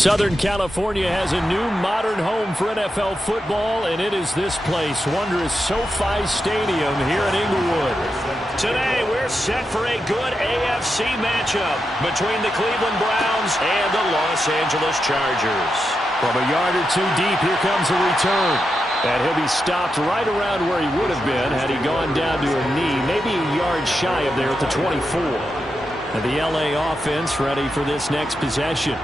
Southern California has a new modern home for NFL football, and it is this place, wondrous SoFi Stadium here in Inglewood. Today, we're set for a good AFC matchup between the Cleveland Browns and the Los Angeles Chargers. From a yard or two deep, here comes a return. And he'll be stopped right around where he would have been had he gone down to a knee, maybe a yard shy of there at the 24. And the LA offense ready for this next possession.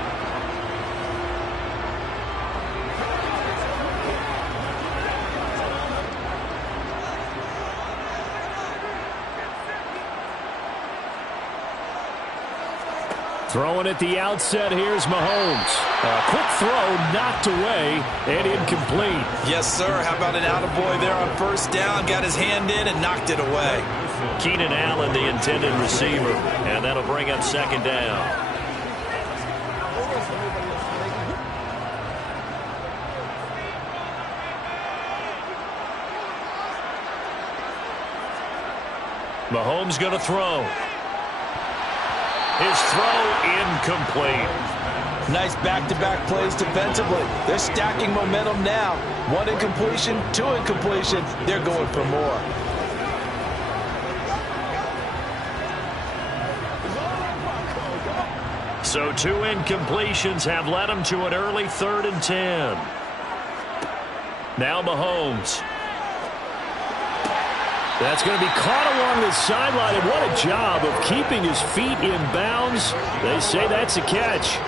Throwing at the outset, here's Mahomes. A quick throw knocked away and incomplete. Yes, sir. How about an attaboy there on first down? Got his hand in and knocked it away. Keenan Allen, the intended receiver. And that'll bring up second down. Mahomes going to throw. His throw incomplete. Nice back-to-back plays defensively. They're stacking momentum now. One incompletion, two incompletion. They're going for more. So two incompletions have led him to an early 3rd and 10. Now Mahomes. That's going to be caught along the sideline, and what a job of keeping his feet in bounds. They say that's a catch.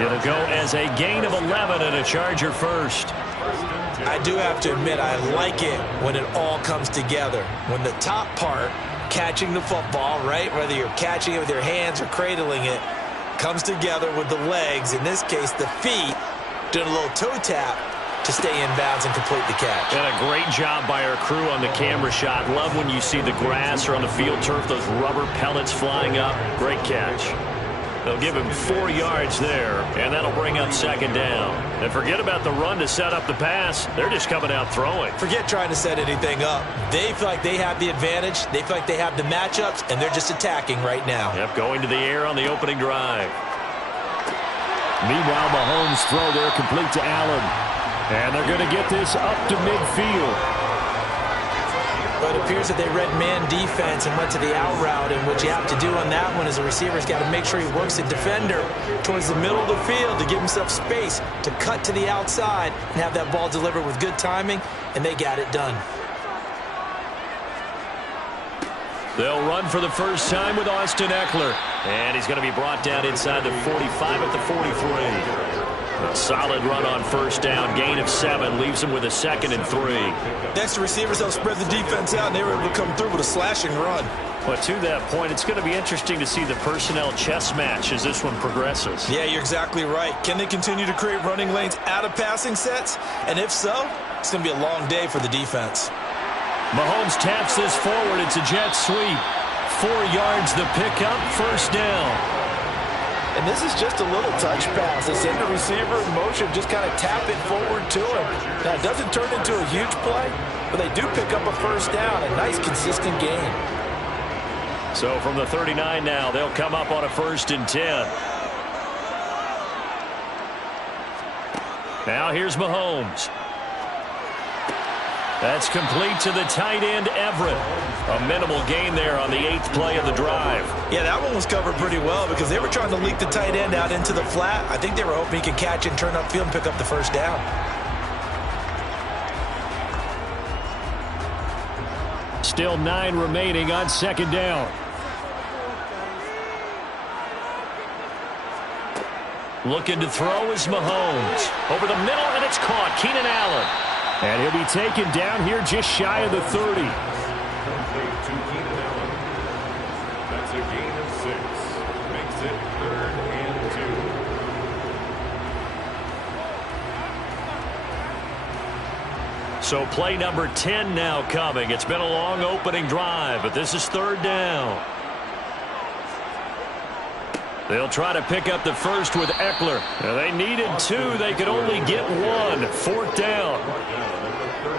It'll go as a gain of 11 and a Charger first. I do have to admit, I like it when it all comes together. When the top part, catching the football, right, whether you're catching it with your hands or cradling it, comes together with the legs, in this case the feet, doing a little toe tap to stay in bounds and complete the catch. And a great job by our crew on the camera shot. Love when you see the grass or on the field turf, those rubber pellets flying up. Great catch. They'll give him 4 yards there, and that'll bring up second down. And forget about the run to set up the pass. They're just coming out throwing. Forget trying to set anything up. They feel like they have the advantage. They feel like they have the matchups, and they're just attacking right now. Yep, going to the air on the opening drive. Meanwhile, Mahomes' throw there complete to Allen. And they're going to get this up to midfield. But it appears that they read man defense and went to the out route, and what you have to do on that one is a receiver's got to make sure he works the defender towards the middle of the field to give himself space to cut to the outside and have that ball delivered with good timing, and they got it done. They'll run for the first time with Austin Ekeler. And he's going to be brought down inside the 45 at the 43. A solid run on first down, gain of 7, leaves him with a 2nd and 3. Next, the receivers help spread the defense out, and they were able to come through with a slashing run. But to that point, it's going to be interesting to see the personnel chess match as this one progresses. Yeah, you're exactly right. Can they continue to create running lanes out of passing sets? And if so, it's going to be a long day for the defense. Mahomes taps this forward. It's a jet sweep. 4 yards the pickup, first down. And this is just a little touch pass. They send the receiver in motion, just kind of tap it forward to him. Now, it doesn't turn into a huge play, but they do pick up a first down, a nice, consistent gain. So from the 39 now, they'll come up on a 1st and 10. Now here's Mahomes. That's complete to the tight end, Everett. A minimal gain there on the 8th play of the drive. Yeah, that one was covered pretty well because they were trying to leak the tight end out into the flat. I think they were hoping he could catch it and turn upfield and pick up the first down. Still 9 remaining on second down. Looking to throw is Mahomes. Over the middle, and it's caught. Keenan Allen. And he'll be taken down here just shy of the 30. That's a gain of 6. Makes it 3rd and 2. So play number 10 now coming. It's been a long opening drive, but this is 3rd down. They'll try to pick up the first with Ekeler. Now they needed 2. They could only get 1. 4th down.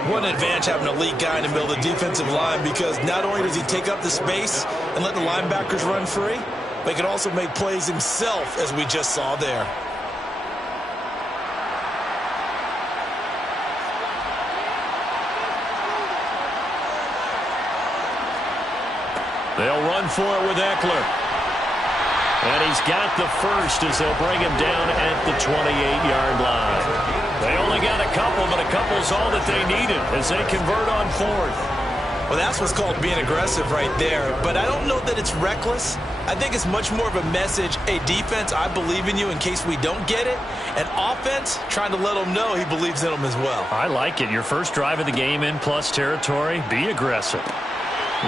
What an advantage having an elite guy in the middle of the defensive line, because not only does he take up the space and let the linebackers run free, but he can also make plays himself, as we just saw there. They'll run for it with Eckler. And he's got the first as they'll bring him down at the 28-yard line. They only got a couple, but a couple's all that they needed as they convert on fourth. Well, that's what's called being aggressive right there. But I don't know that it's reckless. I think it's much more of a message, hey, defense, I believe in you in case we don't get it. And offense, trying to let them know he believes in them as well. I like it. Your first drive of the game in plus territory, be aggressive.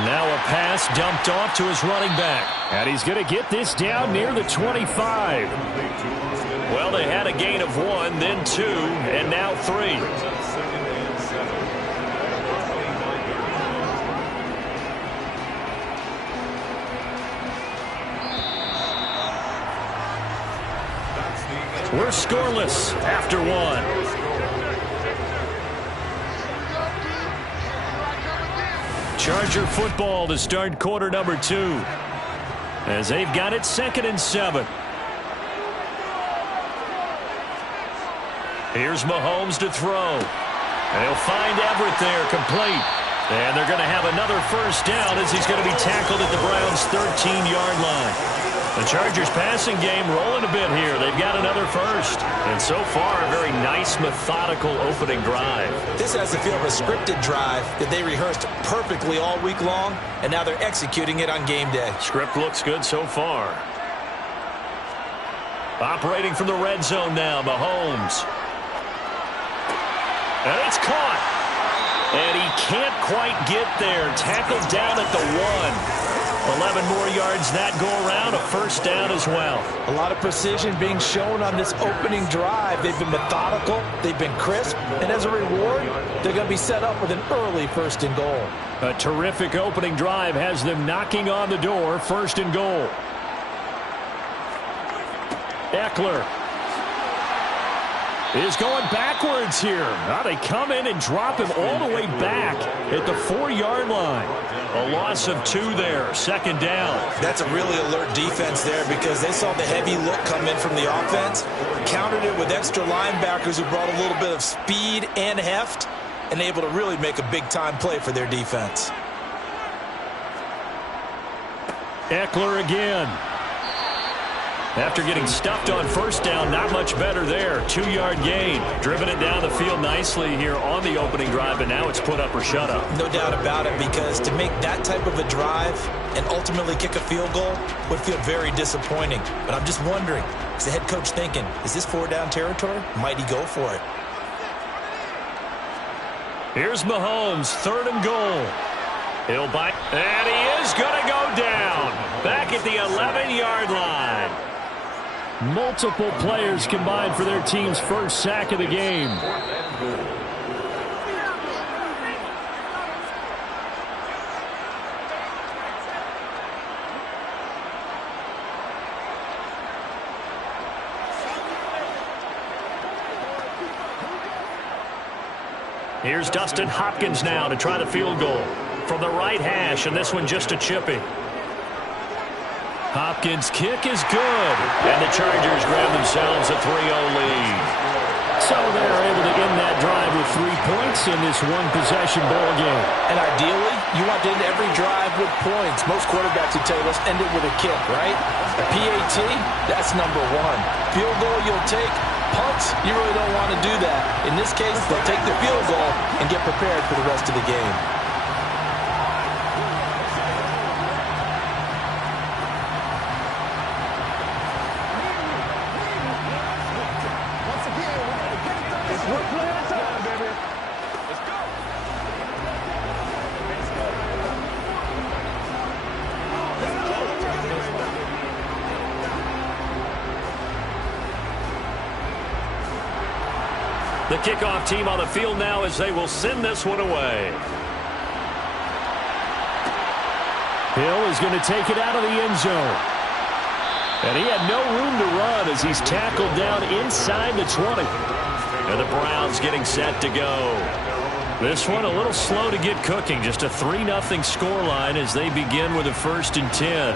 Now a pass dumped off to his running back. And he's going to get this down near the 25. Well, they had a gain of 1, then 2, and now 3. We're scoreless after 1. Charger football to start quarter number 2. As they've got it 2nd and 7. Here's Mahomes to throw. And he'll find Everett there, complete. And they're going to have another first down as he's going to be tackled at the Browns' 13-yard line. The Chargers passing game rolling a bit here. They've got another first. And so far, a very nice, methodical opening drive. This has the feel of a scripted drive that they rehearsed perfectly all week long, and now they're executing it on game day. Script looks good so far. Operating from the red zone now, Mahomes. And it's caught. And he can't quite get there. Tackled down at the 1. 11 more yards that go around, a first down as well. A lot of precision being shown on this opening drive. They've been methodical, they've been crisp, and as a reward, they're going to be set up with an early 1st and goal. A terrific opening drive has them knocking on the door, 1st and goal. Eckler is going backwards here. Now they come in and drop him all the way back at the 4-yard line. A loss of 2 there, 2nd down. That's a really alert defense there because they saw the heavy look come in from the offense, countered it with extra linebackers who brought a little bit of speed and heft, and able to really make a big-time play for their defense. Eckler again. After getting stuffed on first down, not much better there. 2-yard gain. Driven it down the field nicely here on the opening drive, but now it's put up or shut up. No doubt about it, because to make that type of a drive and ultimately kick a field goal would feel very disappointing. But I'm just wondering, is the head coach thinking, is this 4-down territory? Might he go for it? Here's Mahomes, 3rd and goal. He'll bite, and he is going to go down. Back at the 11-yard line. Multiple players combined for their team's first sack of the game. Here's Dustin Hopkins now to try the field goal from the right hash, and this one just a chippy. Hopkins' kick is good, and the Chargers grab themselves a 3-0 lead. So they're able to end that drive with 3 points in this one-possession ball game. And ideally, you want to end every drive with points. Most quarterbacks would tell you, let's end it with a kick, right? A PAT, that's number 1. Field goal you'll take. Punts, you really don't want to do that. In this case, they'll take the field goal and get prepared for the rest of the game. The kickoff team on the field now as they will send this one away. Hill is going to take it out of the end zone. And he had no room to run as he's tackled down inside the 20. And the Browns getting set to go. This one a little slow to get cooking. Just a 3-0 scoreline as they begin with a 1st and 10.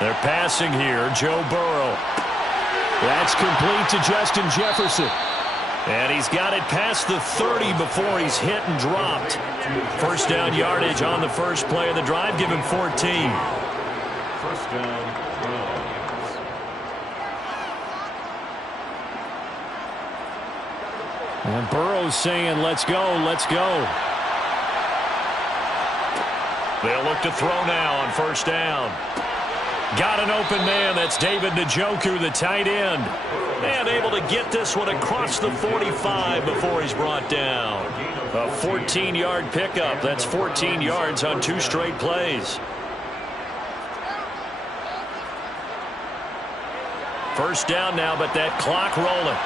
They're passing here. Joe Burrow. That's complete to Justin Jefferson. And he's got it past the 30 before he's hit and dropped. First down yardage on the first play of the drive. Give him 14. First down, Browns. And Burrow's saying, let's go, let's go. They'll look to throw now on first down. Got an open man. That's David Njoku, the tight end. And able to get this one across the 45 before he's brought down. A 14-yard pickup. That's 14 yards on 2 straight plays. First down now, but that clock rolling.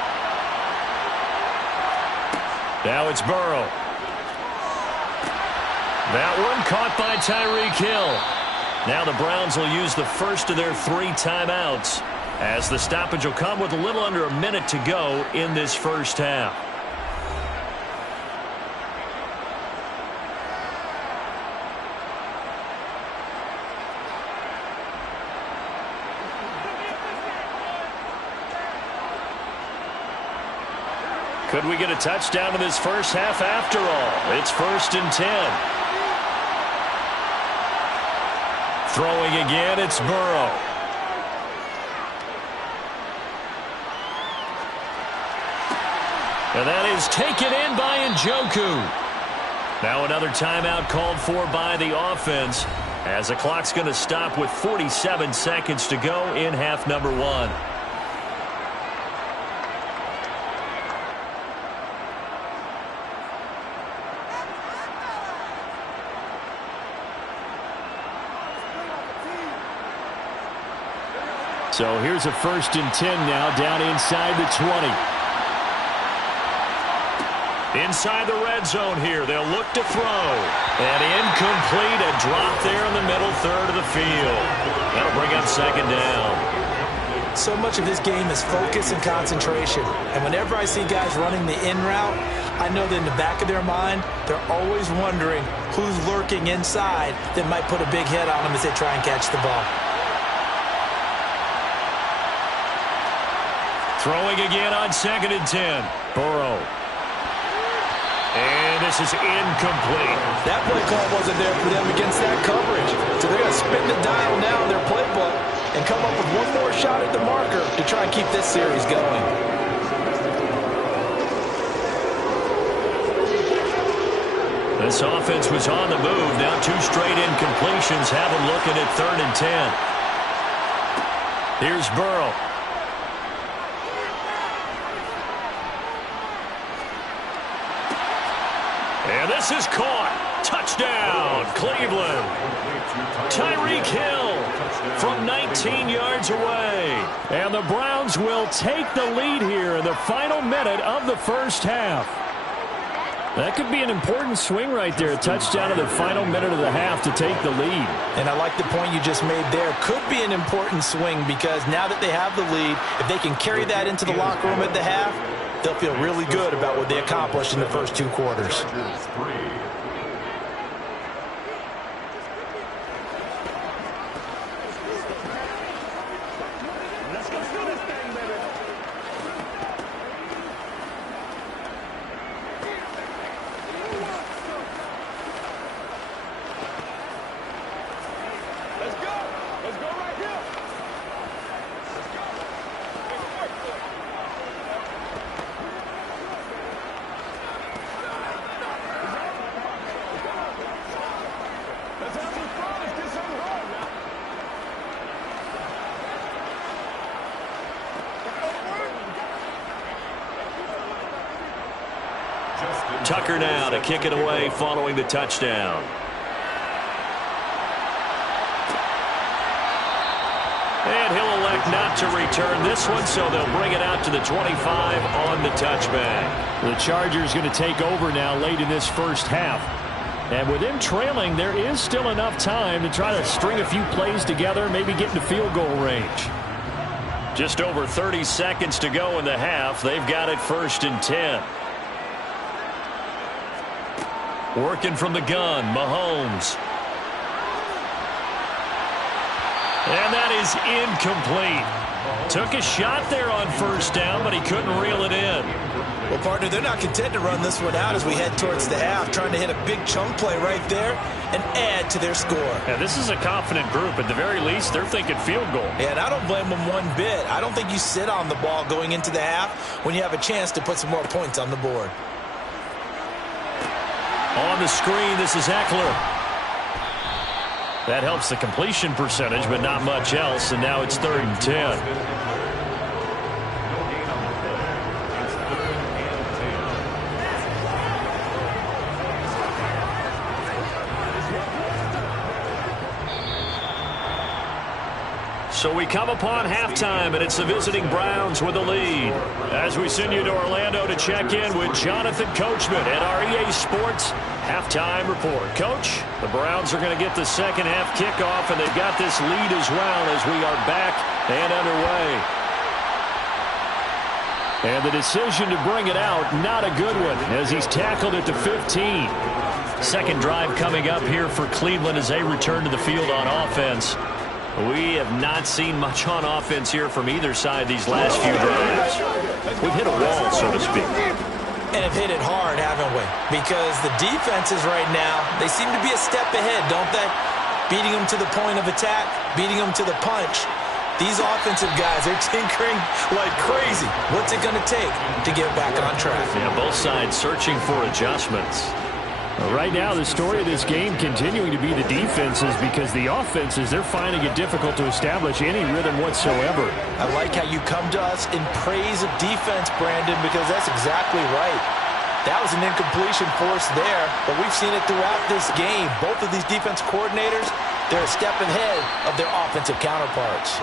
Now it's Burrow. That one caught by Tyreek Hill. Now the Browns will use the first of their 3 timeouts, as the stoppage will come with a little under a minute to go in this first half. Could we get a touchdown in this first half after all? It's 1st and 10. Throwing again, it's Burrow. And that is taken in by Njoku. Now another timeout called for by the offense, as the clock's going to stop with 47 seconds to go in half number 1. So here's a 1st and 10 now, down inside the 20. Inside the red zone here, they'll look to throw. And incomplete, a drop there in the middle third of the field. That'll bring up 2nd down. So much of this game is focus and concentration. And whenever I see guys running the in route, I know that in the back of their mind, they're always wondering who's lurking inside that might put a big hit on them as they try and catch the ball. Throwing again on 2nd and 10. Burrow. And this is incomplete. That play call wasn't there for them against that coverage. So they're going to spin the dial now in their playbook and come up with one more shot at the marker to try and keep this series going. This offense was on the move. Now 2 straight incompletions have them looking at 3rd and 10. Here's Burrow. And this is caught. Touchdown, Cleveland. Tyreek Hill from 19 yards away. And the Browns will take the lead here in the final minute of the first half. That could be an important swing right there. A touchdown in the final minute of the half to take the lead. And I like the point you just made there. Could be an important swing because now that they have the lead, if they can carry that into the locker room at the half, they'll feel really good about what they accomplished in the first 2 quarters. Tucker now to kick it away following the touchdown. And he'll elect not to return this one, so they'll bring it out to the 25 on the touchback. The Chargers going to take over now late in this first half. And with them trailing, there is still enough time to try to string a few plays together, maybe get into field goal range. Just over 30 seconds to go in the half. They've got it 1st and 10. Working from the gun, Mahomes. And that is incomplete. Took a shot there on first down, but he couldn't reel it in. Well, partner, they're not content to run this one out as we head towards the half, trying to hit a big chunk play right there and add to their score. Yeah, this is a confident group. At the very least, they're thinking field goal. Yeah, and I don't blame them one bit. I don't think you sit on the ball going into the half when you have a chance to put some more points on the board. On the screen, this is Eckler. That helps the completion percentage, but not much else, and now it's 3rd and 10. So we come upon halftime, and it's the visiting Browns with the lead. As we send you to Orlando to check in with Jonathan Coachman at our EA Sports Halftime Report. Coach, the Browns are going to get the second half kickoff, and they've got this lead as well as we are back and underway. And the decision to bring it out, not a good one, as he's tackled it to 15. Second drive coming up here for Cleveland as they return to the field on offense. We have not seen much on offense here from either side these last few drives. We've hit a wall, so to speak. And have hit it hard, haven't we? Because the defenses right now, they seem to be a step ahead, don't they? Beating them to the point of attack, beating them to the punch. These offensive guys are tinkering like crazy. What's it going to take to get back on track? Yeah, both sides searching for adjustments. Right now, the story of this game continuing to be the defenses, because the offenses, they're finding it difficult to establish any rhythm whatsoever. I like how you come to us in praise of defense, Brandon, because that's exactly right. That was an incompletion force there, but we've seen it throughout this game. Both of these defense coordinators, they're a step ahead of their offensive counterparts.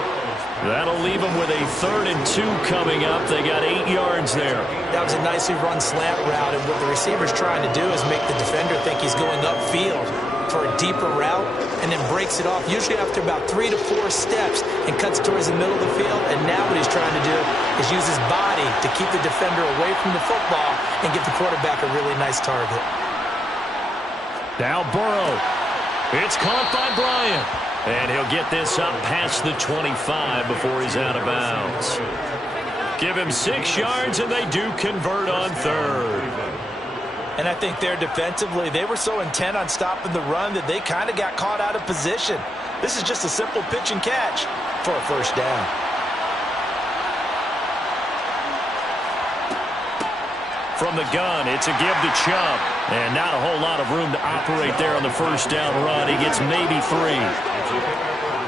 That'll leave them with a 3rd and 2 coming up. They got 8 yards there. That was a nicely run slant route, and what the receiver's trying to do is make the defender think he's going upfield for a deeper route, and then breaks it off, usually after about 3 to 4 steps, and cuts towards the middle of the field. And now what he's trying to do is use his body to keep the defender away from the football and give the quarterback a really nice target. Now Burrow. It's caught by Bryant. And he'll get this up past the 25 before he's out of bounds. Give him 6 yards, and they do convert on 3rd. And I think there defensively, they were so intent on stopping the run that they kind of got caught out of position. This is just a simple pitch and catch for a first down. From the gun, it's a give to Chubb. And not a whole lot of room to operate there on the first down run. He gets maybe 3.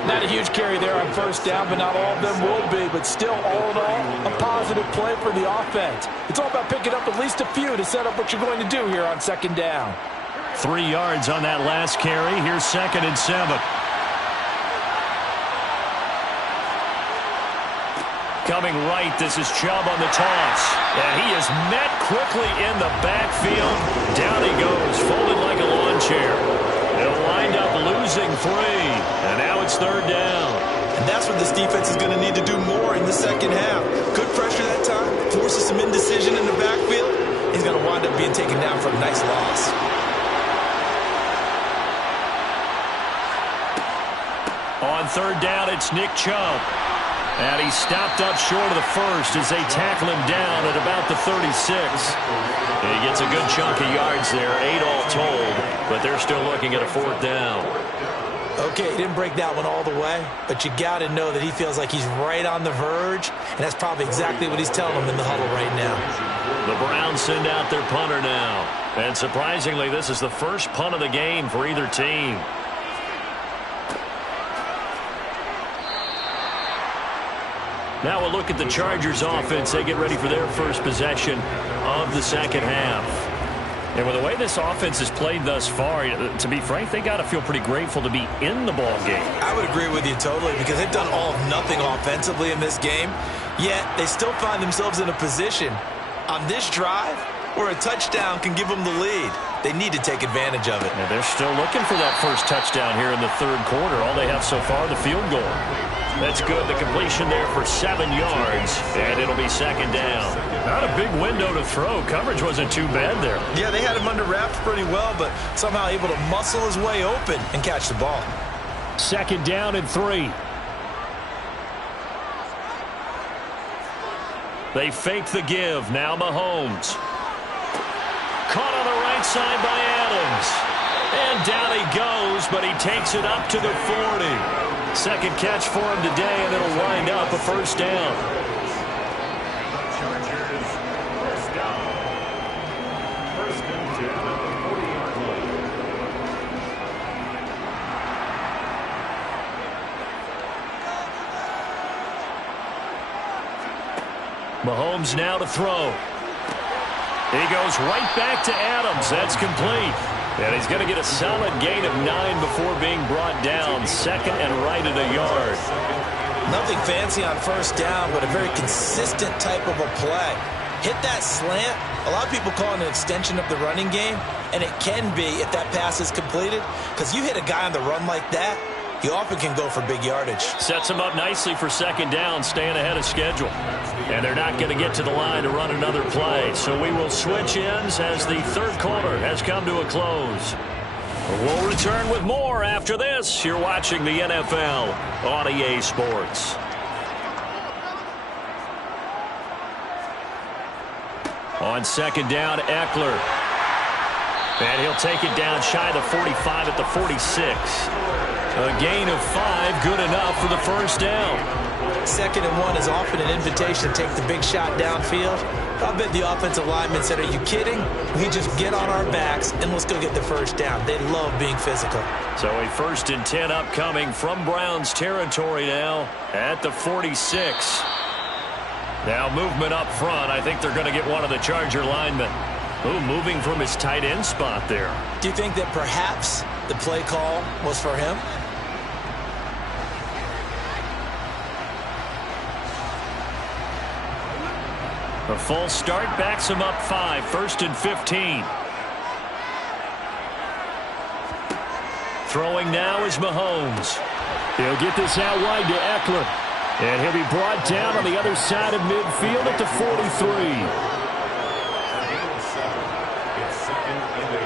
Not a huge carry there on first down, but not all of them will be. But still, all in all, a positive play for the offense. It's all about picking up at least a few to set up what you're going to do here on second down. 3 yards on that last carry. Here's 2nd and 7. Coming right, this is Chubb on the toss. And he is met quickly in the backfield. Down he goes, folded like a lawn chair. He'll wind up losing 3. And now it's 3rd down. And that's what this defense is going to need to do more in the second half. Good pressure that time, forces some indecision in the backfield. He's going to wind up being taken down for a nice loss. On 3rd down, it's Nick Chubb. And he stopped up short of the first as they tackle him down at about the 36. And he gets a good chunk of yards there, 8 all told, but they're still looking at a 4th down. Okay, he didn't break that one all the way, but you got to know that he feels like he's right on the verge, and that's probably exactly what he's telling them in the huddle right now. The Browns send out their punter now. And surprisingly, this is the first punt of the game for either team. Now we'll look at the Chargers offense. They get ready for their first possession of the second half. And with the way this offense has played thus far, to be frank, they got to feel pretty grateful to be in the ball game. I would agree with you totally, because they've done all of nothing offensively in this game, yet they still find themselves in a position on this drive where a touchdown can give them the lead. They need to take advantage of it. And they're still looking for that first touchdown here in the 3rd quarter. All they have so far, the field goal. That's good. The completion there for 7 yards, and it'll be 2nd down. Not a big window to throw. Coverage wasn't too bad there. Yeah, they had him under wraps pretty well, but somehow able to muscle his way open and catch the ball. 2nd down and 3. They fake the give. Now Mahomes. Caught on the right side by Adams. And down he goes, but he takes it up to the 40. Second catch for him today, and it'll wind up a first down. Chargers, first down. First and 10 at the 40-yard line. Mahomes now to throw. He goes right back to Adams. That's complete. And he's going to get a solid gain of 9 before being brought down. Second and right at a yard. Nothing fancy on first down, but a very consistent type of a play. Hit that slant. A lot of people call it an extension of the running game, and it can be if that pass is completed, because you hit a guy on the run like that, you often can go for big yardage. Sets him up nicely for second down, staying ahead of schedule. And they're not going to get to the line to run another play. So we will switch ends as the third quarter has come to a close. We'll return with more after this. You're watching the NFL on EA Sports. On second down, Eckler. And he'll take it down shy of the 45 at the 46. A gain of 5, good enough for the first down. Second and 1 is often an invitation to take the big shot downfield. I bet the offensive lineman said, are you kidding? We just get on our backs and let's go get the first down. They love being physical. So a first and 10 upcoming from Browns territory now at the 46. Now movement up front. I think they're going to get one of the Charger linemen. Ooh, moving from his tight end spot there. Do you think that perhaps the play call was for him? A false start backs him up 5. First and 15. Throwing now is Mahomes. He'll get this out wide to Eckler. And he'll be brought down on the other side of midfield at the 43. It's second and 8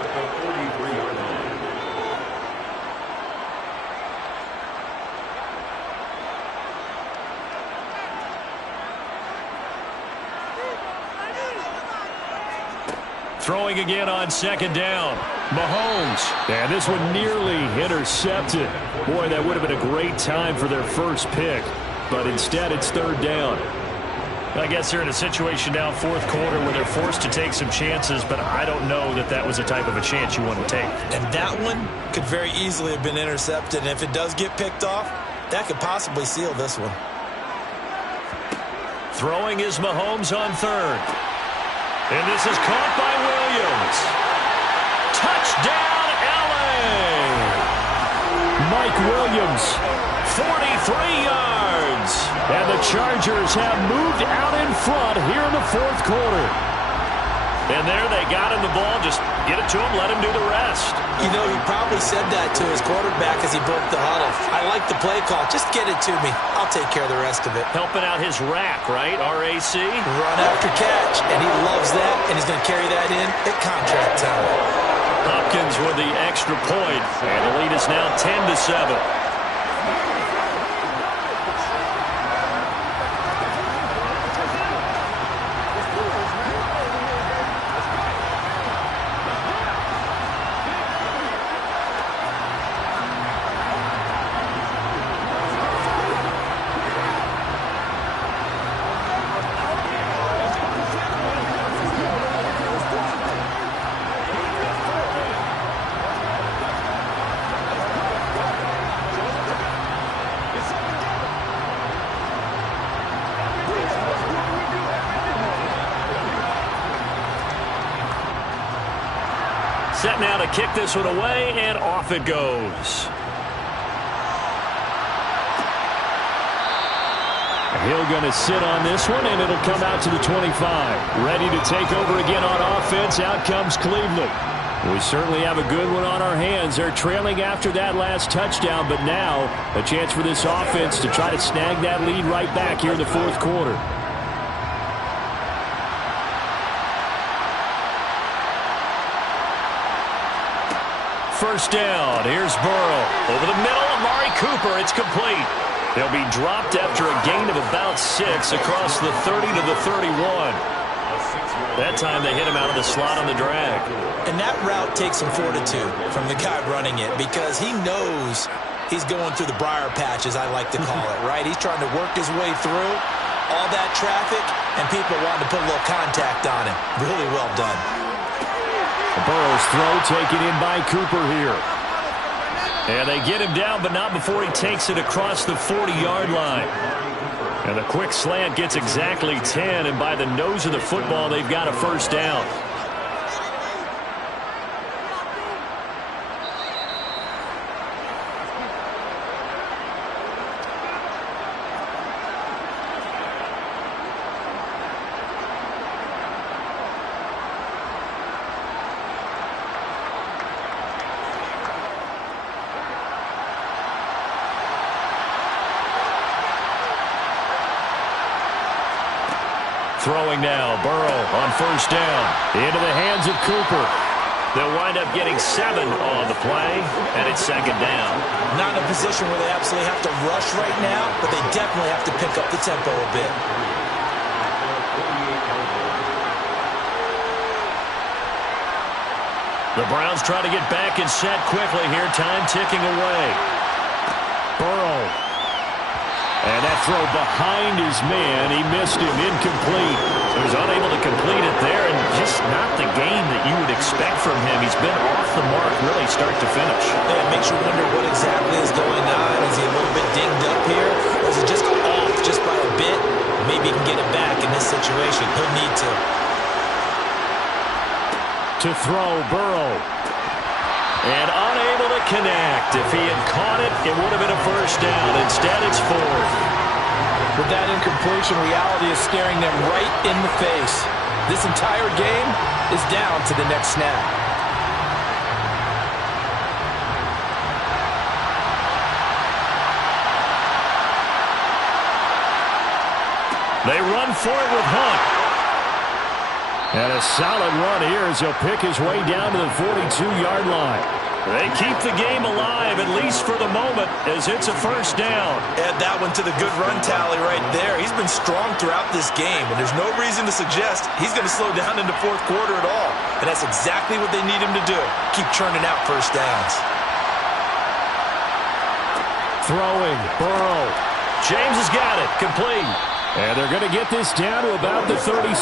at the 43-yard line. Throwing again on second down. Mahomes. And this one nearly intercepted. Boy, that would have been a great time for their first pick. But instead, it's third down. I guess they're in a situation now, fourth quarter, where they're forced to take some chances, but I don't know that that was the type of a chance you want to take. And that one could very easily have been intercepted. And if it does get picked off, that could possibly seal this one. Throwing is Mahomes on third. And this is caught by Williams. Touchdown, LA! Mike Williams, 43 yards. And the Chargers have moved out in front here in the fourth quarter. And there they got him the ball. Just get it to him, let him do the rest. You know, he probably said that to his quarterback as he broke the huddle. I like the play call. Just get it to me. I'll take care of the rest of it. Helping out his rack, right? RAC? Run after catch. And he loves that, and he's going to carry that in at contract time. Hopkins with the extra point. And the lead is now 10-7. Set now to kick this one away, and off it goes. Hill going to sit on this one, and it'll come out to the 25. Ready to take over again on offense. Out comes Cleveland. We certainly have a good one on our hands. They're trailing after that last touchdown, but now a chance for this offense to try to snag that lead right back here in the fourth quarter. First down. Here's Burrow. Over the middle, Amari Cooper. It's complete. He'll be dropped after a gain of about 6 across the 30 to the 31. That time they hit him out of the slot on the drag. And that route takes some fortitude from the guy running it because he knows he's going through the briar patch, as I like to call it, right? He's trying to work his way through all that traffic, and people wanting to put a little contact on him. Really well done. Burrow's throw taken in by Cooper here. And they get him down, but not before he takes it across the 40-yard line. And the quick slant gets exactly 10, and by the nose of the football, they've got a first down. Throwing now, Burrow on first down. Into the hands of Cooper. They'll wind up getting 7 on the play, and it's second down. Not in a position where they absolutely have to rush right now, but they definitely have to pick up the tempo a bit. The Browns try to get back and set quickly here. Time ticking away. Burrow. And that throw behind his man, he missed him, incomplete. So he's unable to complete it there, and just not the game that you would expect from him. He's been off the mark really start to finish. Yeah, it makes you wonder what exactly is going on. Is he a little bit dinged up here? Or is it just off just by a bit? Maybe he can get it back in this situation. He'll need to. To throw, Burrow. And unable to connect. If he had caught it, it would have been a first down. Instead, it's 4. With that incompletion, reality is staring them right in the face. This entire game is down to the next snap. They run for it with Hunt. And a solid run here as he'll pick his way down to the 42-yard line. They keep the game alive, at least for the moment, as it's a first down. Add that one to the good run tally right there. He's been strong throughout this game, and there's no reason to suggest he's going to slow down in the fourth quarter at all. And that's exactly what they need him to do. Keep churning out first downs. Throwing, Burrow. James has got it, complete. And they're going to get this down to about the 37.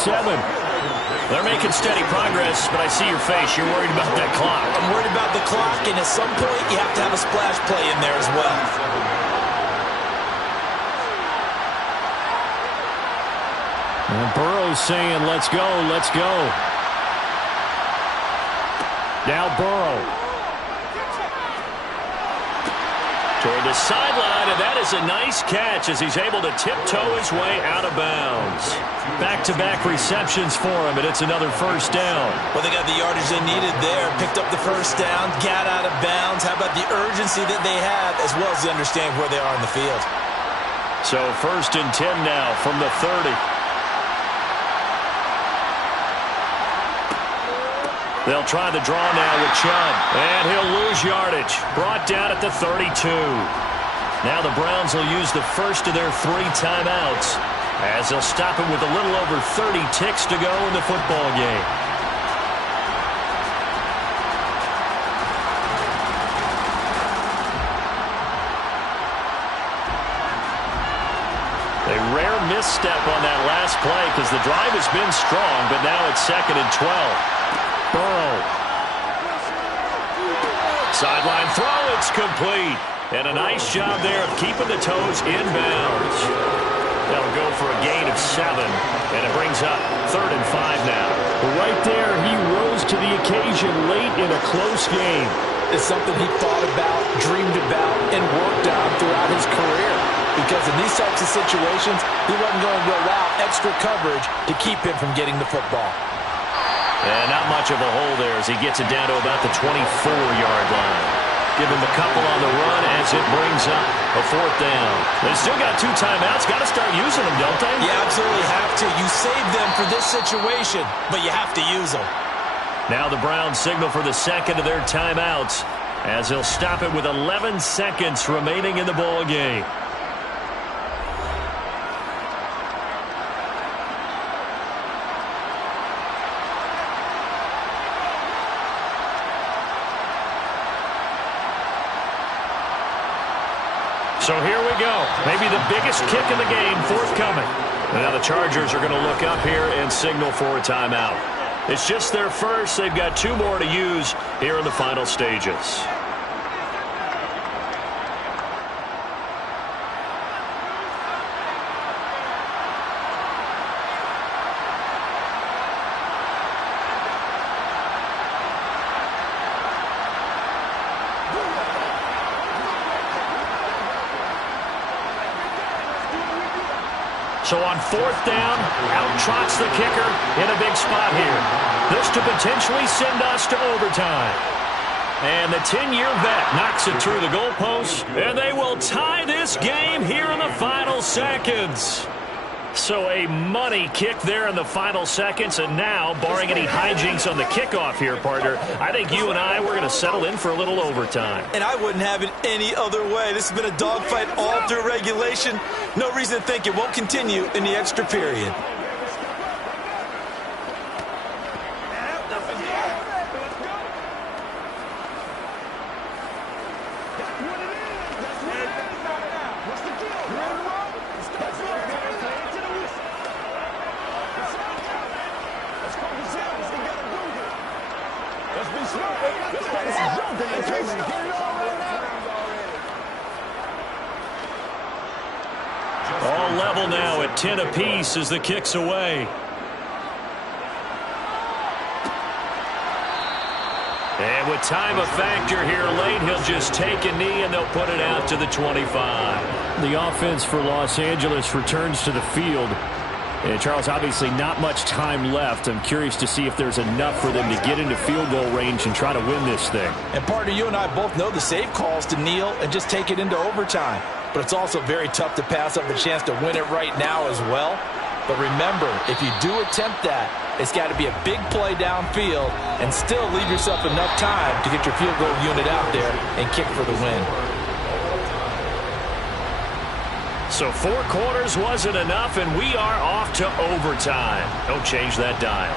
They're making steady progress, but I see your face. You're worried about that clock. I'm worried about the clock, and at some point, you have to have a splash play in there as well. And Burrow's saying, let's go, let's go. Now Burrow. Toward the sideline, and that is a nice catch as he's able to tiptoe his way out of bounds. Back-to-back receptions for him, and it's another first down. Well, they got the yardage they needed there, picked up the first down, got out of bounds. How about the urgency that they have, as well as they understand where they are in the field. So first and 10 now from the 30. They'll try the draw now with Chubb, and he'll lose yardage. Brought down at the 32. Now the Browns will use the first of their 3 timeouts as they'll stop him with a little over 30 ticks to go in the football game. A rare misstep on that last play because the drive has been strong, but now it's second and 12. Burrow. Sideline throw, it's complete. And a nice job there of keeping the toes inbounds. They'll go for a gain of 7, and it brings up 3rd and 5 now. Right there, he rose to the occasion late in a close game. It's something he thought about, dreamed about, and worked on throughout his career. Because in these types of situations, he wasn't going to allow extra coverage to keep him from getting the football. And not much of a hole there as he gets it down to about the 24-yard line. Give him a couple on the run as it brings up a 4th down. They still got 2 timeouts. Got to start using them, don't they? You absolutely have to. You save them for this situation, but you have to use them. Now the Browns signal for the second of their timeouts as they'll stop it with 11 seconds remaining in the ball game. So here we go. Maybe the biggest kick in the game forthcoming. And now the Chargers are going to look up here and signal for a timeout. It's just their first. They've got 2 more to use here in the final stages. So on 4th down, out trots the kicker in a big spot here. This to potentially send us to overtime. And the 10-year vet knocks it through the goalpost, and they will tie this game here in the final seconds. So a money kick there in the final seconds, and now, barring any hijinks on the kickoff here, partner, I think you and I, we're going to settle in for a little overtime. And I wouldn't have it any other way. This has been a dogfight all through regulation. No reason to think it won't continue in the extra period. All level now at 10 apiece as the kick's away. And with time a factor here late, he'll just take a knee and they'll put it out to the 25. The offense for Los Angeles returns to the field. And Charles, obviously not much time left. I'm curious to see if there's enough for them to get into field goal range and try to win this thing. And partner, you and I both know the safe calls to kneel and just take it into overtime. But it's also very tough to pass up a chance to win it right now as well. But remember, if you do attempt that, it's got to be a big play downfield and still leave yourself enough time to get your field goal unit out there and kick for the win. So 4 quarters wasn't enough, and we are off to overtime. Don't change that dial.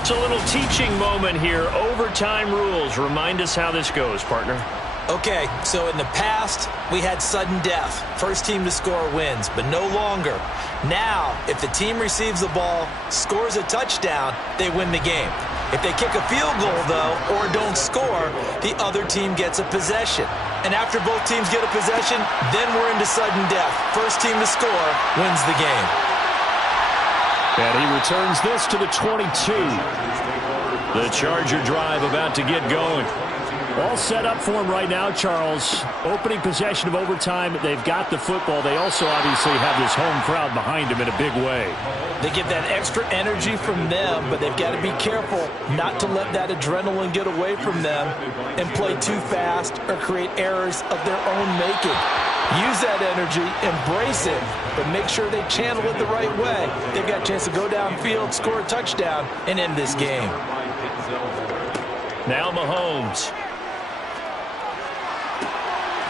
It's a little teaching moment here. Overtime rules. Remind us how this goes, partner. Okay, so in the past, we had sudden death. First team to score wins, but no longer. Now, if the team receives the ball, scores a touchdown, they win the game. If they kick a field goal, though, or don't score, the other team gets a possession. And after both teams get a possession, then we're into sudden death. First team to score wins the game. And he returns this to the 22. The Charger drive about to get going. All set up for him right now, Charles. Opening possession of overtime. They've got the football. They also obviously have this home crowd behind them in a big way. They get that extra energy from them, but they've got to be careful not to let that adrenaline get away from them and play too fast or create errors of their own making. Use that energy, embrace it, but make sure they channel it the right way. They've got a chance to go downfield, score a touchdown, and end this game. Now Mahomes.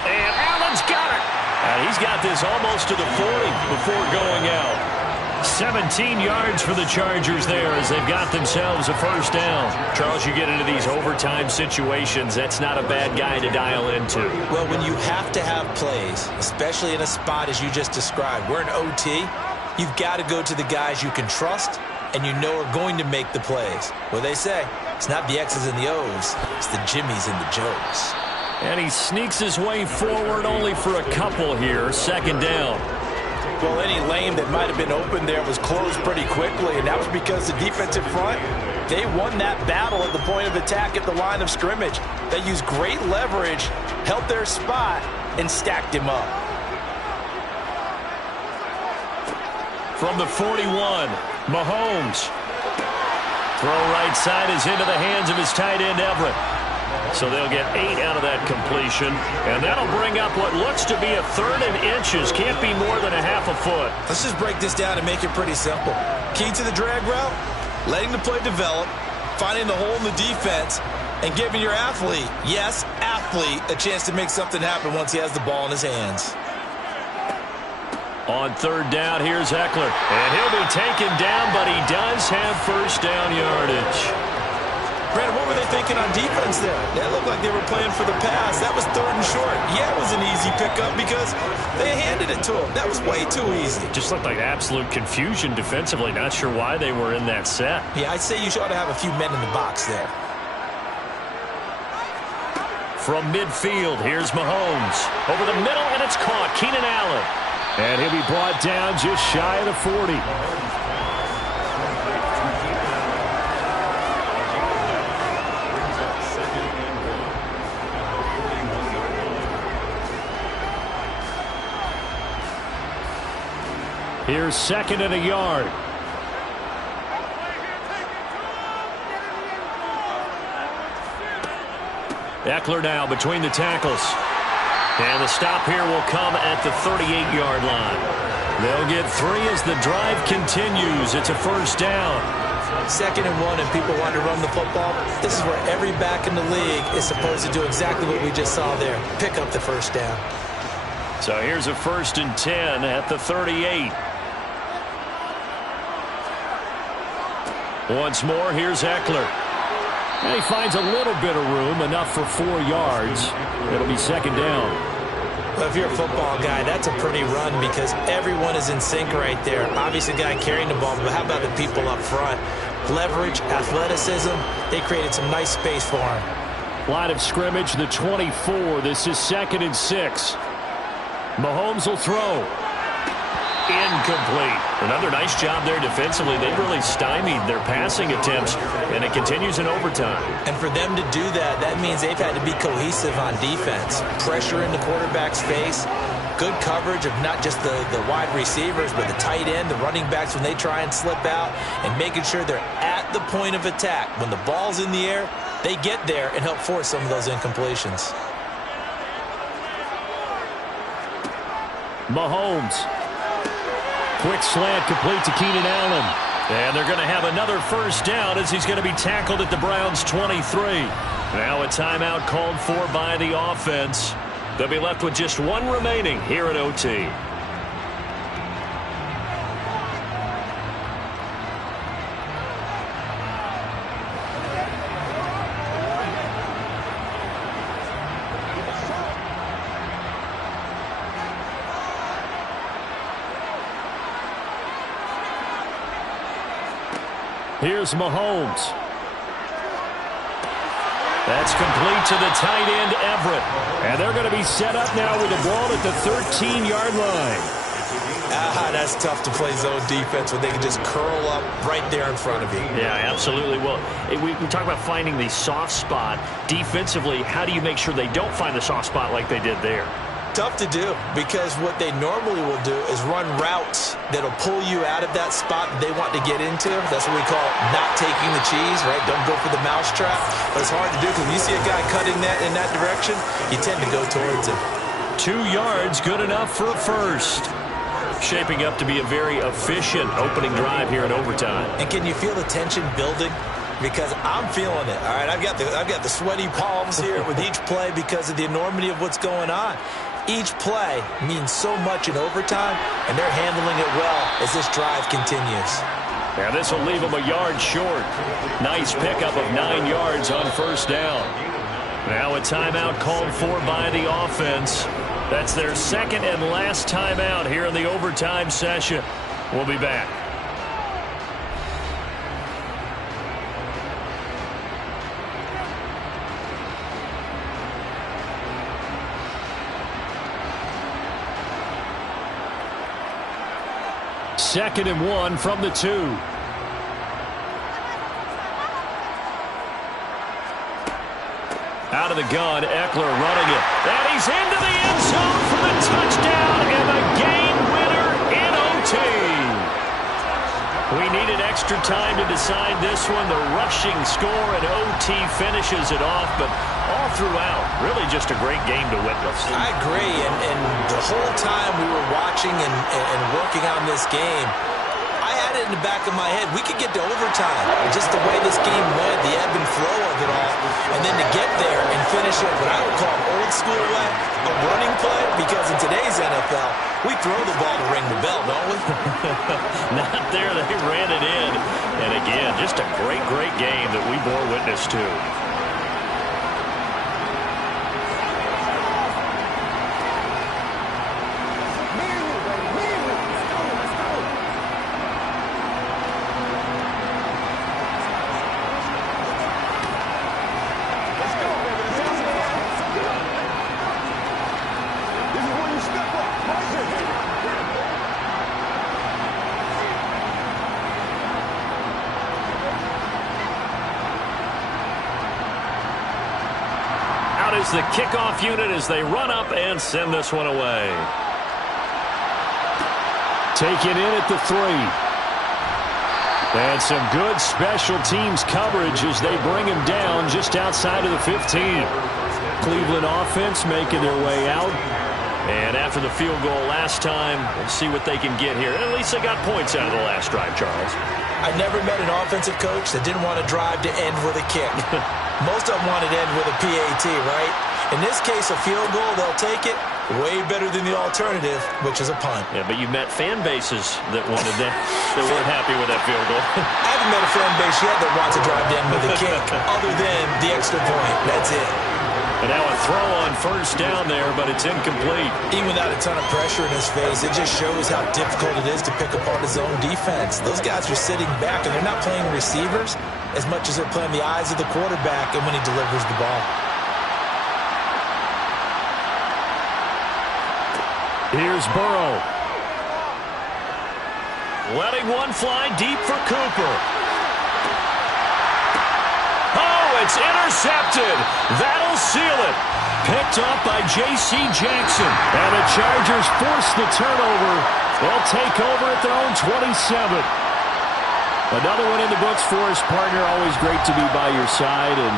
And Allen's got it. And he's got this almost to the 40 before going out. 17 yards for the Chargers there as they've got themselves a first down. Charles, you get into these overtime situations, that's not a bad guy to dial into. Well, when you have to have plays, especially in a spot as you just described, we're in OT, you've got to go to the guys you can trust and you know are going to make the plays. Well, they say it's not the X's and the O's, it's the Jimmys and the Joes. And he sneaks his way forward only for a couple here. Second down. Well, any lane that might have been open there was closed pretty quickly, and that was because the defensive front, they won that battle at the point of attack at the line of scrimmage. They used great leverage, held their spot, and stacked him up. From the 41, Mahomes. Throw right side is into the hands of his tight end, Everett. So they'll get 8 out of that completion, and that'll bring up what looks to be a 3rd and inches. Can't be more than a half a foot. Let's just break this down and make it pretty simple. Key to the drag route, letting the play develop, finding the hole in the defense, and giving your athlete, yes, athlete, a chance to make something happen once he has the ball in his hands. On 3rd down, here's Eckler. And he'll be taken down, but he does have first down yardage. Brandon, what were they thinking on defense there? That looked like they were playing for the pass. That was 3rd and short. Yeah, it was an easy pickup because they handed it to him. That was way too easy. Just looked like absolute confusion defensively. Not sure why they were in that set. Yeah, I'd say you ought to have a few men in the box there. From midfield, here's Mahomes. Over the middle, and it's caught. Keenan Allen. And he'll be brought down just shy of the 40. Here's 2nd and a yard. Eckler now between the tackles. And the stop here will come at the 38-yard line. They'll get 3 as the drive continues. It's a 1st down. 2nd and 1 and people want to run the football. This is where every back in the league is supposed to do exactly what we just saw there. Pick up the 1st down. So here's a 1st and 10 at the 38. Once more, here's Eckler. And he finds a little bit of room, enough for 4 yards. It'll be 2nd down. Well, if you're a football guy, that's a pretty run because everyone is in sync right there. Obviously, the guy carrying the ball, but how about the people up front? Leverage, athleticism, they created some nice space for him. Line of scrimmage, the 24. This is 2nd and 6. Mahomes will throw. Incomplete. Another nice job there defensively. They really stymied their passing attempts, and it continues in overtime. And for them to do that, that means they've had to be cohesive on defense. Pressure in the quarterback's face, good coverage of not just the wide receivers, but the tight end, the running backs when they try and slip out, and making sure they're at the point of attack. When the ball's in the air, they get there and help force some of those incompletions. Mahomes. Quick slant complete to Keenan Allen. And they're going to have another 1st down as he's going to be tackled at the Browns' 23. Now a timeout called for by the offense. They'll be left with just 1 remaining here at OT. Here's Mahomes. That's complete to the tight end, Everett. And they're going to be set up now with the ball at the 13-yard line. That's tough to play zone defense when they can just curl up right there in front of you. Yeah, absolutely. Well, we talk about finding the soft spot. Defensively, how do you make sure they don't find the soft spot like they did there? Tough to do because what they normally will do is run routes that'll pull you out of that spot that they want to get into. That's what we call not taking the cheese, right? Don't go for the mousetrap. But it's hard to do because when you see a guy cutting that in that direction, you tend to go towards him. 2 yards, good enough for a 1st. Shaping up to be a very efficient opening drive here in overtime. And can you feel the tension building? Because I'm feeling it. All right, I've got the sweaty palms here with each play because of the enormity of what's going on. Each play means so much in overtime, and they're handling it well as this drive continues. Now this will leave them a yard short. Nice pickup of 9 yards on 1st down. Now a timeout called for by the offense. That's their 2nd and last timeout here in the overtime session. We'll be back. Second and 1 from the 2. Out of the gun, Eckler running it. And he's into the end zone for the touchdown and the game winner in OT. We needed extra time to decide this one. The rushing score and OT finishes it off, but all throughout, really just a great game to witness. I agree, and the whole time we were watching and working on this game, I had it in the back of my head. We could get to overtime. Just the way this game went, the ebb and flow of it all, and then to get there and finish it what I would call old school way, a running play, Because in today's NFL, we throw the ball to ring the bell, don't we? Not there. They ran it in. And again, just a great, great game that we bore witness to. Is the kickoff unit as they run up and send this one away. Taken in at the 3. And some good special teams coverage as they bring him down just outside of the 15. Cleveland offense making their way out. And after the field goal last time, we'll see what they can get here. At least they got points out of the last drive, Charles. I never met an offensive coach that didn't want to drive to end with a kick. Most of them want to end with a PAT, right? In this case, a field goal, they'll take it. Way better than the alternative, which is a punt. Yeah, but you met fan bases that wanted that, that weren't happy with that field goal. I haven't met a fan base yet that wants to drive to end with a kick, other than the extra point. That's it. And now a throw on first down there, but it's incomplete. Even without a ton of pressure in his face, it just shows how difficult it is to pick apart his own defense. Those guys are sitting back, and they're not playing receivers as much as they're playing the eyes of the quarterback and when he delivers the ball. Here's Burrow. Letting one fly deep for Cooper. Oh, it's intercepted. That'll seal it. Picked off by J.C. Jackson. And the Chargers force the turnover. They'll take over at their own 27. Another one in the books for his partner. Always great to be by your side. And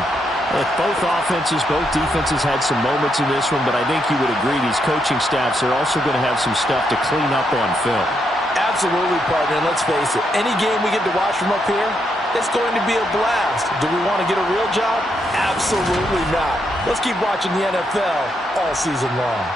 both offenses, both defenses had some moments in this one, but I think you would agree these coaching staffs are also going to have some stuff to clean up on film. Absolutely, partner. And let's face it, any game we get to watch from up here, it's going to be a blast. Do we want to get a real job? Absolutely not. Let's keep watching the NFL all season long.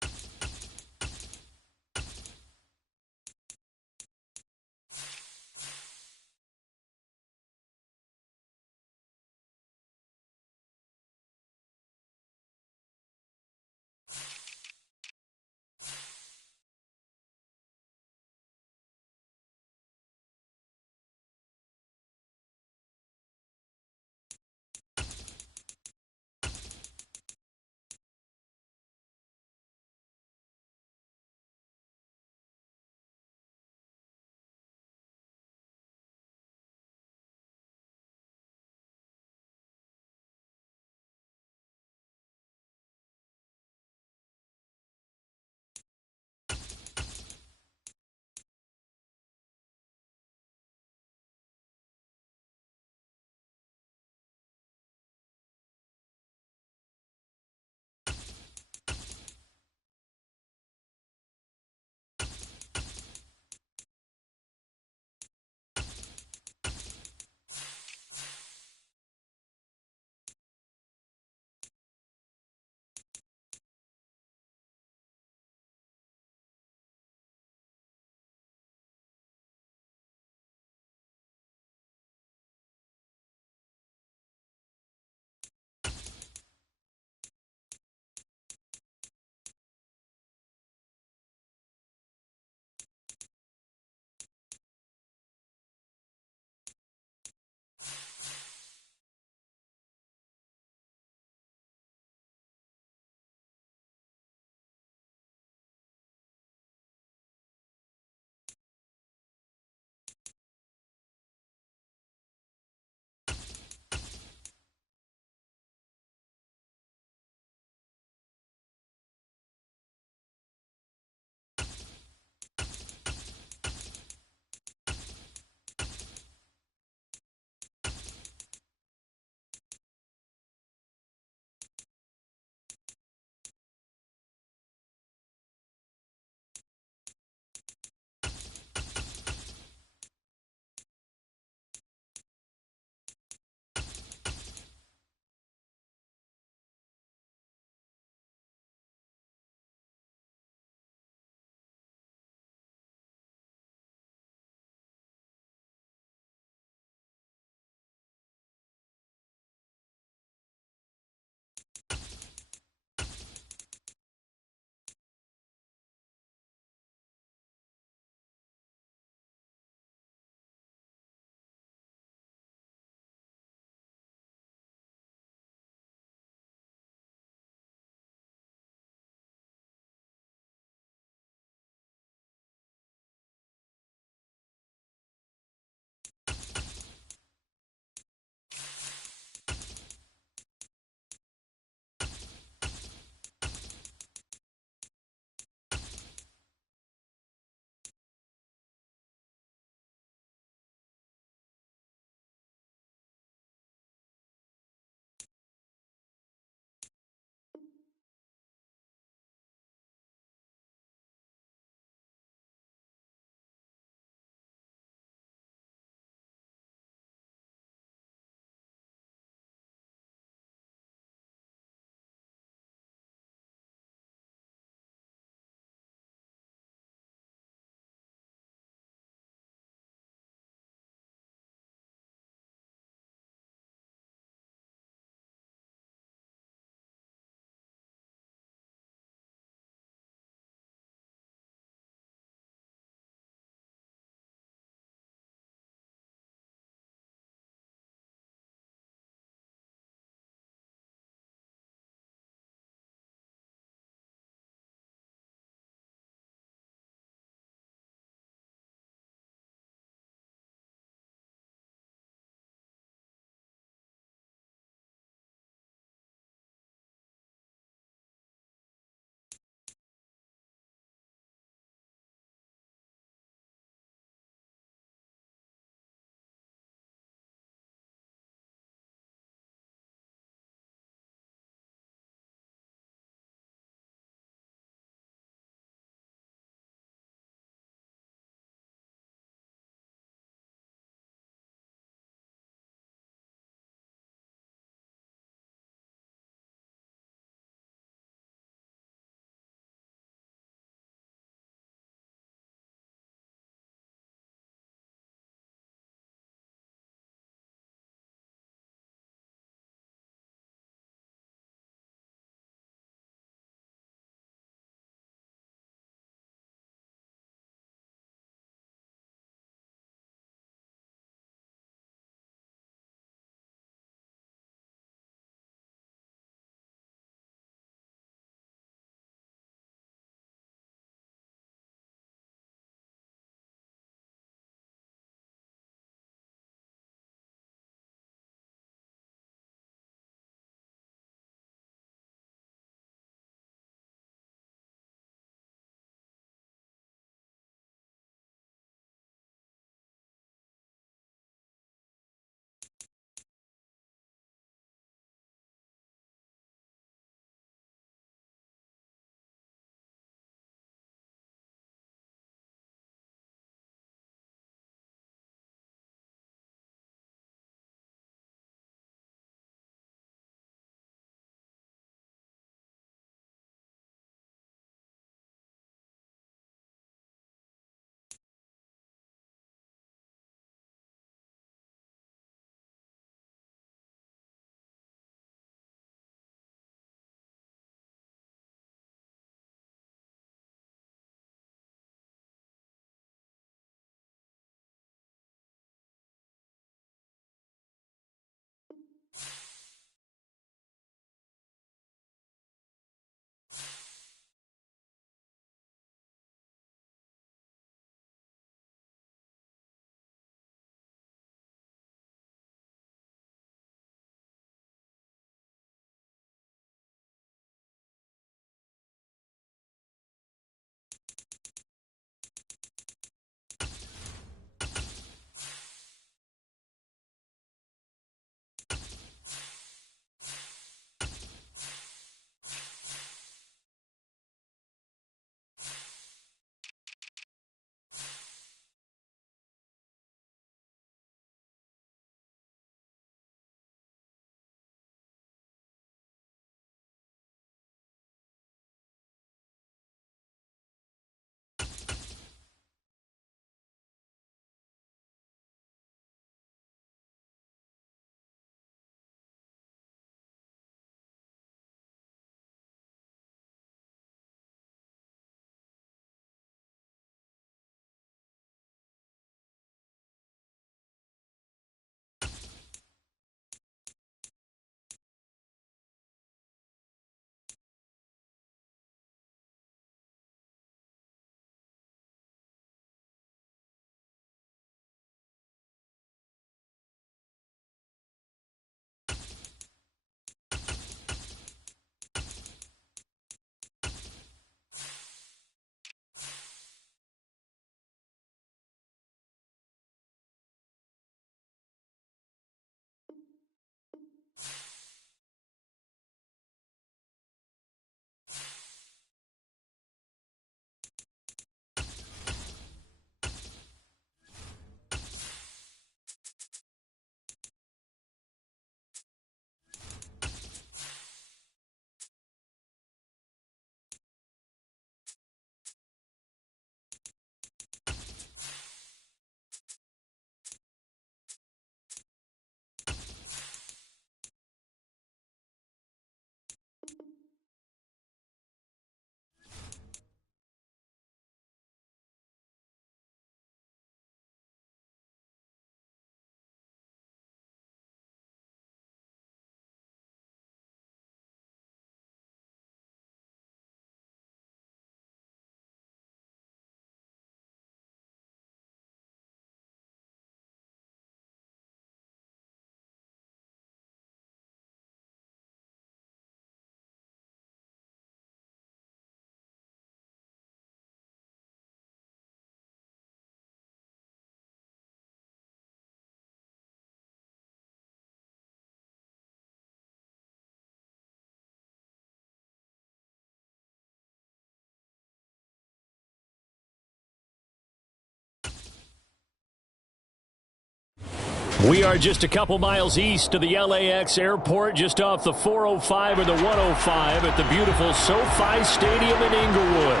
We are just a couple miles east of the LAX airport, just off the 405 or the 105 at the beautiful SoFi Stadium in Inglewood.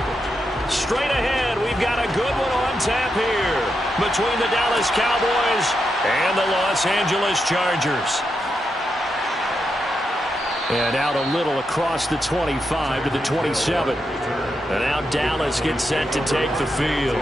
Straight ahead, we've got a good one on tap here between the Dallas Cowboys and the Los Angeles Chargers. And out a little across the 25 to the 27. And now Dallas gets set to take the field.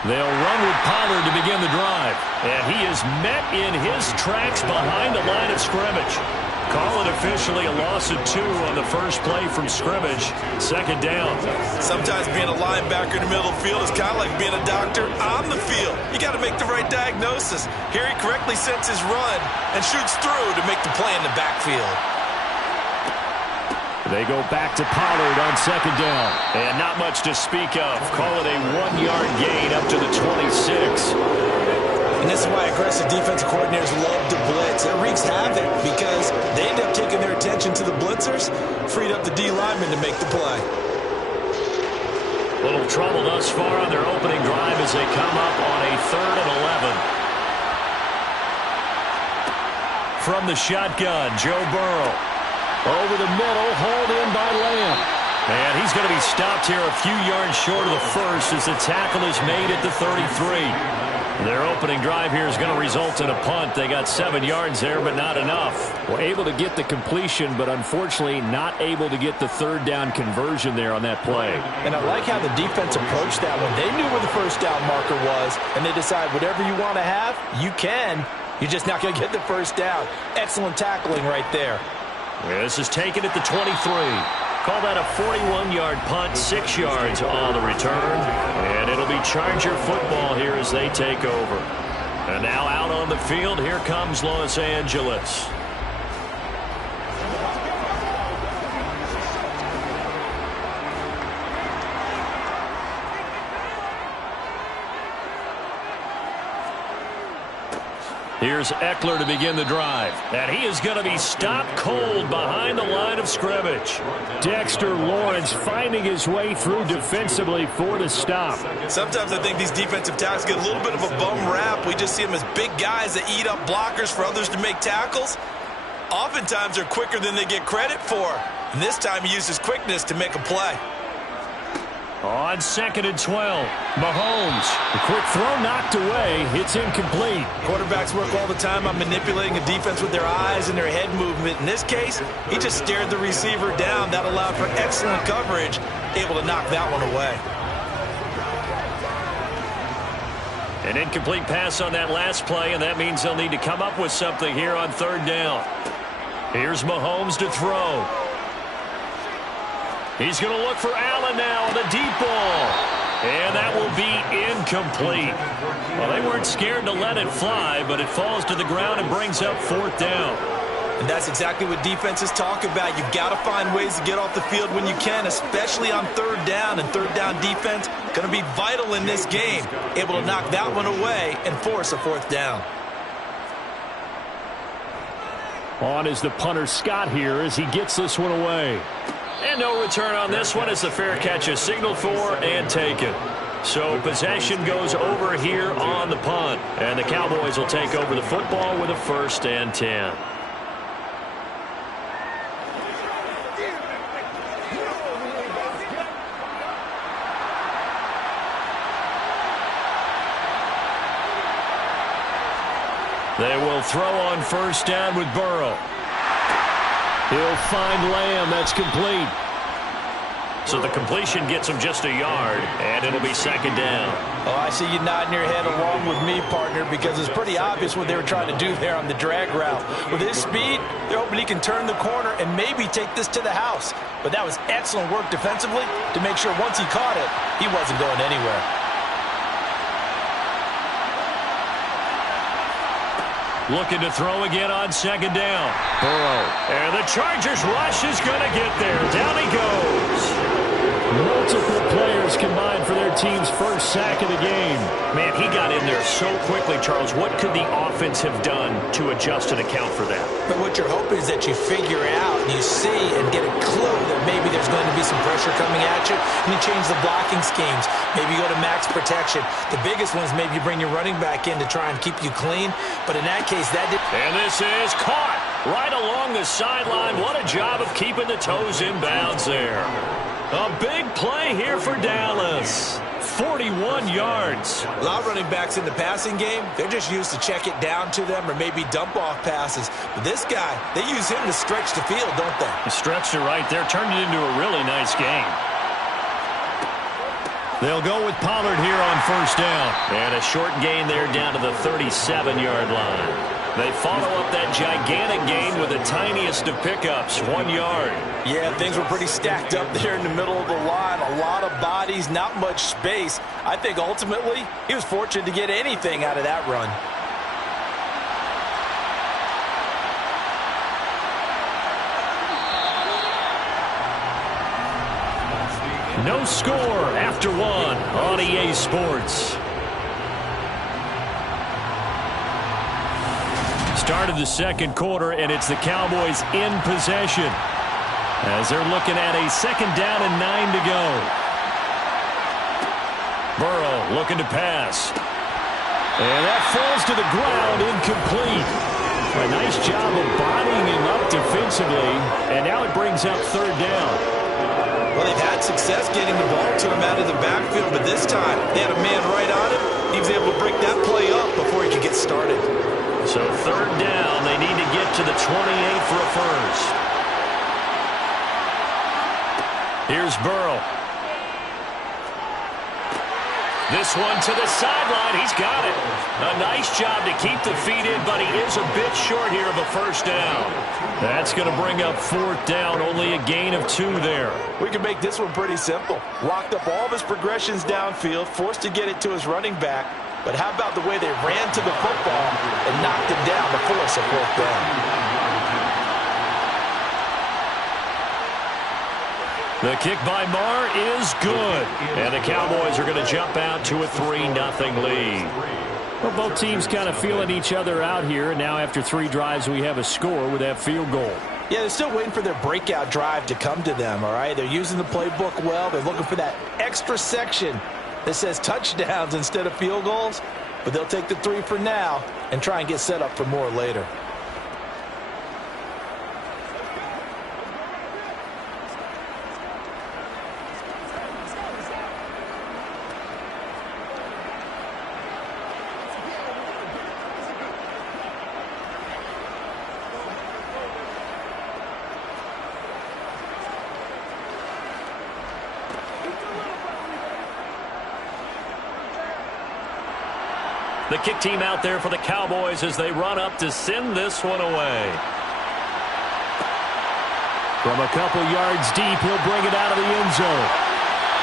They'll run with Pollard to begin the drive. And he is met in his tracks behind the line of scrimmage. Call it officially a loss of 2 on the first play from scrimmage. Second down. Sometimes being a linebacker in the middle of the field is kind of like being a doctor on the field. You got to make the right diagnosis. Here he correctly sets his run and shoots through to make the play in the backfield. They go back to Pollard on second down. And not much to speak of. Call it a 1-yard gain up to the 26. And this is why aggressive defensive coordinators love to blitz. It wreaks havoc because they end up taking their attention to the blitzers, freed up the D linemen to make the play. Little trouble thus far on their opening drive as they come up on a 3rd and 11. From the shotgun, Joe Burrow. Over the middle, hauled in by Lamb. And he's going to be stopped here a few yards short of the first as the tackle is made at the 33. Their opening drive here is going to result in a punt. They got 7 yards there, but not enough. Well, able to get the completion, but unfortunately not able to get the 3rd down conversion there on that play. And I like how the defense approached that one. They knew where the first down marker was, and they decide whatever you want to have, you can. You're just not going to get the first down. Excellent tackling right there. This is taken at the 23. Call that a 41-yard punt, 6 yards on the return. And it'll be Charger football here as they take over. And now out on the field, here comes Los Angeles. Here's Eckler to begin the drive. And he is going to be stopped cold behind the line of scrimmage. Dexter Lawrence finding his way through defensively for the stop. Sometimes I think these defensive tackles get a little bit of a bum rap. We just see them as big guys that eat up blockers for others to make tackles. Oftentimes they're quicker than they get credit for. And this time he uses quickness to make a play. On 2nd and 12, Mahomes. The quick throw knocked away. It's incomplete. Quarterbacks work all the time on manipulating a defense with their eyes and their head movement. In this case, he just stared the receiver down. That allowed for excellent coverage, able to knock that one away. An incomplete pass on that last play, and that means they'll need to come up with something here on 3rd down. Here's Mahomes to throw. He's going to look for Allen now on the deep ball. And that will be incomplete. Well, they weren't scared to let it fly, but it falls to the ground and brings up 4th down. And that's exactly what defenses talk about. You've got to find ways to get off the field when you can, especially on 3rd down. And 3rd down defense going to be vital in this game. Able to knock that one away and force a 4th down. On is the punter Scott here as he gets this one away. And no return on this one as the fair catch is signaled for and taken. So possession goes over here on the punt. And the Cowboys will take over the football with a 1st and 10. They will throw on 1st down with Burrow. He'll find Lamb. That's complete. So the completion gets him just a yard, and it'll be 2nd down. Oh, I see you nodding your head along with me, partner, because it's pretty obvious what they were trying to do there on the drag route. With his speed, they're hoping he can turn the corner and maybe take this to the house. But that was excellent work defensively to make sure once he caught it, he wasn't going anywhere. Looking to throw again on 2nd down. Burrow. And the Chargers rush is going to get there. Down he goes. Multiple players combined for their team's first sack of the game. Man, he got in there so quickly, Charles. What could the offense have done to adjust and account for that? But what you're hoping is that you figure out and you see and get a clue that maybe there's going to be some pressure coming at you, and you change the blocking schemes. Maybe you go to max protection. The biggest one is maybe you bring your running back in to try and keep you clean. But in that case, that did. And this is caught right along the sideline. What a job of keeping the toes in bounds there. A big play here for Dallas. 41 yards. A lot of running backs in the passing game, they're just used to check it down to them or maybe dump off passes. But this guy, they use him to stretch the field, don't they? He stretched it right there, turned it into a really nice game. They'll go with Pollard here on first down. And a short gain there down to the 37-yard line. They follow up that gigantic gain with the tiniest of pickups, 1 yard. Yeah, things were pretty stacked up there in the middle of the line. A lot of bodies, not much space. I think ultimately he was fortunate to get anything out of that run. No score after one on EA Sports. Start of the second quarter, and it's the Cowboys in possession as they're looking at a second down and 9 to go. Burrow looking to pass. And that falls to the ground, incomplete. A nice job of bodying him up defensively, and now it brings up third down. Well, they've had success getting the ball to him out of the backfield, but this time they had a man right on him. He was able to break that play up before he could get started. So third down, they need to get to the 28 for a first. Here's Burrow. This one to the sideline. He's got it. A nice job to keep the feet in, but he is a bit short here of a first down. That's going to bring up fourth down. Only a gain of 2 there. We can make this one pretty simple. Locked up all of his progressions downfield, forced to get it to his running back. But how about the way they ran to the football and knocked him down to force a fourth down? The kick by Marr is good. And the Cowboys are going to jump out to a 3-0 lead. Well, both teams kind of feeling each other out here. And now after 3 drives, we have a score with that field goal. Yeah, they're still waiting for their breakout drive to come to them, all right? They're using the playbook well. They're looking for that extra section that says touchdowns instead of field goals, but they'll take the 3 for now and try and get set up for more later. The kick team out there for the Cowboys as they run up to send this one away. From a couple yards deep, he'll bring it out of the end zone.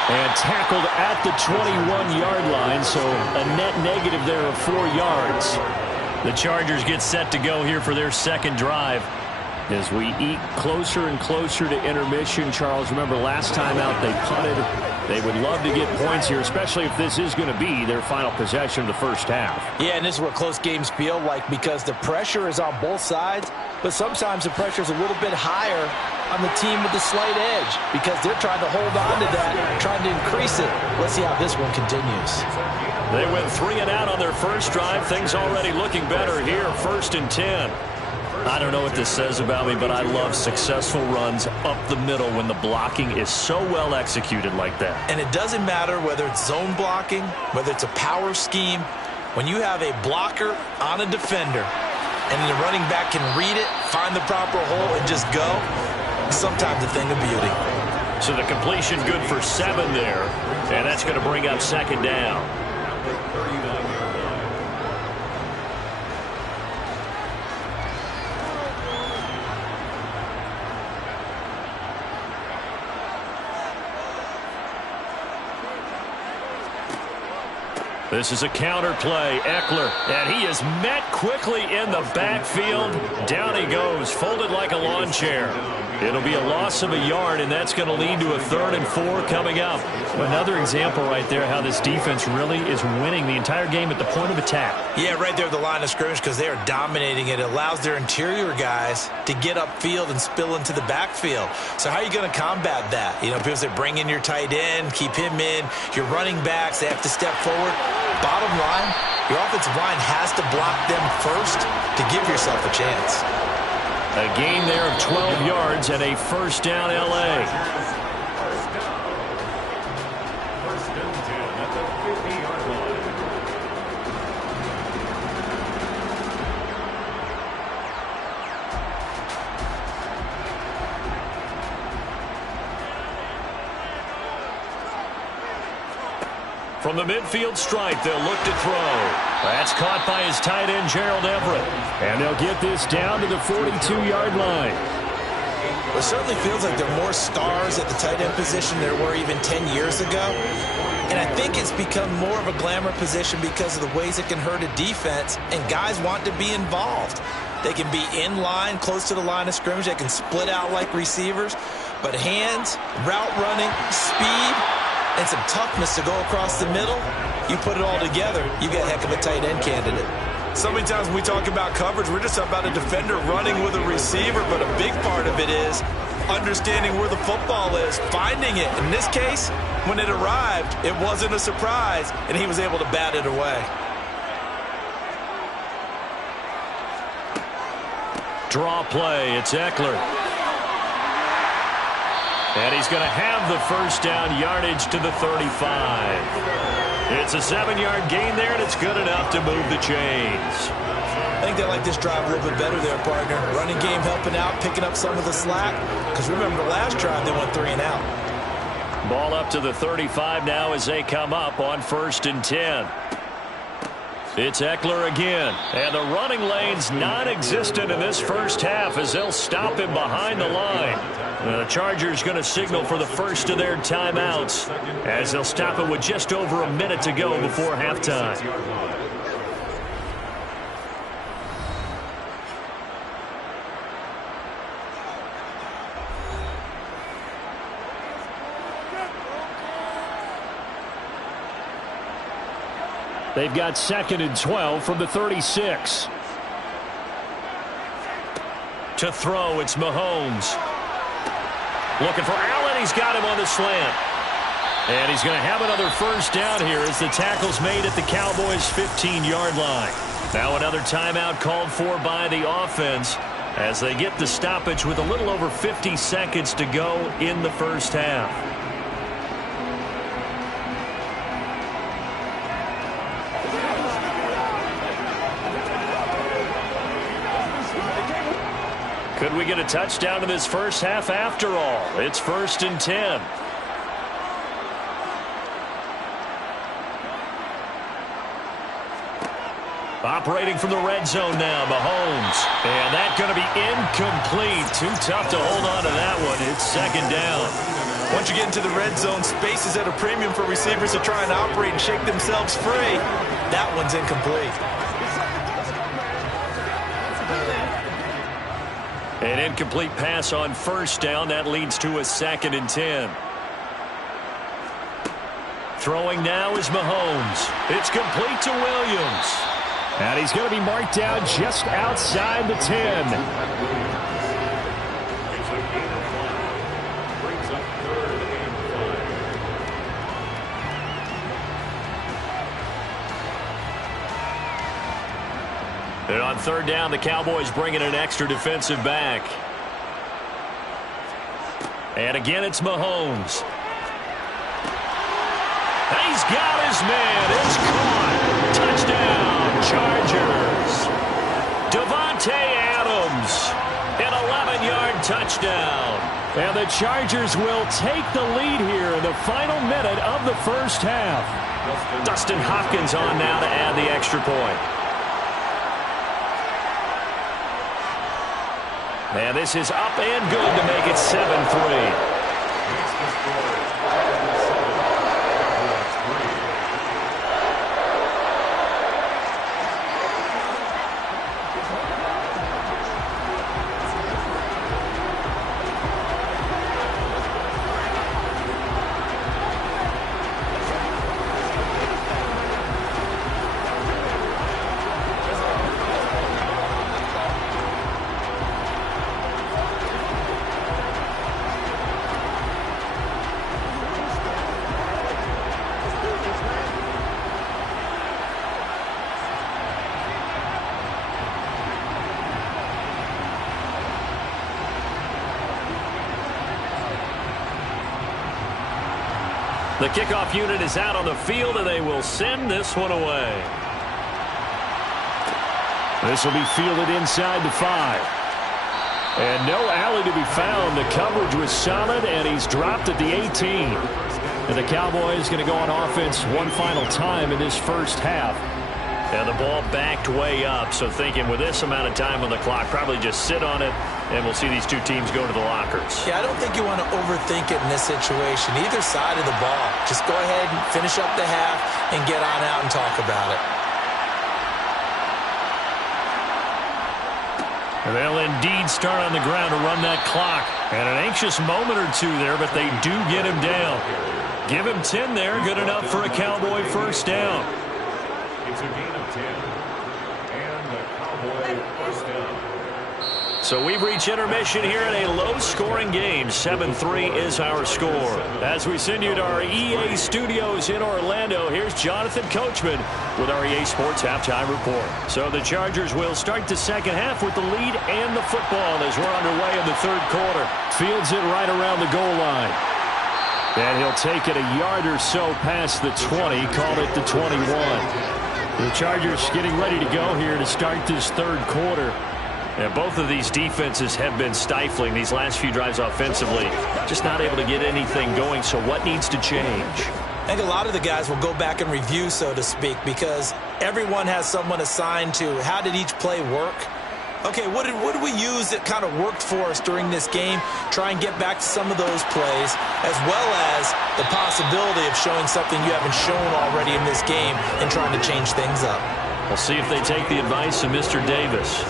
And tackled at the 21-yard line, so a net negative there of 4 yards. The Chargers get set to go here for their second drive. As we eat closer and closer to intermission, Charles, remember last time out they punted. They would love to get points here, especially if this is going to be their final possession of the first half. Yeah, and this is what close games feel like because the pressure is on both sides, but sometimes the pressure is a little bit higher on the team with the slight edge because they're trying to hold on to that, trying to increase it. Let's see how this one continues. They went 3 and out on their first drive. Things already looking better here, 1st and 10. I don't know what this says about me, but I love successful runs up the middle when the blocking is so well executed like that. And it doesn't matter whether it's zone blocking, whether it's a power scheme. When you have a blocker on a defender and the running back can read it, find the proper hole, and just go, sometimes a thing of beauty. So the completion good for 7 there, and that's going to bring up second down. This is a counter play. Ekeler, and he is met quickly in the backfield. Down he goes, folded like a lawn chair. It'll be a loss of a yard, and that's going to lead to a 3rd and 4 coming up. Another example right there how this defense really is winning the entire game at the point of attack. Yeah, right there at the line of scrimmage because they are dominating it. It allows their interior guys to get upfield and spill into the backfield. So how are you going to combat that? You know, people say bring in your tight end, keep him in. Your running backs, they have to step forward. Bottom line, your offensive line has to block them first to give yourself a chance. A gain there of 12 yards and a 1st down, L.A. First and 10 at the 50-yard line. From the midfield stripe, they'll look to throw. That's caught by his tight end, Gerald Everett. And they'll get this down to the 42-yard line. It certainly feels like there are more stars at the tight end position than there were even 10 years ago. And I think it's become more of a glamour position because of the ways it can hurt a defense, and guys want to be involved. They can be in line, close to the line of scrimmage. They can split out like receivers. But hands, route running, speed, and some toughness to go across the middle, you put it all together, you get a heck of a tight end candidate. So many times when we talk about coverage, we're just about a defender running with a receiver, but a big part of it is understanding where the football is, finding it. In this case, when it arrived, it wasn't a surprise, and he was able to bat it away. Draw play, it's Ekeler. And he's going to have the 1st down, yardage to the 35. It's a 7-yard gain there, and it's good enough to move the chains. I think they like this drive a little bit better there, partner. Running game helping out, picking up some of the slack. Because remember, the last drive, they went 3 and out. Ball up to the 35 now as they come up on 1st and 10. It's Ekeler again, and the running lane's non-existent in this first half as they'll stop him behind the line. The Chargers going to signal for the first of their timeouts as they'll stop it with just over a minute to go before halftime. They've got 2nd and 12 from the 36. To throw, it's Mahomes. Looking for Allen. He's got him on the slant. And he's going to have another 1st down here as the tackle's made at the Cowboys' 15-yard line. Now another timeout called for by the offense as they get the stoppage with a little over 50 seconds to go in the first half. Could we get a touchdown in this first half after all? It's 1st and 10. Operating from the red zone now, Mahomes. And that's going to be incomplete. Too tough to hold on to that one. It's 2nd down. Once you get into the red zone, space is at a premium for receivers to try and operate and shake themselves free. That one's incomplete. An incomplete pass on 1st down. That leads to a 2nd and 10. Throwing now is Mahomes. It's complete to Williams. And he's going to be marked down just outside the 10. It's a gain of 5. Brings up 3rd and 5. And on 3rd down, the Cowboys bring in an extra defensive back. And again, it's Mahomes. He's got his man. It's caught. Touchdown, Chargers. Davante Adams, an 11-yard touchdown. And the Chargers will take the lead here in the final minute of the first half. Dustin Hopkins on now to add the extra point. And this is up and good to make it 7-3. The kickoff unit is out on the field, and they will send this one away. This will be fielded inside the 5. And no alley to be found. The coverage was solid, and he's dropped at the 18. And the Cowboys going to go on offense one final time in this first half. And the ball backed way up, so thinking with this amount of time on the clock, probably just sit on it, and we'll see these two teams go to the lockers. Yeah, I don't think you want to overthink it in this situation. Either side of the ball. Just go ahead and finish up the half and get on out and talk about it. And they'll indeed start on the ground to run that clock. And an anxious moment or two there, but they do get him down. Give him 10 there, good enough for a Cowboy first down. It's a gain of 10. And the Cowboy first down. So we've reached intermission here in a low-scoring game. 7-3 is our score. As we send you to our EA studios in Orlando, here's Jonathan Coachman with our EA Sports Halftime Report. So the Chargers will start the second half with the lead and the football as we're underway in the third quarter. Fields it right around the goal line. And he'll take it a yard or so past the 20, call it the 21. The Chargers getting ready to go here to start this third quarter. And both of these defenses have been stifling these last few drives offensively. Just not able to get anything going, so what needs to change? I think a lot of the guys will go back and review, so to speak, because everyone has someone assigned to how did each play work. Okay, what did we use that kind of worked for us during this game? Try and get back to some of those plays, as well as the possibility of showing something you haven't shown already in this game and trying to change things up. We'll see if they take the advice of Mr. Davis.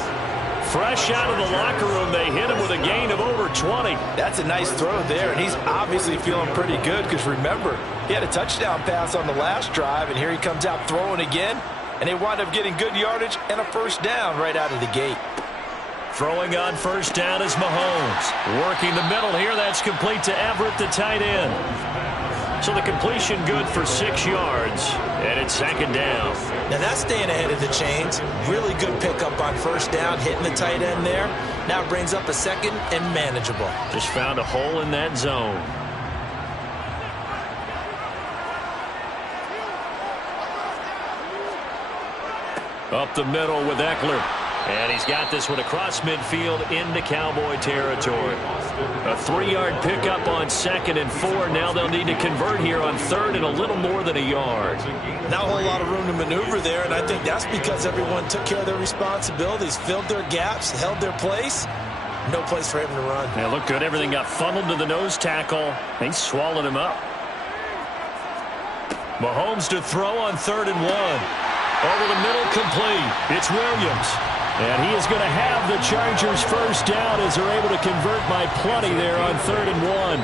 Fresh out of the locker room, they hit him with a gain of over 20. That's a nice throw there, and he's obviously feeling pretty good because, remember, he had a touchdown pass on the last drive, and here he comes out throwing again, and they wind up getting good yardage and a first down right out of the gate. Throwing on first down is Mahomes. Working the middle here, that's complete to Everett, the tight end. So the completion good for 6 yards, and it's second down. Now that's staying ahead of the chains. Really good pickup on first down, hitting the tight end there. Now it brings up a second and manageable. Just found a hole in that zone. Up the middle with Eckler. And he's got this one across midfield into Cowboy territory. A 3-yard pickup on second and 4. Now they'll need to convert here on third and a little more than a yard. Not a whole lot of room to maneuver there, and I think that's because everyone took care of their responsibilities, filled their gaps, held their place. No place for him to run. Yeah, looked good. Everything got funneled to the nose tackle. They swallowed him up. Mahomes to throw on third and 1. Over the middle, complete. It's Williams. And he is going to have the Chargers first down as they're able to convert by plenty there on third and 1.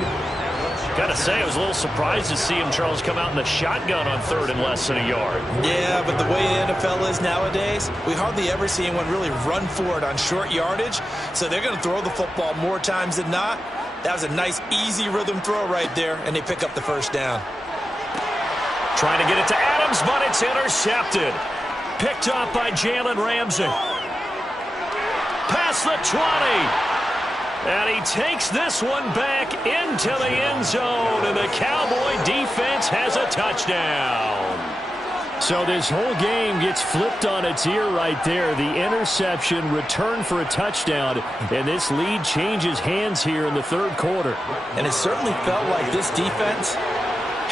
Got to say, I was a little surprised to see him, Charles, come out in the shotgun on third and less than a yard. Yeah, but the way the NFL is nowadays, we hardly ever see anyone really run for it on short yardage. So they're going to throw the football more times than not. That was a nice, easy rhythm throw right there, and they pick up the first down. Trying to get it to Adams, but it's intercepted. Picked off by Jalen Ramsey. Past the 20. And he takes this one back into the end zone. And the Cowboy defense has a touchdown. So this whole game gets flipped on its ear right there. The interception, return for a touchdown. And this lead changes hands here in the third quarter. And it certainly felt like this defense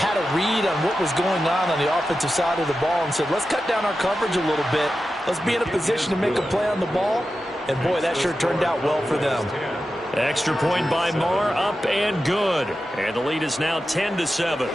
had a read on what was going on the offensive side of the ball and said, let's cut down our coverage a little bit. Let's be in a position to make a play on the ball. And, boy, that sure turned out well for them. Extra point by Marr, up and good. And the lead is now 10-7.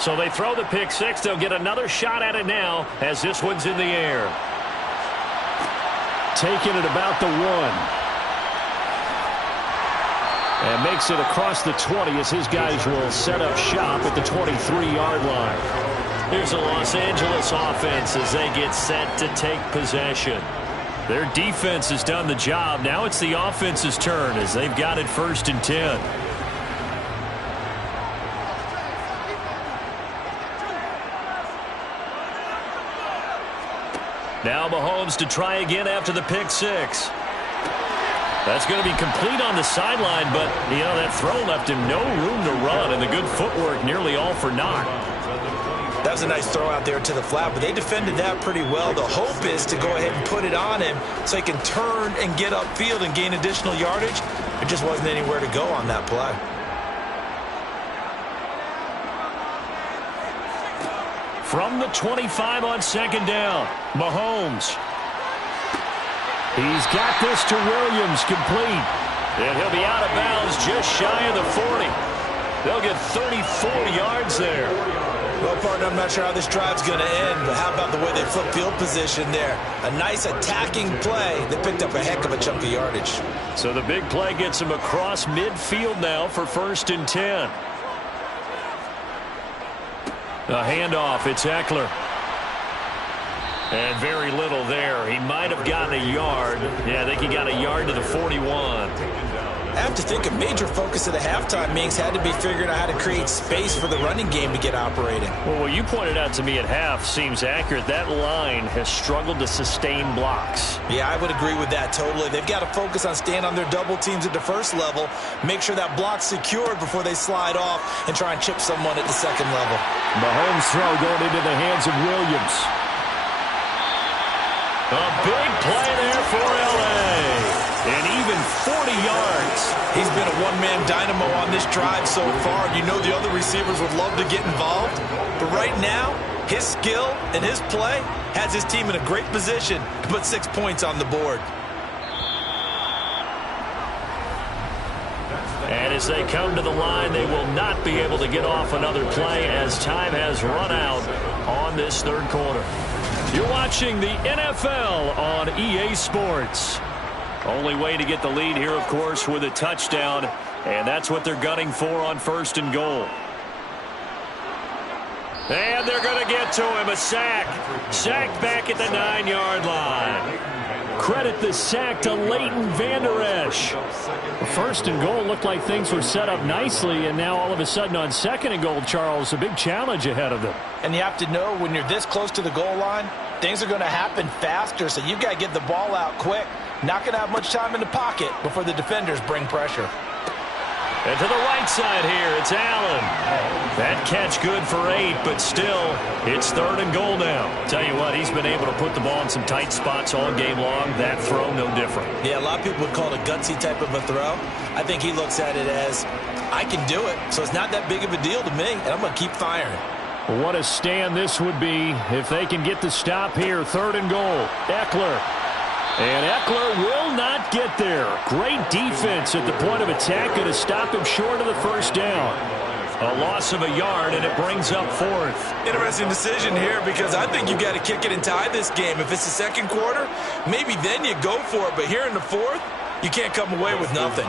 So they throw the pick six. They'll get another shot at it now as this one's in the air. taken at about the 1. And makes it across the 20 as his guys will set up shop at the 23-yard line. Here's the Los Angeles offense as they get set to take possession. Their defense has done the job. Now it's the offense's turn as they've got it 1st and 10. Now Mahomes to try again after the pick 6. That's going to be complete on the sideline, but, you know, that throw left him no room to run, and the good footwork nearly all for naught. That was a nice throw out there to the flat, but they defended that pretty well. The hope is to go ahead and put it on him so he can turn and get upfield and gain additional yardage. There just wasn't anywhere to go on that play. From the 25 on 2nd down, Mahomes. He's got this to Williams, complete. And he'll be out of bounds just shy of the 40. They'll get 34 yards there. Well, partner, I'm not sure how this drive's going to end, but how about the way they flip field position there? A nice attacking play that picked up a heck of a chunk of yardage. So the big play gets him across midfield now for 1st and 10. A handoff, it's Eckler. And very little there. He might have gotten a yard. Yeah, I think he got a yard to the 41. I have to think a major focus of the halftime meetings had to be figuring out how to create space for the running game to get operating. Well, what you pointed out to me at half seems accurate. That line has struggled to sustain blocks. Yeah, I would agree with that totally. They've got to focus on staying on their double teams at the first level, make sure that block's secured before they slide off and try and chip someone at the second level. Mahomes' throw going into the hands of Williams. A big play there for L.A. And even 40 yards. He's been a one-man dynamo on this drive so far. You know the other receivers would love to get involved. But right now, his skill and his play has his team in a great position to put 6 points on the board. And as they come to the line, they will not be able to get off another play as time has run out on this 3rd quarter. You're watching the NFL on EA Sports. Only way to get the lead here, of course, with a touchdown, and that's what they're gunning for on 1st and goal. And they're going to get to him, a sack. Sacked back at the 9-yard line. Credit the sack to Leighton Vander Esch. 1st and goal looked like things were set up nicely, and now all of a sudden on 2nd and goal, Charles, a big challenge ahead of them. And you have to know when you're this close to the goal line, things are going to happen faster, so you've got to get the ball out quick. Not going to have much time in the pocket before the defenders bring pressure. And to the right side here, it's Allen. That catch good for 8, but still, it's 3rd and goal now. Tell you what, he's been able to put the ball in some tight spots all game long. That throw, no different. Yeah, a lot of people would call it a gutsy type of a throw. I think he looks at it as, I can do it, so it's not that big of a deal to me, and I'm going to keep firing. What a stand this would be if they can get the stop here. 3rd and goal. Eckler. And Eckler will not get there. Great defense at the point of attack. Going to stop him short of the 1st down. A loss of a yard, and it brings up 4th. Interesting decision here because I think you've got to kick it and tie this game. If it's the 2nd quarter, maybe then you go for it. But here in the 4th, you can't come away with nothing.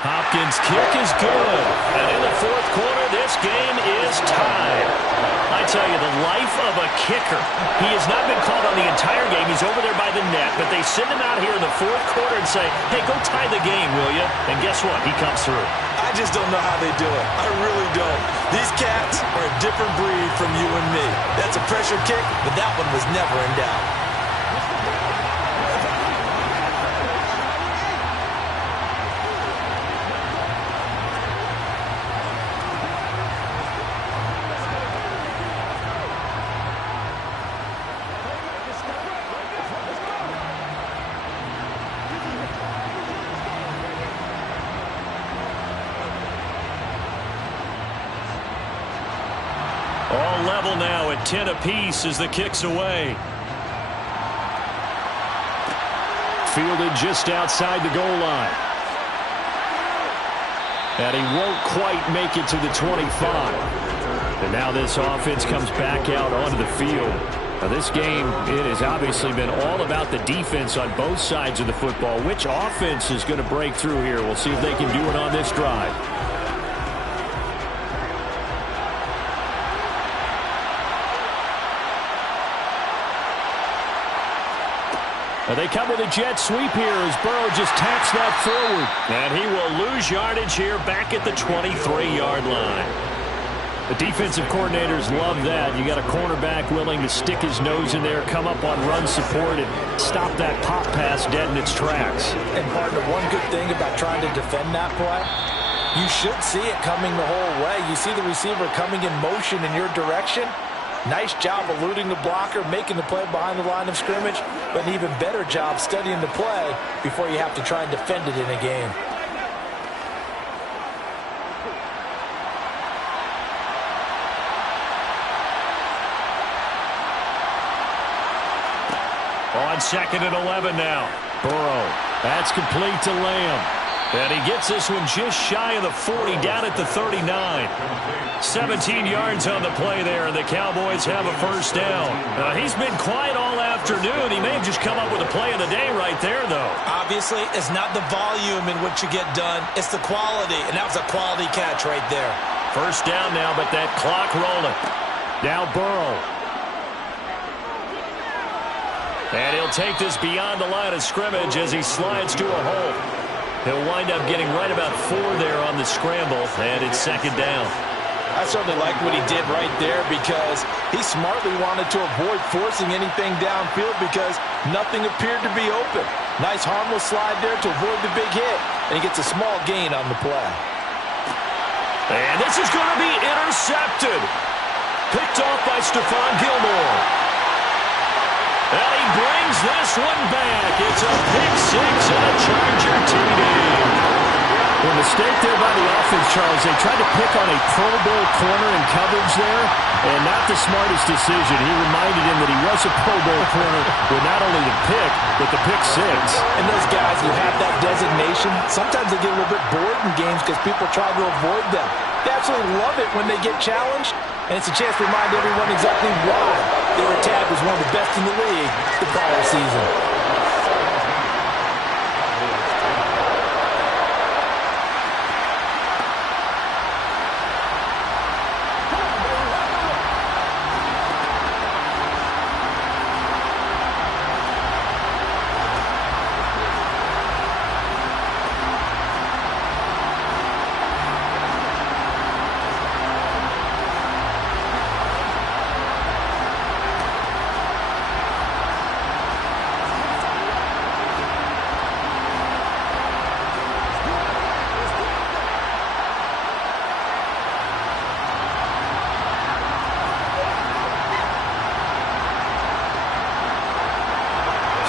Hopkins' kick is good. And in the 4th quarter, this game is tied. I tell you, the life of a kicker. He has not been called on the entire game. He's over there by the net. But they send him out here in the 4th quarter and say, hey, go tie the game, will you? And guess what? He comes through. I just don't know how they do it. I really don't. These cats are a different breed from you and me. That's a pressure kick, but that one was never in doubt. All level now at 10 apiece as the kick's away. Fielded just outside the goal line. And he won't quite make it to the 25. And now this offense comes back out onto the field. Now this game, it has obviously been all about the defense on both sides of the football. Which offense is going to break through here? We'll see if they can do it on this drive. Now they come with a jet sweep here as Burrow just taps that forward. And he will lose yardage here back at the 23-yard line. The defensive coordinators love that. You got a cornerback willing to stick his nose in there, come up on run support, and stop that pop pass dead in its tracks. And partner, one good thing about trying to defend that play, you should see it coming the whole way. You see the receiver coming in motion in your direction. Nice job eluding the blocker, making the play behind the line of scrimmage, but an even better job studying the play before you have to try and defend it in a game. On 2nd and 11 now. Burrow. That's complete to Lamb. And he gets this one just shy of the 40, down at the 39. 17 yards on the play there, and the Cowboys have a first down. He's been quiet all afternoon. He may have just come up with a play of the day right there, though. Obviously, it's not the volume in which you get done. It's the quality, and that was a quality catch right there. First down now, but that clock rolling. Now Burrow. And he'll take this beyond the line of scrimmage as he slides to a hole. He'll wind up getting right about 4 there on the scramble, and it's 2nd down. I certainly like what he did right there because he smartly wanted to avoid forcing anything downfield because nothing appeared to be open. Nice harmless slide there to avoid the big hit, and he gets a small gain on the play. And this is going to be intercepted. Picked off by Stephon Gilmore. And he brings this one back. It's a pick six and a Charger TD. A mistake there by the offense, Charles. They tried to pick on a Pro Bowl corner in coverage there, and not the smartest decision. He reminded him that he was a Pro Bowl corner with not only the pick, but the pick six. And those guys who have that designation, sometimes they get a little bit bored in games because people try to avoid them. They absolutely love it when they get challenged, and it's a chance to remind everyone exactly why they were tagged as one of the best in the league the prior season.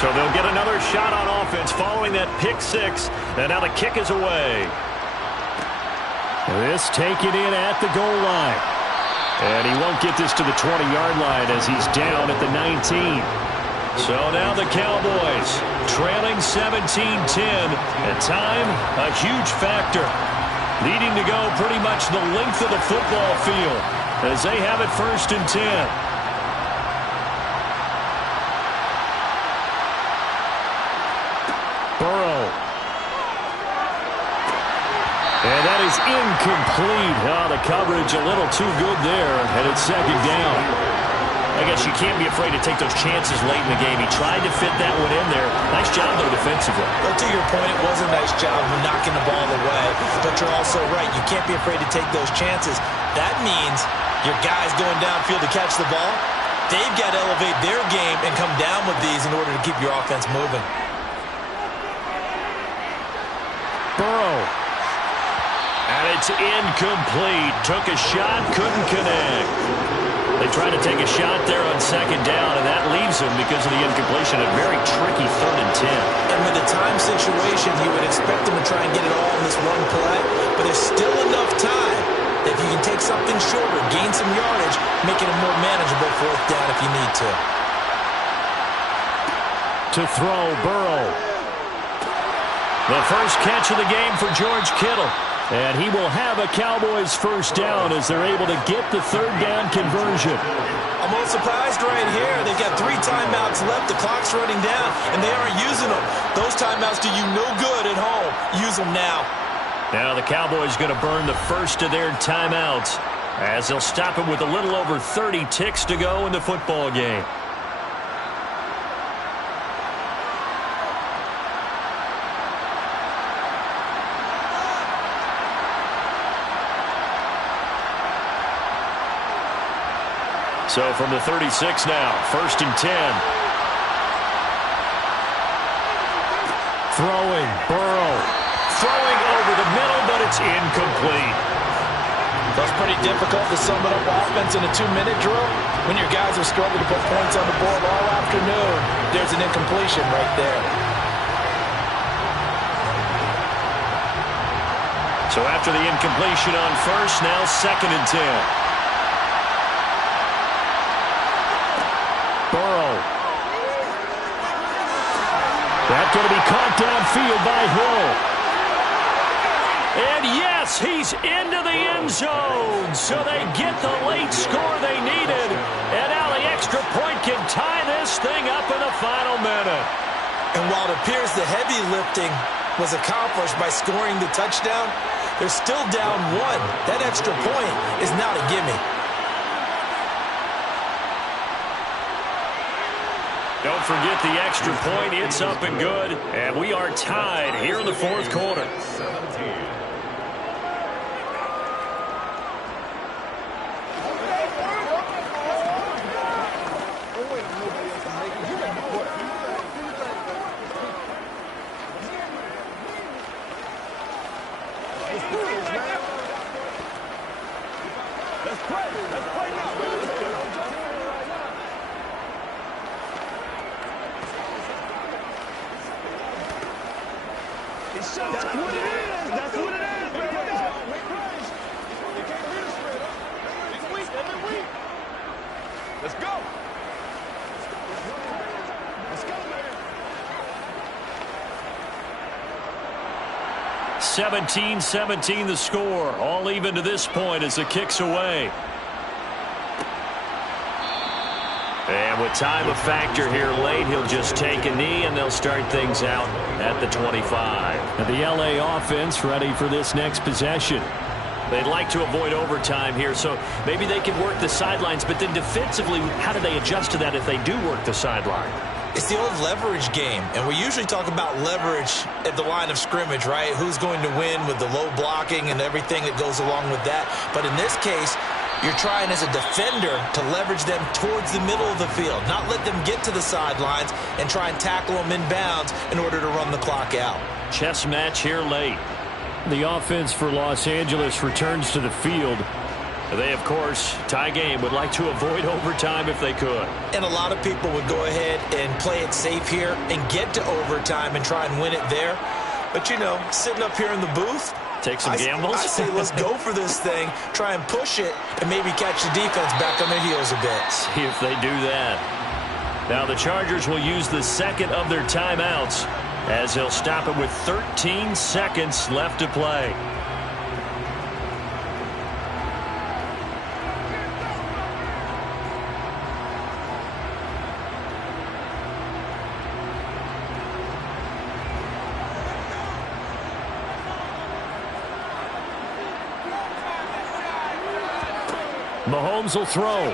So they'll get another shot on offense following that pick six. And now the kick is away. This taken in at the goal line. And he won't get this to the 20-yard line as he's down at the 19. So now the Cowboys trailing 17-10. At time, a huge factor. Needing to go pretty much the length of the football field as they have it 1st and 10. Burrow. And that is incomplete. Oh, the coverage a little too good there, and it's 2nd down. I guess you can't be afraid to take those chances late in the game. He tried to fit that one in there. Nice job, though, defensively. Well, to your point, it was a nice job of knocking the ball away, but you're also right. You can't be afraid to take those chances. That means your guys going downfield to catch the ball, they've got to elevate their game and come down with these in order to keep your offense moving. Burrow. And it's incomplete. Took a shot, couldn't connect. They tried to take a shot there on 2nd down, and that leaves them because of the incompletion. A very tricky 3rd and 10. And with the time situation, you would expect them to try and get it all in this one play, but there's still enough time that if you can take something shorter, gain some yardage, make it a more manageable 4th down if you need to. To throw, Burrow. The first catch of the game for George Kittle. And he will have a Cowboys first down as they're able to get the third down conversion. I'm most surprised right here. They've got 3 timeouts left. The clock's running down, and they aren't using them. Those timeouts do you no good at home. Use them now. Now the Cowboys going to burn the first of their timeouts as they'll stop it with a little over 30 ticks to go in the football game. So from the 36 now, 1st and 10. Throwing, Burrow. Throwing over the middle, but it's incomplete. That's pretty difficult to sum it up offense in a 2-minute drill. When your guys have struggled to put points on the board all afternoon, there's an incompletion right there. So after the incompletion on first, now 2nd and 10. Burrow. That's going to be caught downfield by Hill. And yes, he's into the end zone. So they get the late score they needed. And now the extra point can tie this thing up in the final minute. And while it appears the heavy lifting was accomplished by scoring the touchdown, they're still down 1. That extra point is not a gimme. Don't forget the extra point. It's up and good. And we are tied here in the 4th quarter. 17. Let's go. 17-17 the score. All even to this point as the kick's away. And with time a factor here late, he'll just take a knee and they'll start things out at the 25. And the LA offense ready for this next possession. They'd like to avoid overtime here, so maybe they can work the sidelines, but then defensively, how do they adjust to that if they do work the sideline? It's the old leverage game, and we usually talk about leverage at the line of scrimmage, right? Who's going to win with the low blocking and everything that goes along with that. But in this case, you're trying as a defender to leverage them towards the middle of the field, not let them get to the sidelines and try and tackle them in bounds in order to run the clock out. Chess match here late. The offense for Los Angeles returns to the field. They, of course, tie game, would like to avoid overtime if they could. And a lot of people would go ahead and play it safe here and get to overtime and try and win it there. But, you know, sitting up here in the booth, take some gambles. I say let's go for this thing, try and push it, and maybe catch the defense back on their heels a bit. See if they do that. Now the Chargers will use the second of their timeouts as they'll stop it with 13 seconds left to play. Mahomes will throw.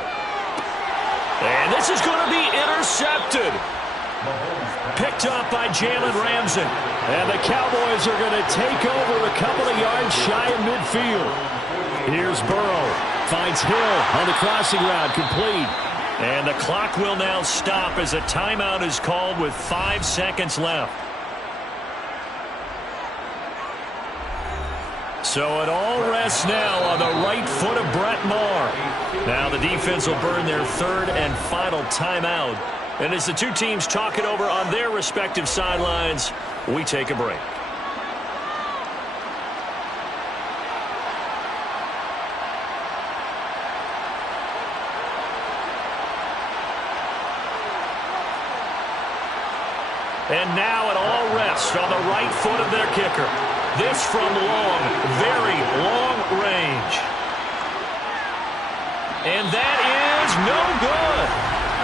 And this is going to be intercepted. Picked up by Jalen Ramsey. And the Cowboys are going to take over a couple of yards shy of midfield. Here's Burrow. Finds Hill on the crossing route. Complete. And the clock will now stop as a timeout is called with 5 seconds left. So it all rests now on the right foot of Brett Maher. Now the defense will burn their third and final timeout. And as the two teams talk it over on their respective sidelines, we take a break. And now it all rests on the right foot of their kicker. This from long, very no good.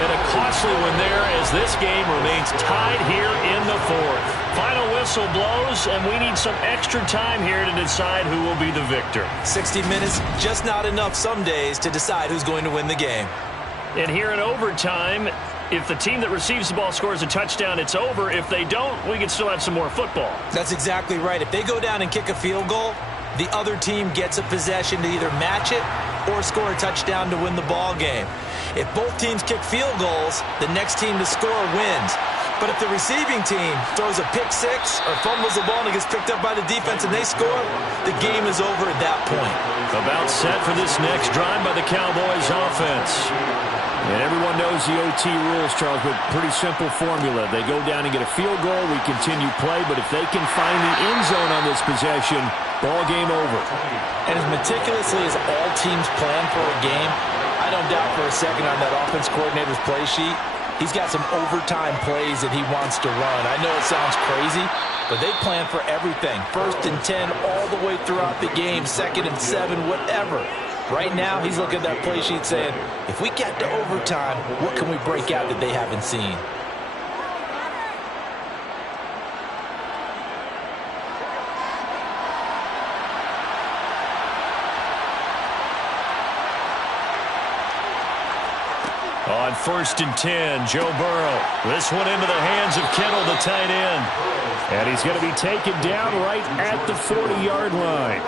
And a costly one there as this game remains tied here in the fourth. Final whistle blows, and we need some extra time here to decide who will be the victor. 60 minutes, just not enough some days to decide who's going to win the game. And here in overtime, if the team that receives the ball scores a touchdown, it's over. If they don't, we can still have some more football. That's exactly right. If they go down and kick a field goal, the other team gets a possession to either match it or score a touchdown to win the ball game. If both teams kick field goals, the next team to score wins. But if the receiving team throws a pick six or fumbles the ball and it gets picked up by the defense and they score, the game is over at that point. About set for this next drive by the Cowboys offense. And everyone knows the OT rules, Charles, but pretty simple formula. They go down and get a field goal, we continue play, but if they can find the end zone on this possession, ball game over. And as meticulously as all teams plan for a game, I don't doubt for a second on that offense coordinator's play sheet, he's got some overtime plays that he wants to run. I know it sounds crazy, but they plan for everything. 1st and 10 all the way throughout the game, 2nd and 7, whatever. Right now, he's looking at that play sheet saying, if we get to overtime, what can we break out that they haven't seen? On 1st and 10, Joe Burrow. This one into the hands of Kittle, the tight end. And he's going to be taken down right at the 40-yard line.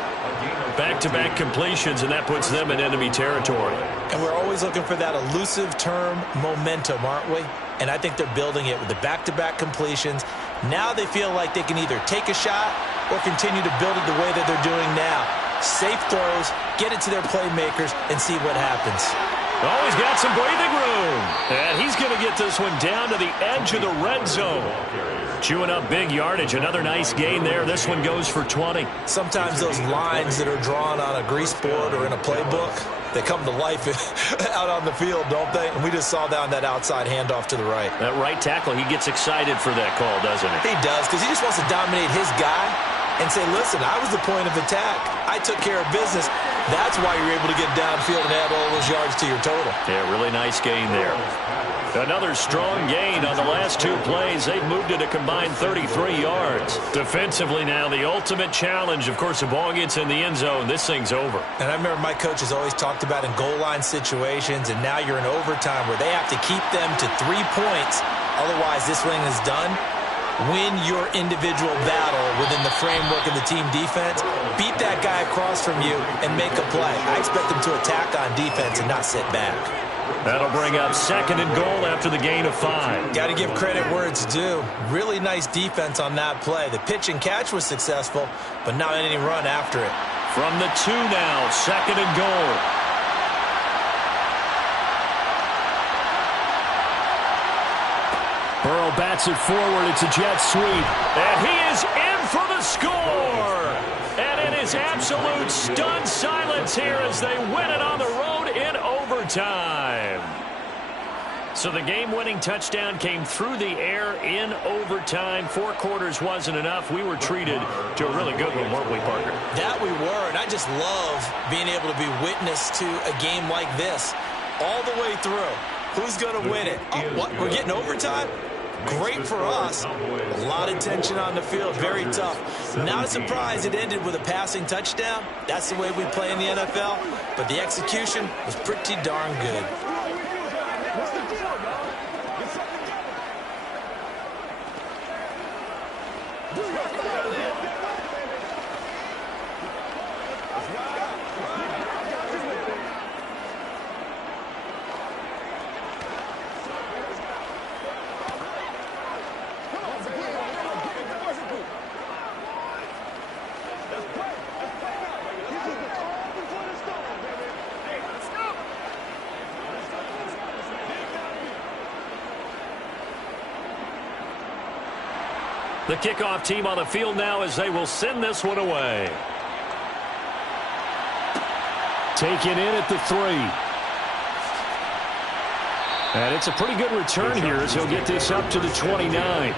Back-to-back completions, and that puts them in enemy territory. And we're always looking for that elusive term, momentum, aren't we? And I think they're building it with the back-to-back completions. Now they feel like they can either take a shot or continue to build it the way that they're doing now. Safe throws, get it to their playmakers, and see what happens. Oh, he's got some breathing room. And he's going to get this one down to the edge of the red zone. Chewing up big yardage. Another nice gain there. This one goes for 20. Sometimes those lines that are drawn on a grease board or in a playbook, they come to life out on the field, don't they? And we just saw down that outside handoff to the right. That right tackle, he gets excited for that call, doesn't he? He does, because he just wants to dominate his guy and say, listen, I was the point of attack. I took care of business. That's why you're able to get downfield and add all those yards to your total. Yeah, really nice gain there. Another strong gain on the last 2 plays. They've moved it a combined 33 yards. Defensively now, the ultimate challenge. Of course, the ball gets in the end zone. This thing's over. And I remember my coaches always talked about in goal line situations, and now you're in overtime where they have to keep them to 3 points. Otherwise, this thing is done. Win your individual battle within the framework of the team defense. Beat that guy across from you and make a play. I expect them to attack on defense and not sit back. That'll bring up 2nd and goal after the gain of 5. Got to give credit where it's due. Really nice defense on that play. The pitch and catch was successful, but not any run after it. From the 2 now, 2nd and goal. Burrow bats it forward. It's a jet sweep. And he is in for the score. And it is absolute stunned silence here as they win it on the road in overtime. So the game-winning touchdown came through the air in overtime. 4 quarters wasn't enough. We were treated to a really good one, weren't we, Parker? That we were, and I just love being able to be witness to a game like this all the way through. Who's going to win it? Oh, what? We're getting overtime? Great for us. A lot of tension on the field. Very tough. Not a surprise it ended with a passing touchdown. That's the way we play in the NFL. But the execution was pretty darn good. The kickoff team on the field now as they will send this one away. Taken in at the 3. And it's a pretty good return here as he'll get this up to the 29.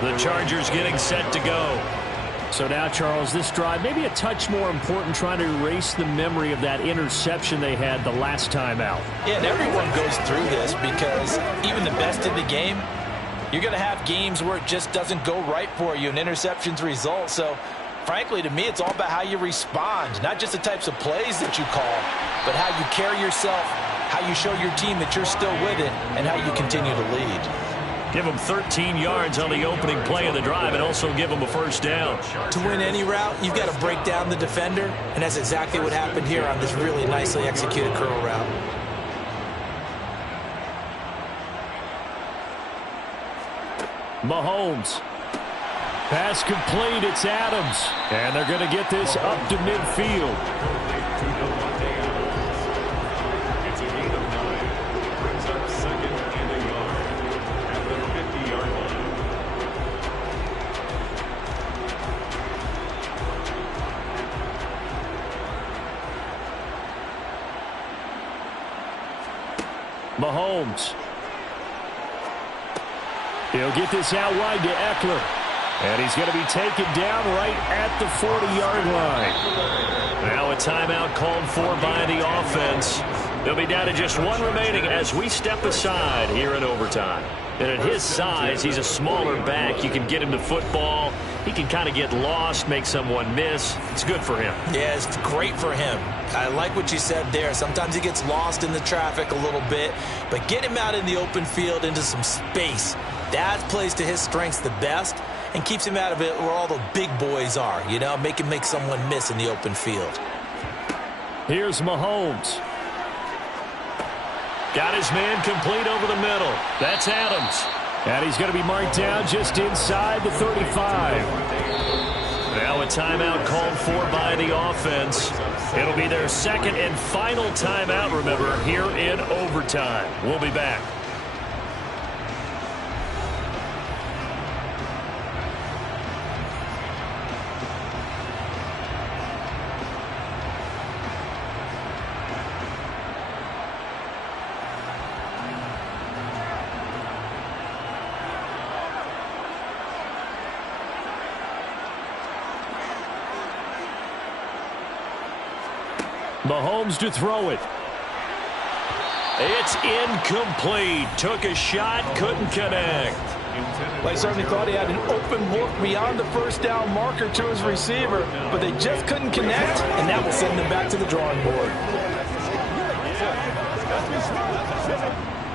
The Chargers getting set to go. So now, Charles, this drive maybe a touch more important, trying to erase the memory of that interception they had the last time out. Yeah, and everyone goes through this because even the best in the game, you're going to have games where it just doesn't go right for you and interceptions result. So, frankly, to me, it's all about how you respond, not just the types of plays that you call, but how you carry yourself, how you show your team that you're still with it, and how you continue to lead. Give them 13 yards on the opening play of the drive and also give them a first down. To win any route, you've got to break down the defender, and that's exactly what happened here on this really nicely executed curl route. Mahomes. Pass complete. It's Adams. And they're going to get this up to midfield. It's a gain of 9. Brings up 2nd and a yard at the 50-yard line. Mahomes. He'll get this out wide to Eckler. And he's going to be taken down right at the 40-yard line. Now a timeout called for by the offense. They'll be down to just one remaining as we step aside here in overtime. And at his size, he's a smaller back. You can get him the football. He can kind of get lost, make someone miss. It's good for him. Yeah, it's great for him. I like what you said there. Sometimes he gets lost in the traffic a little bit, but get him out in the open field into some space. That plays to his strengths the best and keeps him out of it where all the big boys are, you know, make someone miss in the open field. Here's Mahomes. Got his man complete over the middle. That's Adams. And he's going to be marked down just inside the 35. Now a timeout called for by the offense. It'll be their second and final timeout, remember, here in overtime. We'll be back. Mahomes to throw it. It's incomplete. Took a shot, couldn't connect. Well, I certainly thought he had an open look beyond the first down marker to his receiver, but they just couldn't connect, and that will send them back to the drawing board.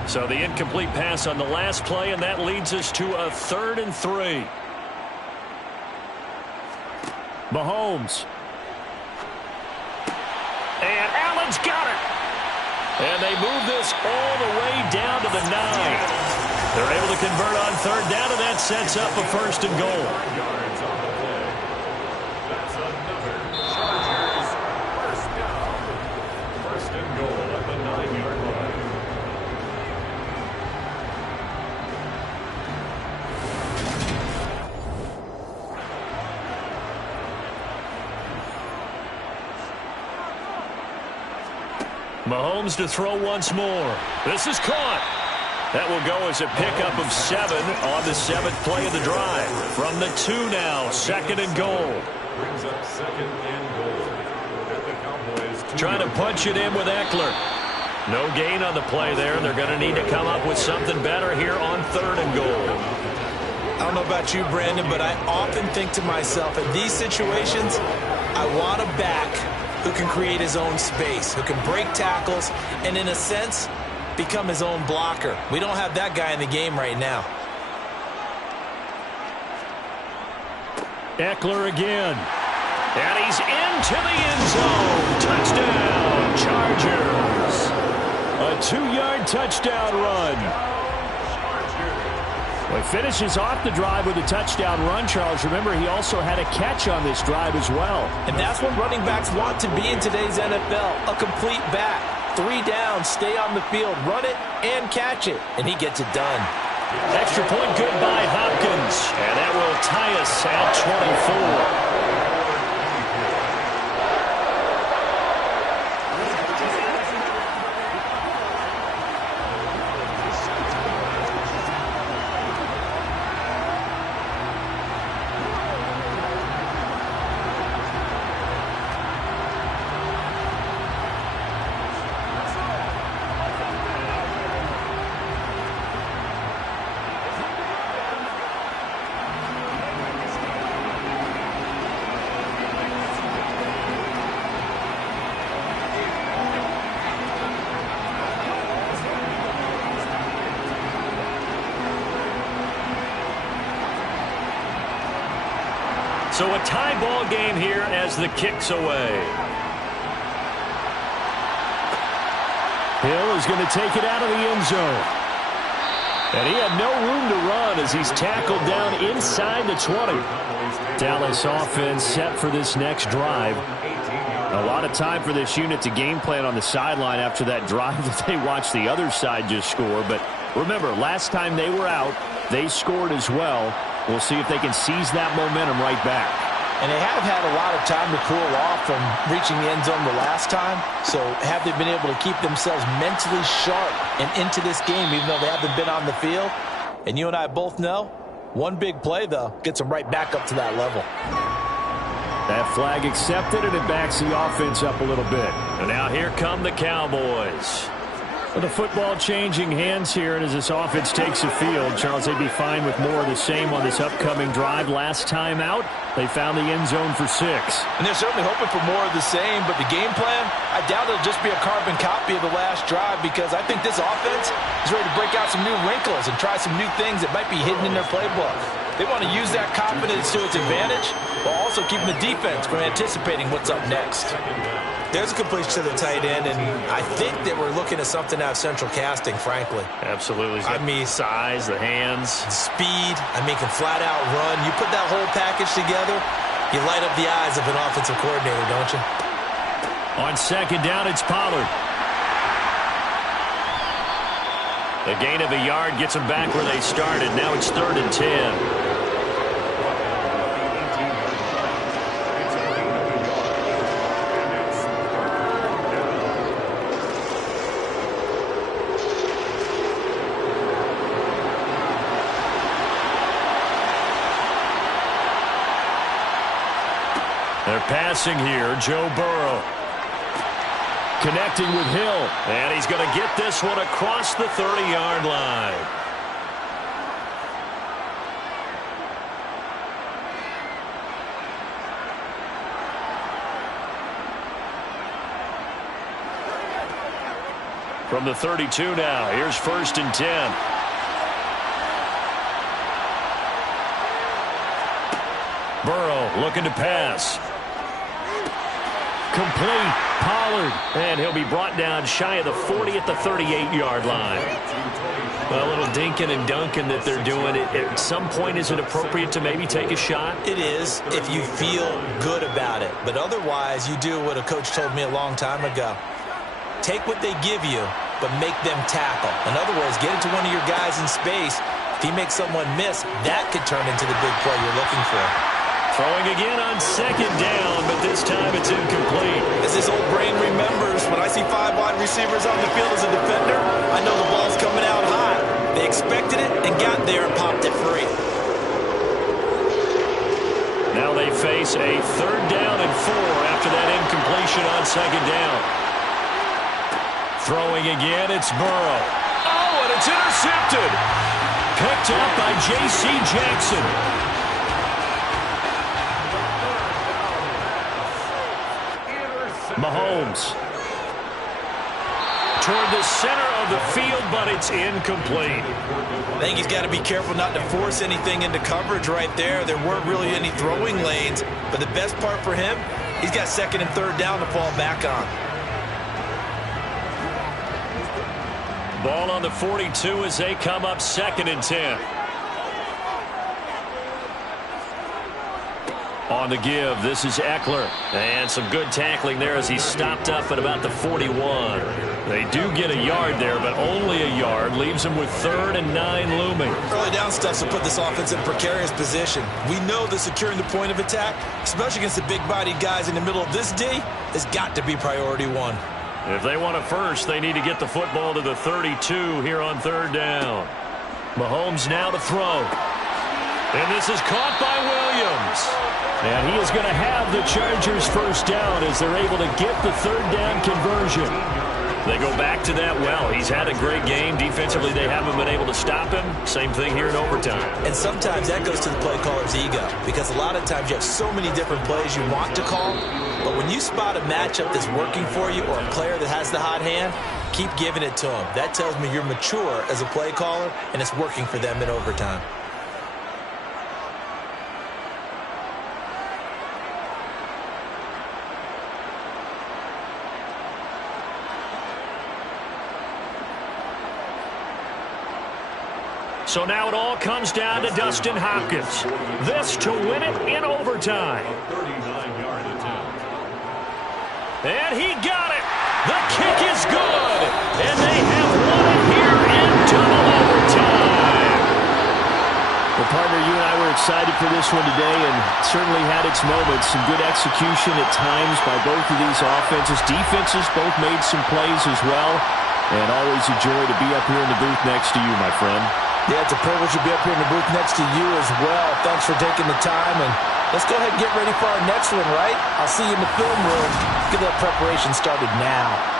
So the incomplete pass on the last play, and that leads us to a 3rd and 3. Mahomes. And Allen's got it. And they move this all the way down to the 9. They're able to convert on 3rd down, and that sets up a 1st and goal. Yards on the play. That's another Chargers first down. 1st and goal at the 9-yard line. Mahomes to throw once more. This is caught. That will go as a pickup of 7 on the 7th play of the drive. From the 2 now, 2nd and goal. Brings up 2nd and goal at the Cowboys. Trying to punch it in with Eckler. No gain on the play there. They're going to need to come up with something better here on 3rd and goal. I don't know about you, Brandon, but I often think to myself, in these situations, I want a back who can create his own space, who can break tackles, and in a sense, become his own blocker. We don't have that guy in the game right now. Eckler again. And he's into the end zone. Touchdown, Chargers. A 2-yard touchdown run. Well, he finishes off the drive with a touchdown run, Charles. Remember, he also had a catch on this drive as well. And that's what running backs want to be in today's NFL, a complete back. 3 down, stay on the field, run it, and catch it. And he gets it done. Extra point good by Hopkins. And that will tie us at 24. So a tie ball game here as the kick's away. Hill is going to take it out of the end zone. And he had no room to run as he's tackled down inside the 20. Dallas offense set for this next drive. A lot of time for this unit to game plan on the sideline after that drive that they watched the other side just score. But remember, last time they were out, they scored as well. We'll see if they can seize that momentum right back. And they have had a lot of time to cool off from reaching the end zone the last time. So have they been able to keep themselves mentally sharp and into this game even though they haven't been on the field? And you and I both know, one big play, though, gets them right back up to that level. That flag accepted, and it backs the offense up a little bit. And now here come the Cowboys. With the football changing hands here, and as this offense takes the field, Charles, they'd be fine with more of the same on this upcoming drive. Last time out, they found the end zone for 6. And they're certainly hoping for more of the same, but the game plan, I doubt it'll just be a carbon copy of the last drive because I think this offense is ready to break out some new wrinkles and try some new things that might be hidden in their playbook. They want to use that confidence to its advantage while also keeping the defense from anticipating what's up next. There's a completion to the tight end, and I think that we're looking at something out of central casting, frankly. Absolutely. I mean, size, the hands. Speed. I mean, can flat out run. You put that whole package together, you light up the eyes of an offensive coordinator, don't you? On second down, it's Pollard. A gain of a yard gets them back where they started. Now it's 3rd and 10. They're passing here. Joe Burrow connecting with Hill. And he's going to get this one across the 30-yard line. From the 32 now, here's 1st and 10. Burrow looking to pass. Complete. Pollard. And he'll be brought down shy of the 40 at the 38-yard line. A little dinking and dunking that they're doing. At some point, is it appropriate to maybe take a shot? It is if you feel good about it. But otherwise, you do what a coach told me a long time ago. Take what they give you, but make them tackle. In other words, get it to one of your guys in space. If he makes someone miss, that could turn into the big play you're looking for. Throwing again on second down, but this time it's incomplete. As this old brain remembers, when I see 5 wide receivers on the field as a defender, I know the ball's coming out high. They expected it and got there and popped it free. Now they face a 3rd down and 4 after that incompletion on second down. Throwing again, it's Burrow. Oh, and it's intercepted. Picked up by J.C. Jackson. Mahomes toward the center of the field, but it's incomplete. I think he's got to be careful not to force anything into coverage right there. There weren't really any throwing lanes, but the best part for him, he's got 2nd and 3rd down to fall back on. Ball on the 42 as they come up 2nd and 10. On the give, this is Eckler. And some good tackling there as he stopped up at about the 41. They do get a yard there, but only a yard. Leaves them with 3rd and 9 looming. Early down stuff will put this offense in a precarious position. We know that securing the point of attack, especially against the big-bodied guys in the middle of this D, has got to be priority 1. If they want a first, they need to get the football to the 32 here on 3rd down. Mahomes now to throw. And this is caught by Williams. And he is going to have the Chargers' 1st down as they're able to get the 3rd down conversion. They go back to that well. He's had a great game. Defensively, they haven't been able to stop him. Same thing here in overtime. And sometimes that goes to the play caller's ego because a lot of times you have so many different plays you want to call, but when you spot a matchup that's working for you or a player that has the hot hand, keep giving it to him. That tells me you're mature as a play caller, and it's working for them in overtime. So now it all comes down to Dustin Hopkins. This to win it in overtime. 39-yard attempt. And he got it. The kick is good. And they have won it here in double overtime. Well, partner, you and I were excited for this one today and certainly had its moments. Some good execution at times by both of these offenses. Defenses both made some plays as well. And always a joy to be up here in the booth next to you, my friend. Yeah, it's a privilege to be up here in the booth next to you as well. Thanks for taking the time, and let's go ahead and get ready for our next one, right? I'll see you in the film room. Let's get that preparation started now.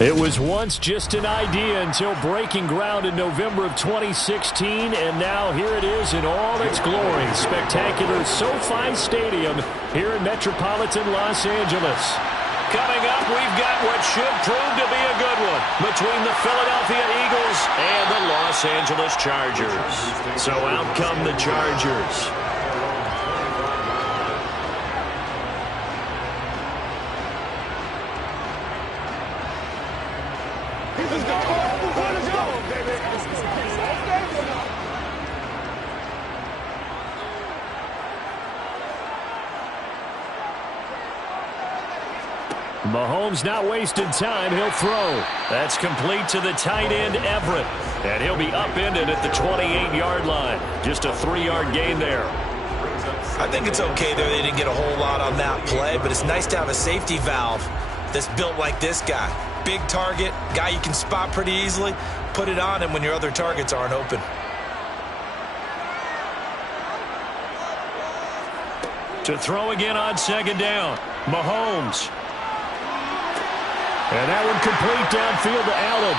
It was once just an idea until breaking ground in November of 2016, and now here it is in all its glory. Spectacular SoFi Stadium here in metropolitan Los Angeles. Coming up, we've got what should prove to be a good one between the Philadelphia Eagles and the Los Angeles Chargers. So out come the Chargers. Mahomes not wasting time. He'll throw. That's complete to the tight end, Everett. And he'll be upended at the 28-yard line. Just a 3-yard gain there. I think it's okay there. They didn't get a whole lot on that play, but it's nice to have a safety valve that's built like this guy. Big target, guy you can spot pretty easily. Put it on him when your other targets aren't open. To throw again on second down. Mahomes. And that one complete downfield to Allen.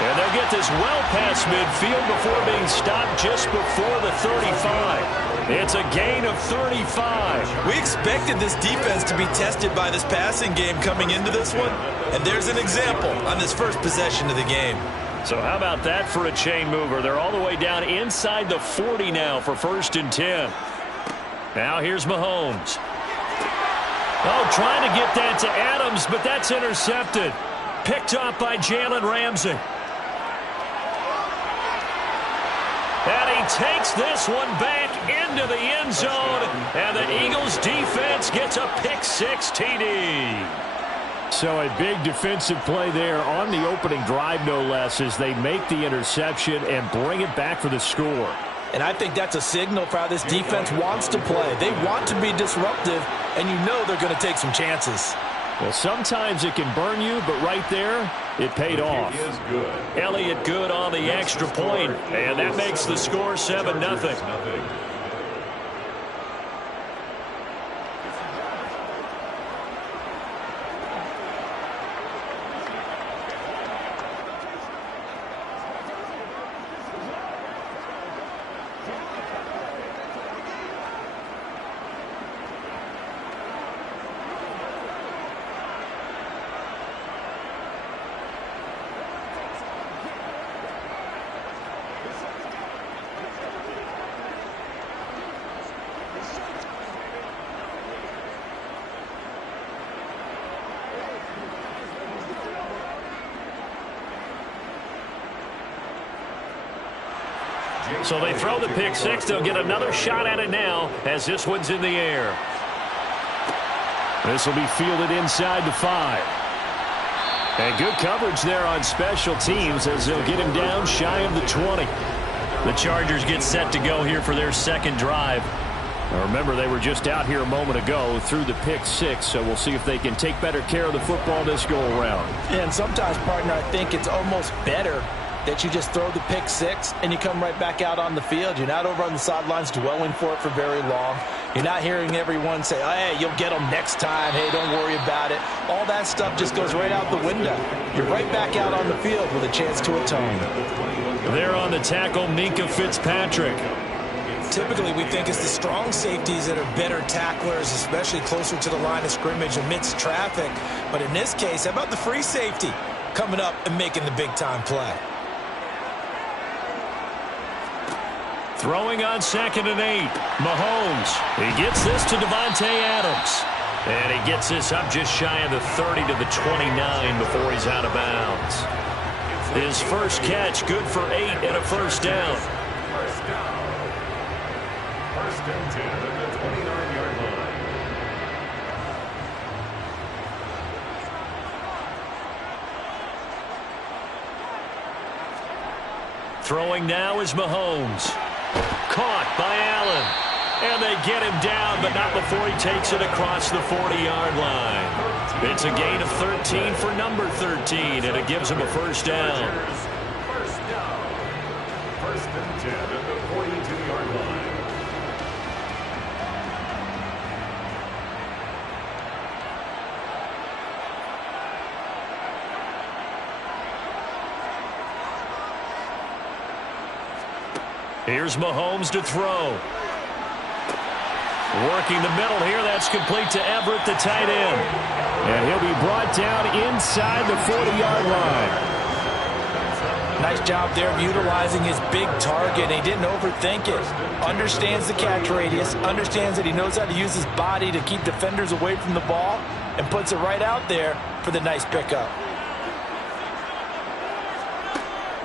And they'll get this well past midfield before being stopped just before the 35. It's a gain of 35. We expected this defense to be tested by this passing game coming into this one. And there's an example on this first possession of the game. So how about that for a chain mover? They're all the way down inside the 40 now for 1st and 10. Now here's Mahomes. Oh, trying to get that to Adams, but that's intercepted. Picked off by Jalen Ramsey. And he takes this one back into the end zone, and the Eagles defense gets a pick-6 TD. So a big defensive play there on the opening drive, no less, as they make the interception and bring it back for the score. And I think that's a signal for how this defense wants to play. They want to be disruptive, and you know they're going to take some chances. Well, sometimes it can burn you, but right there, it paid off. Elliott good on the extra point, and that makes the score 7-0. So they throw the pick-6. They'll get another shot at it now as this one's in the air. This will be fielded inside the 5. And good coverage there on special teams as they'll get him down shy of the 20. The Chargers get set to go here for their second drive. Now remember, they were just out here a moment ago through the pick-6, so we'll see if they can take better care of the football this go-around. And sometimes, partner, I think it's almost better that you just throw the pick-6 and you come right back out on the field. You're not over on the sidelines dwelling for it for very long. You're not hearing everyone say, oh, hey, you'll get them next time. Hey, don't worry about it. All that stuff just goes right out the window. You're right back out on the field with a chance to atone. There on the tackle, Minkah Fitzpatrick. Typically, we think it's the strong safeties that are better tacklers, especially closer to the line of scrimmage amidst traffic. But in this case, how about the free safety coming up and making the big-time play? Throwing on 2nd and 8. Mahomes. He gets this to Davante Adams. And he gets this up just shy of the 30 to the 29 before he's out of bounds. His first catch, good for 8 and a first down. First down. 1st and 10 at the 29-yard line. Throwing now is Mahomes. Caught by Allen. And they get him down, but not before he takes it across the 40-yard line. It's a gain of 13 for number 13, and it gives him a first down. First down. 1st and 10 at the 42-yard line. Here's Mahomes to throw. Working the middle here. That's complete to Everett, the tight end. And he'll be brought down inside the 40-yard line. Nice job there of utilizing his big target. He didn't overthink it. Understands the catch radius. Understands that he knows how to use his body to keep defenders away from the ball. And puts it right out there for the nice pickup.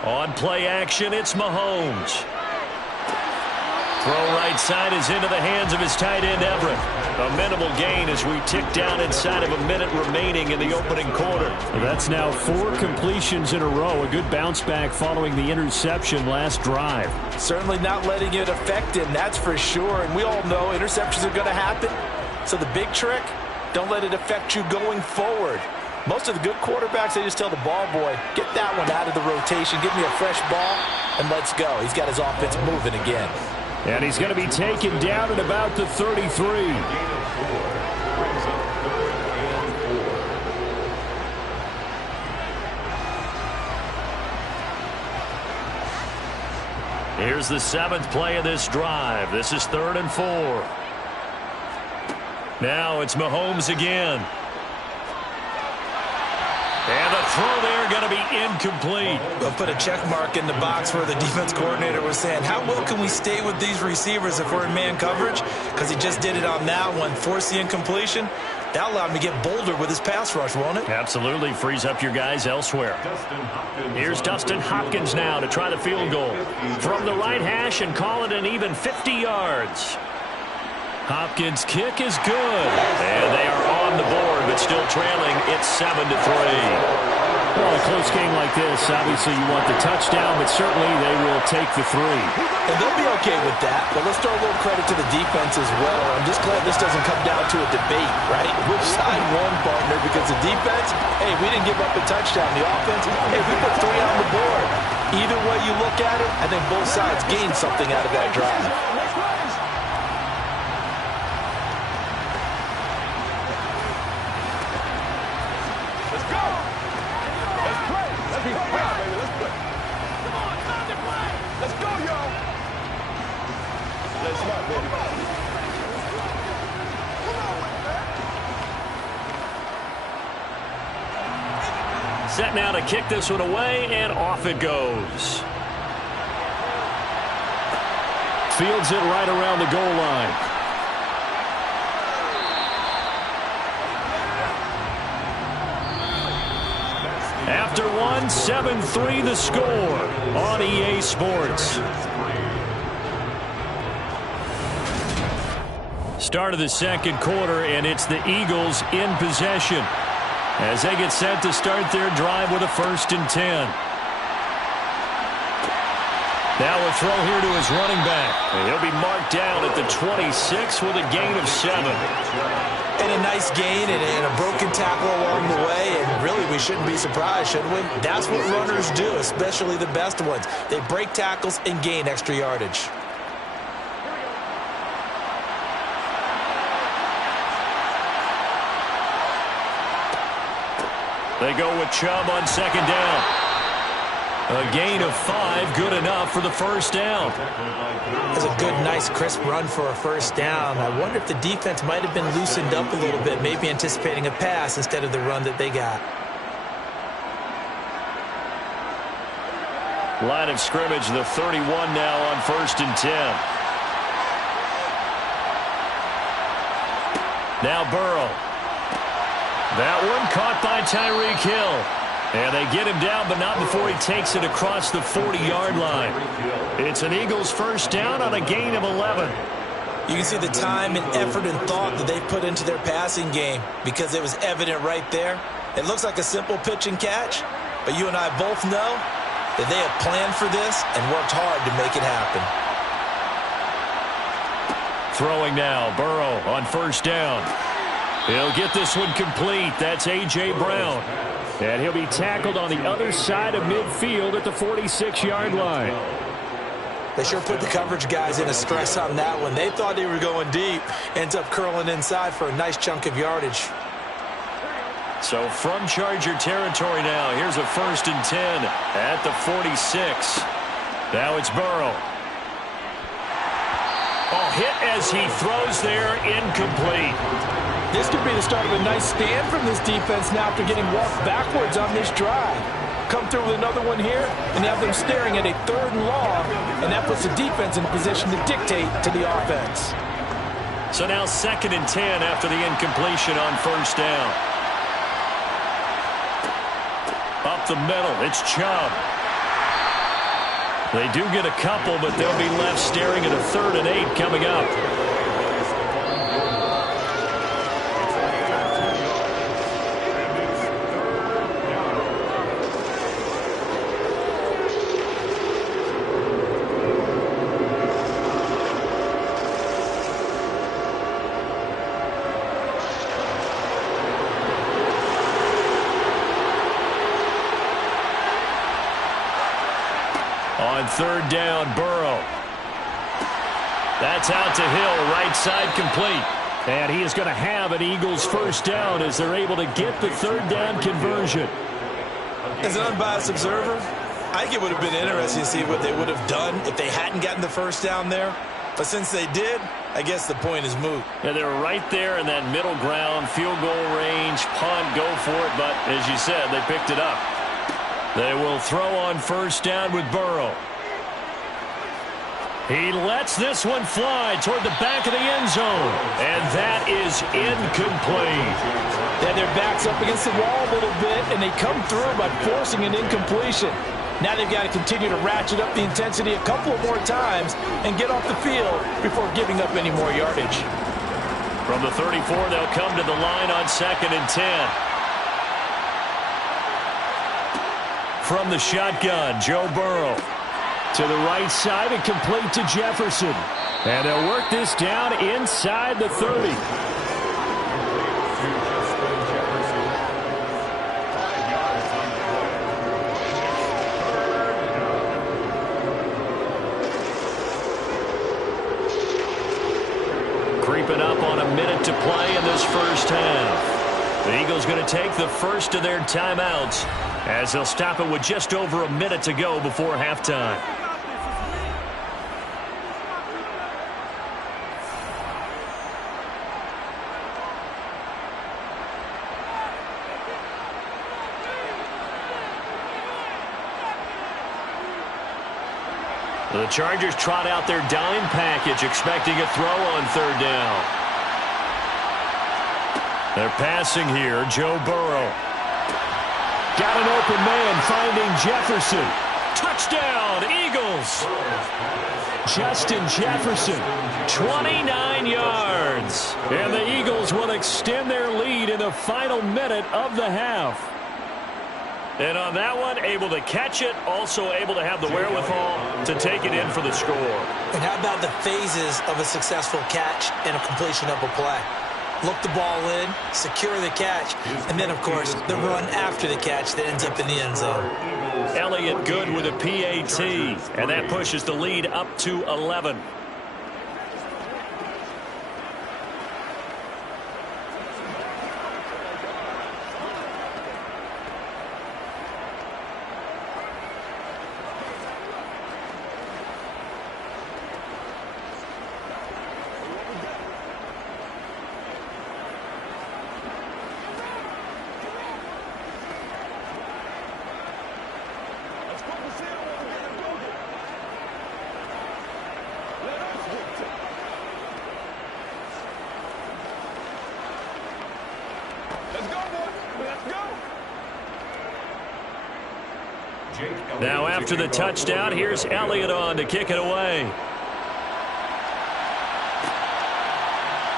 On play action, it's Mahomes. Throw right side is into the hands of his tight end, Everett. A minimal gain as we tick down inside of a minute remaining in the opening quarter. That's now 4 completions in a row. A good bounce back following the interception last drive. Certainly not letting it affect him, that's for sure. And we all know interceptions are going to happen. So the big trick, don't let it affect you going forward. Most of the good quarterbacks, they just tell the ball boy, get that one out of the rotation, give me a fresh ball, and let's go. He's got his offense moving again. And he's going to be taken down at about the 33. Here's the 7th play of this drive. This is 3rd and 4. Now it's Mahomes again. And the throw there going to be incomplete. They'll put a check mark in the box where the defense coordinator was saying, how well can we stay with these receivers if we're in man coverage? Because he just did it on that one, forced the incompletion. That allowed him to get bolder with his pass rush, won't it? Absolutely. Frees up your guys elsewhere. Here's Dustin Hopkins now to try the field goal. From the right hash and call it an even 50 yards. Hopkins' kick is good. And they are on the board, but still trailing. It's 7-3. Well, a close game like this, obviously you want the touchdown, but certainly they will take the 3. And they'll be okay with that, but let's throw a little credit to the defense as well. I'm just glad this doesn't come down to a debate, right? Which side won, partner? Because the defense, hey, we didn't give up a touchdown. The offense, hey, we put 3 on the board. Either way you look at it, I think both sides gained something out of that drive. Set now to kick this one away, and off it goes. Fields it right around the goal line. After one, 7-3 the score on EA Sports. Start of the second quarter, and it's the Eagles in possession as they get set to start their drive with a 1st and 10. Now a throw here to his running back. And he'll be marked down at the 26 with a gain of 7. And a nice gain and a broken tackle along the way. And really, we shouldn't be surprised, should we? That's what runners do, especially the best ones. They break tackles and gain extra yardage. They go with Chubb on 2nd down. A gain of 5, good enough for the 1st down. That's a good, nice, crisp run for a 1st down. I wonder if the defense might have been loosened up a little bit, maybe anticipating a pass instead of the run that they got. Line of scrimmage, the 31 now on 1st and 10. Now Burrow. That one caught by Tyreek Hill. And they get him down, but not before he takes it across the 40-yard line. It's an Eagles 1st down on a gain of 11. You can see the time and effort and thought that they put into their passing game because it was evident right there. It looks like a simple pitch and catch, but you and I both know that they have planned for this and worked hard to make it happen. Throwing now, Burrow on 1st down. He'll get this one complete. That's A.J. Brown. And he'll be tackled on the other side of midfield at the 46-yard line. They sure put the coverage guys in a stress on that one. They thought they were going deep. Ends up curling inside for a nice chunk of yardage. So from Charger territory now, here's a 1st and 10 at the 46. Now it's Burrow. Oh, hit as he throws there, incomplete. This could be the start of a nice stand from this defense now after getting walked backwards on this drive. Come through with another one here, and you have them staring at a 3rd and long, and that puts the defense in a position to dictate to the offense. So now 2nd and 10 after the incompletion on 1st down. Up the middle, it's Chubb. They do get a couple, but they'll be left staring at a 3rd and 8 coming up. On 3rd down, Burrow. That's out to Hill, right side complete. And he is going to have an Eagles 1st down as they're able to get the 3rd down conversion. As an unbiased observer, I think it would have been interesting to see what they would have done if they hadn't gotten the 1st down there. But since they did, I guess the point is moot. Yeah, they're right there in that middle ground, field goal range, punt, go for it. But as you said, they picked it up. They will throw on 1st down with Burrow. He lets this one fly toward the back of the end zone. And that is incomplete. Then their back's up against the wall a little bit, and they come through by forcing an incompletion. Now they've got to continue to ratchet up the intensity a couple of more times and get off the field before giving up any more yardage. From the 34, they'll come to the line on 2nd and 10. From the shotgun, Joe Burrow. To the right side and complete to Jefferson. And they'll work this down inside the 30. Creeping up on a minute to play in this 1st half. The Eagles going to take the first of their timeouts as they'll stop it with just over a minute to go before halftime. The Chargers trot out their dime package, expecting a throw on 3rd down. They're passing here, Joe Burrow. Got an open man, finding Jefferson. Touchdown, Eagles. Justin Jefferson, 29 yards. And the Eagles will extend their lead in the final minute of the half. And on that one, able to catch it, also able to have the wherewithal to take it in for the score. And how about the phases of a successful catch and a completion of a play? Look the ball in, secure the catch, and then, of course, the run after the catch that ends up in the end zone. Elliott good with a PAT, and that pushes the lead up to 11. Now after the touchdown, here's Elliott on to kick it away.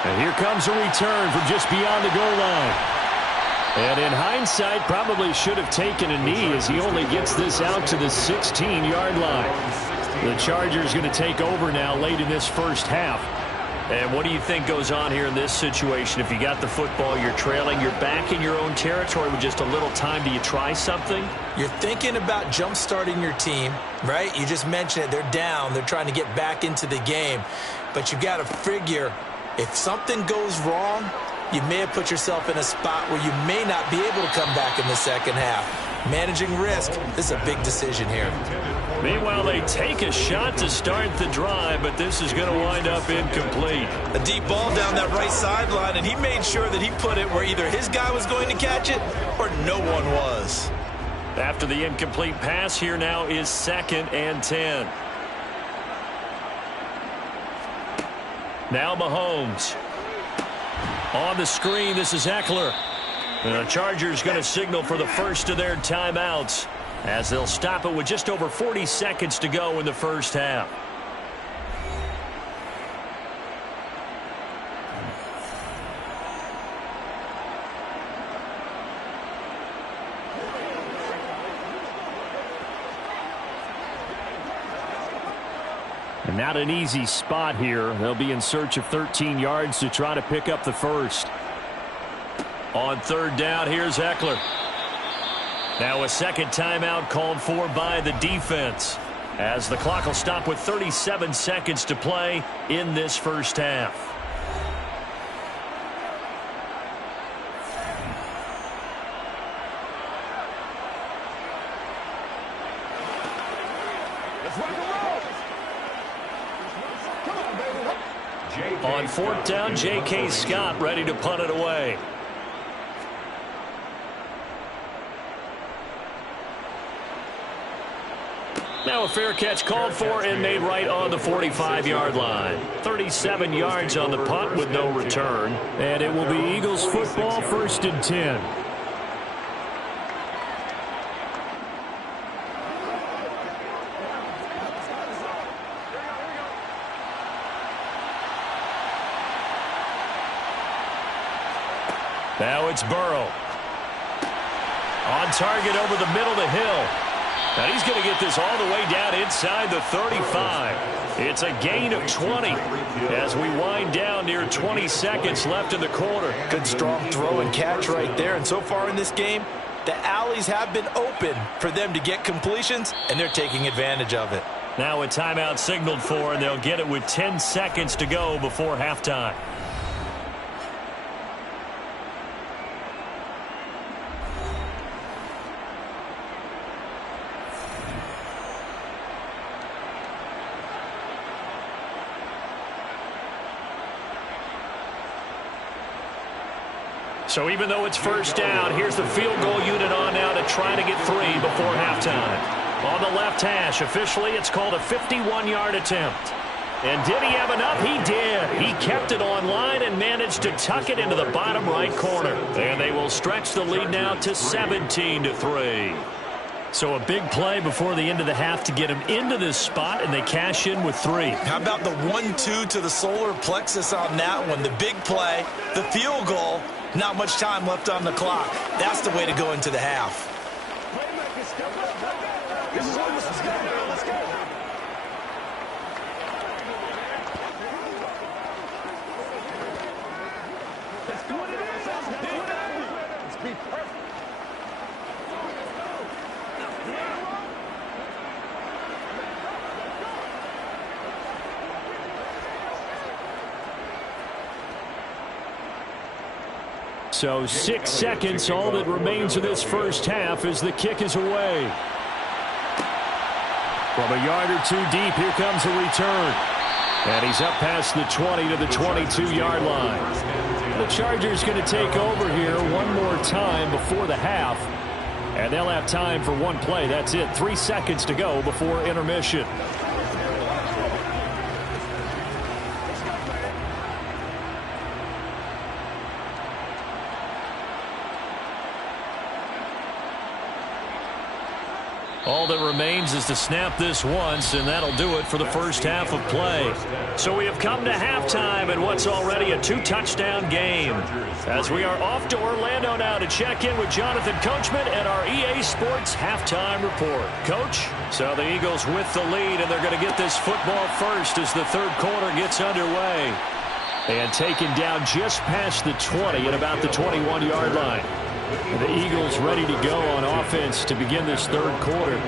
And here comes a return from just beyond the goal line. And in hindsight, probably should have taken a knee as he only gets this out to the 16-yard line. The Chargers going to take over now late in this 1st half. And what do you think goes on here in this situation? If you got the football, you're trailing, you're back in your own territory with just a little time. Do you try something? You're thinking about jump-starting your team, right? You just mentioned it. They're down. They're trying to get back into the game. But you've got to figure if something goes wrong, you may have put yourself in a spot where you may not be able to come back in the 2nd half. Managing risk, this is a big decision here. Meanwhile, they take a shot to start the drive, but this is going to wind up incomplete. A deep ball down that right sideline, and he made sure that he put it where either his guy was going to catch it or no one was. After the incomplete pass, here now is 2nd and 10. Now Mahomes. On the screen, this is Eckler. And the Chargers going to signal for the first of their timeouts as they'll stop it with just over 40 seconds to go in the first half. And not an easy spot here. They'll be in search of 13 yards to try to pick up the first. On 3rd down, here's Eckler. Now a second timeout called for by the defense, as the clock will stop with 37 seconds to play in this first half. On 4th down, J.K. Scott ready to punt it away. Now a fair catch called for and made right on the 45-yard line. 37 yards on the punt with no return. And it will be Eagles football, 1st and 10. Now it's Burrow. On target over the middle of the hill. And he's going to get this all the way down inside the 35. It's a gain of 20 as we wind down near 20 seconds left in the quarter. Good strong throw and catch right there. And so far in this game, the alleys have been open for them to get completions, and they're taking advantage of it. Now a timeout signaled for, and they'll get it with 10 seconds to go before halftime. So even though it's first down, here's the field goal unit on now to try to get 3 before halftime. On the left hash, officially it's called a 51-yard attempt. And did he have enough? He did. He kept it on line and managed to tuck it into the bottom right corner. And they will stretch the lead now to 17-3. So a big play before the end of the half to get him into this spot, and they cash in with 3. How about the 1-2 to the solar plexus on that one? The big play, the field goal, not much time left on the clock. That's the way to go into the half. So 6 seconds, all that remains of this first half as the kick is away. From a yard or 2 deep, here comes a return. And he's up past the 20 to the 22-yard line. The Chargers going to take over here one more time before the half. And they'll have time for one play. That's it. 3 seconds to go before intermission. All that remains is to snap this once, and that'll do it for the first half of play. So we have come to halftime in what's already a 2-touchdown game. As we are off to Orlando now to check in with Jonathan Coachman and our EA Sports halftime report. Coach, so the Eagles with the lead, and they're going to get this football first as the third quarter gets underway. And taken down just past the 20 at about the 21-yard line. The Eagles ready to go on offense to begin this third quarter.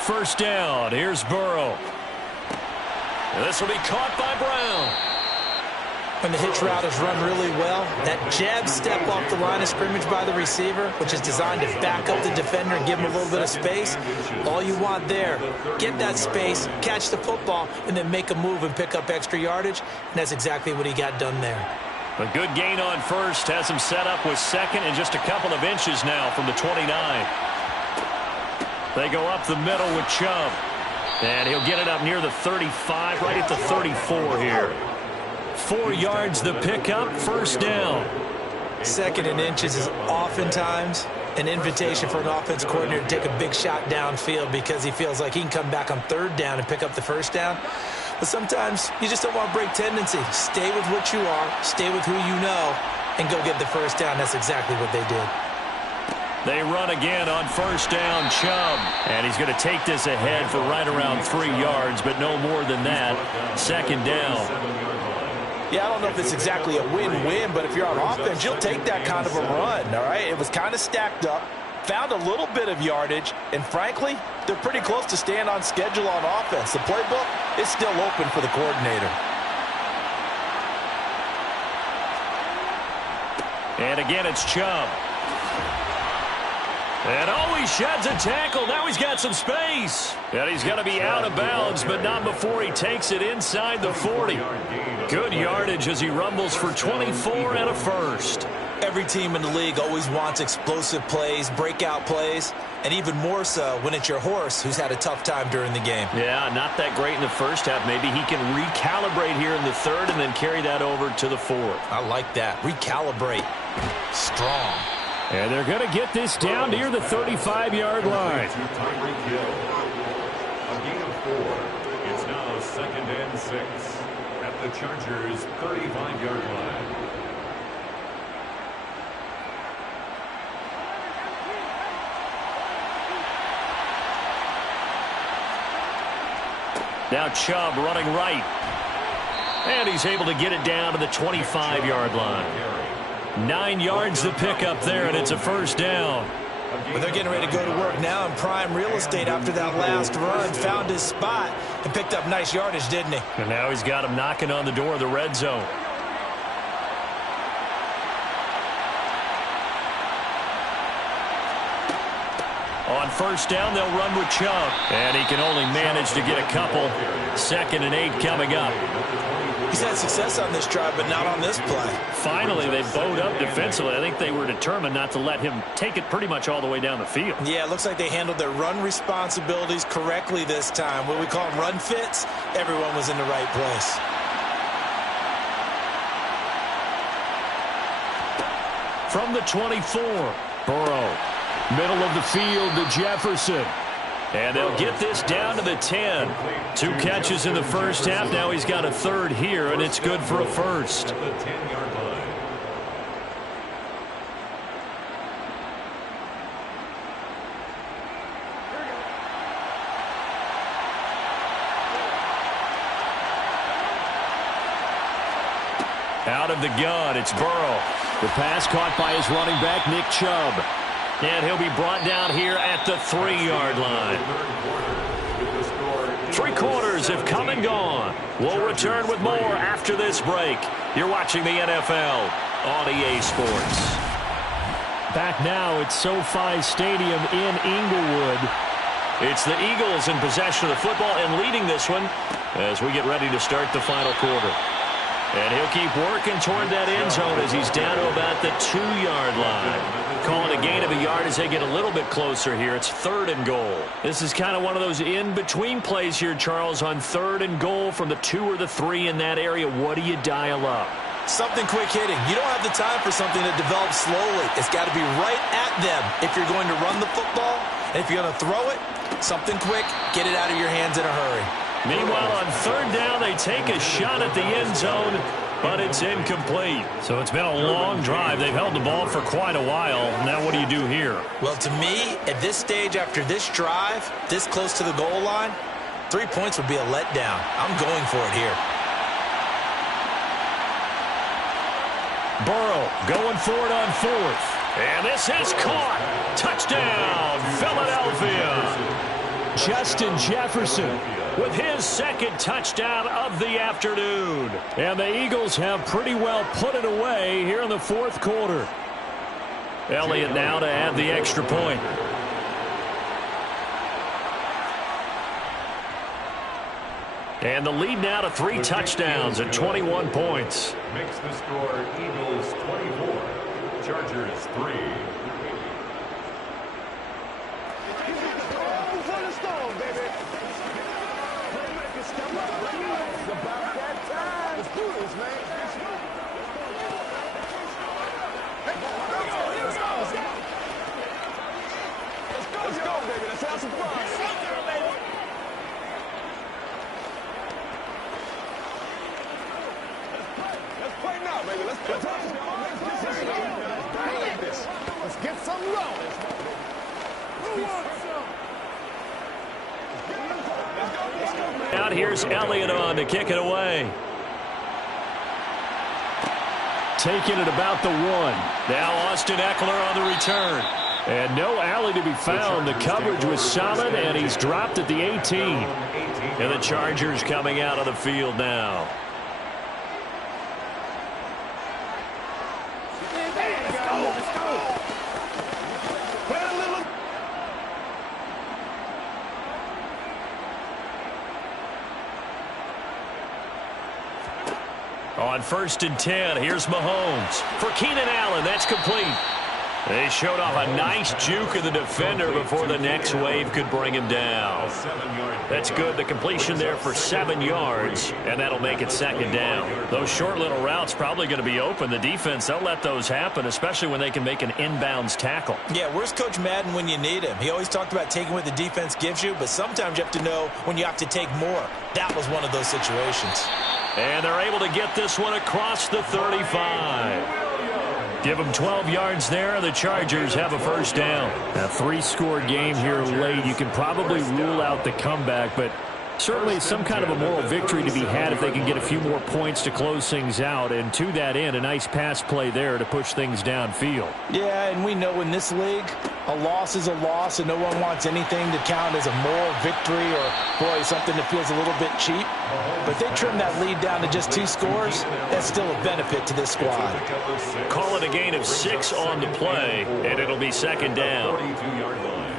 First down. Here's Burrow. And this will be caught by Brown. When the hitch route is run really well, that jab step off the line of scrimmage by the receiver, which is designed to back up the defender and give him a little bit of space, all you want there, get that space, catch the football, and then make a move and pick up extra yardage, and that's exactly what he got done there. A good gain on first has him set up with second and just a couple of inches now from the 29. They go up the middle with Chubb, and he'll get it up near the 35, right at the 34 here. 4 yards the pickup, first down. Second and inches is oftentimes an invitation for an offense coordinator to take a big shot downfield because he feels like he can come back on third down and pick up the first down. But sometimes you just don't want to break tendency. Stay with what you are, stay with who you know, and go get the first down. That's exactly what they did. They run again on first down, Chubb. And he's going to take this ahead for right around 3 yards, but no more than that. Second down. Yeah, I don't know if it's exactly a win-win, but if you're on offense, you'll take that kind of a run, all right? It was kind of stacked up, found a little bit of yardage, and frankly, they're pretty close to staying on schedule on offense. The playbook is still open for the coordinator. And again, it's Chubb. And oh, he sheds a tackle. Now he's got some space. And he's going to be out of bounds, but not before he takes it inside the 40. Good yardage as he rumbles for 24 and a first. Every team in the league always wants explosive plays, breakout plays, and even more so when it's your horse who's had a tough time during the game. Yeah, not that great in the first half. Maybe he can recalibrate here in the third and then carry that over to the fourth. I like that. Recalibrate. Strong. And they're going to get this down near the 35-yard line. To Tyreek Hill. A gain of 4. It's now 2nd and 6 at the Chargers' 35-yard line. Now Chubb running right. And he's able to get it down to the 25-yard line. 9 yards the pickup there, and it's a first down. But they're getting ready to go to work now in prime real estate after that last run. Found his spot and picked up nice yardage, didn't he? And now he's got him knocking on the door of the red zone. On first down, they'll run with Chubb. And he can only manage to get a couple. 2nd and 8 coming up. He's had success on this drive, but not on this play. Finally, they bowed up defensively. I think they were determined not to let him take it pretty much all the way down the field. Yeah, it looks like they handled their run responsibilities correctly this time. What we call them run fits, everyone was in the right place. From the 24, Burrow. Middle of the field to Jefferson. And they'll get this down to the 10. 2 catches in the first half. Now he's got a third here, and it's good for a first. At the 10-yard line. Out of the gun, it's Burrow. The pass caught by his running back, Nick Chubb. And he'll be brought down here at the 3-yard line. 3 quarters have come and gone. We'll return with more after this break. You're watching the NFL on EA Sports. Back now at SoFi Stadium in Inglewood. It's the Eagles in possession of the football and leading this one as we get ready to start the final quarter. And he'll keep working toward that end zone as he's down to about the 2-yard line. Calling a gain of a yard as they get a little bit closer here. It's 3rd and goal. This is kind of one of those in-between plays here, Charles, on 3rd and goal from the 2 or the 3 in that area. What do you dial up? Something quick hitting. You don't have the time for something that develops slowly. It's got to be right at them if you're going to run the football. And if you're going to throw it, something quick, get it out of your hands in a hurry. Meanwhile, on 3rd down, they take a shot at the end zone, but it's incomplete. So it's been a long drive. They've held the ball for quite a while. Now what do you do here? Well, to me, at this stage after this drive, this close to the goal line, 3 points would be a letdown. I'm going for it here. Burrow going for it on 4th. And this is caught. Touchdown, Philadelphia. Justin Jefferson with his second touchdown of the afternoon. And the Eagles have pretty well put it away here in the fourth quarter. Elliott now to add the extra point. And the lead now to 3 touchdowns at 21 points. Makes the score Eagles 24, Chargers 3. Out here's Elliott on to kick it away. Taking it about the 1. Now Austin Eckler on the return. And no alley to be found. The coverage was solid, and he's dropped at the 18. And the Chargers coming out of the field now. On 1st and 10, here's Mahomes. For Keenan Allen, that's complete. They showed off a nice juke of the defender before the next wave could bring him down. That's good. The completion there for 7 yards, and that'll make it 2nd down. Those short little routes probably going to be open. The defense, they'll let those happen, especially when they can make an inbounds tackle. Yeah, where's Coach Madden when you need him? He always talked about taking what the defense gives you, but sometimes you have to know when you have to take more. That was one of those situations. And they're able to get this one across the 35. Give them 12 yards there. The Chargers have a 1st down. A 3-score game here late. You can probably rule out the comeback, but certainly some kind of a moral victory to be had if they can get a few more points to close things out. And to that end, a nice pass play there to push things downfield. Yeah, and we know in this league, a loss is a loss, and no one wants anything to count as a moral victory or, boy, something that feels a little bit cheap. But they trim that lead down to just 2 scores. That's still a benefit to this squad. Call it a gain of 6 on the play, and it'll be 2nd down. 42-yard line.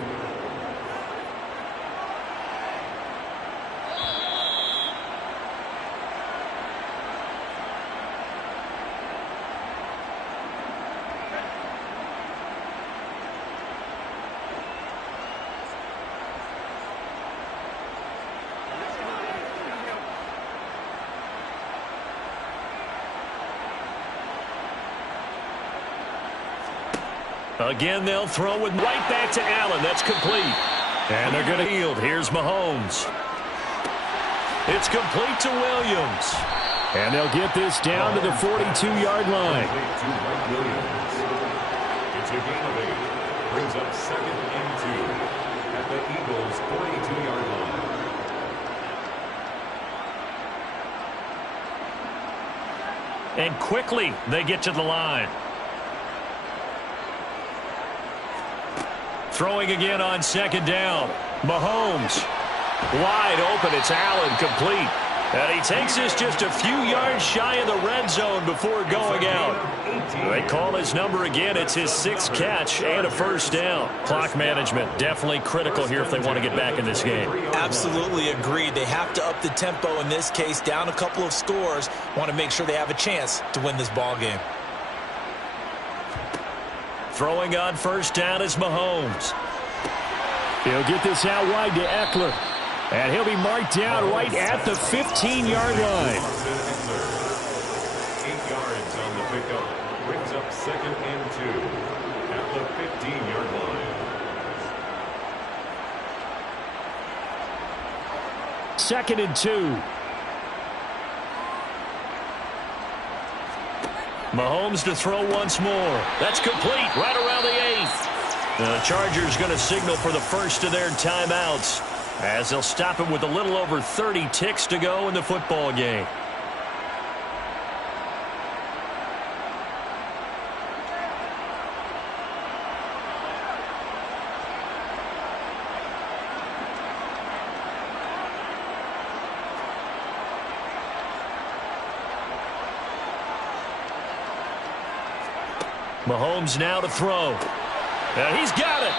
Again, they'll throw it right back to Allen. That's complete. And they're going to yield. Here's Mahomes. It's complete to Williams. And they'll get this down to the 42-yard line. It's a gain of 8. Brings up 2nd and 2 at the Eagles' 42-yard line. And quickly, they get to the line. Throwing again on 2nd down. Mahomes. Wide open. It's Allen, complete. And he takes this just a few yards shy of the red zone before going out. They call his number again. It's his 6th catch and a 1st down. Clock management definitely critical here if they want to get back in this game. Absolutely agreed. They have to up the tempo in this case. Down a couple of scores. Want to make sure they have a chance to win this ball game. Throwing on 1st down is Mahomes. He'll get this out wide to Eckler. And he'll be marked down right at the 15-yard line. 8 yards on the pickup. Brings up 2nd and 2 at the 15-yard line. 2nd and 2. Mahomes to throw once more. That's complete right around the 8th. The Chargers going to signal for the first of their timeouts as they'll stop it with a little over 30 ticks to go in the football game. Mahomes now to throw. And he's got it.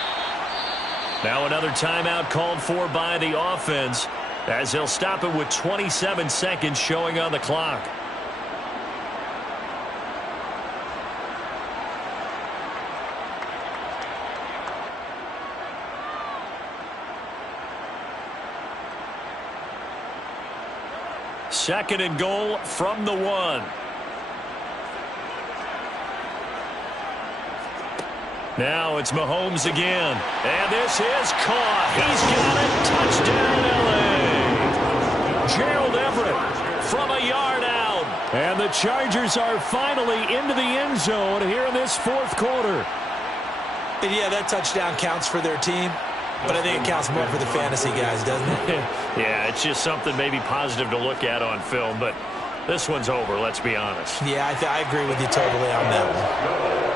Now another timeout called for by the offense as they'll stop it with 27 seconds showing on the clock. Second and goal from the 1. Now it's Mahomes again. And this is caught. He's got it. Touchdown, L.A. Gerald Everett from a yard out. And the Chargers are finally into the end zone here in this fourth quarter. And yeah, that touchdown counts for their team. But I think it counts more for the fantasy guys, doesn't it? Yeah, it's just something maybe positive to look at on film. But this one's over, let's be honest. Yeah, I agree with you totally on that one.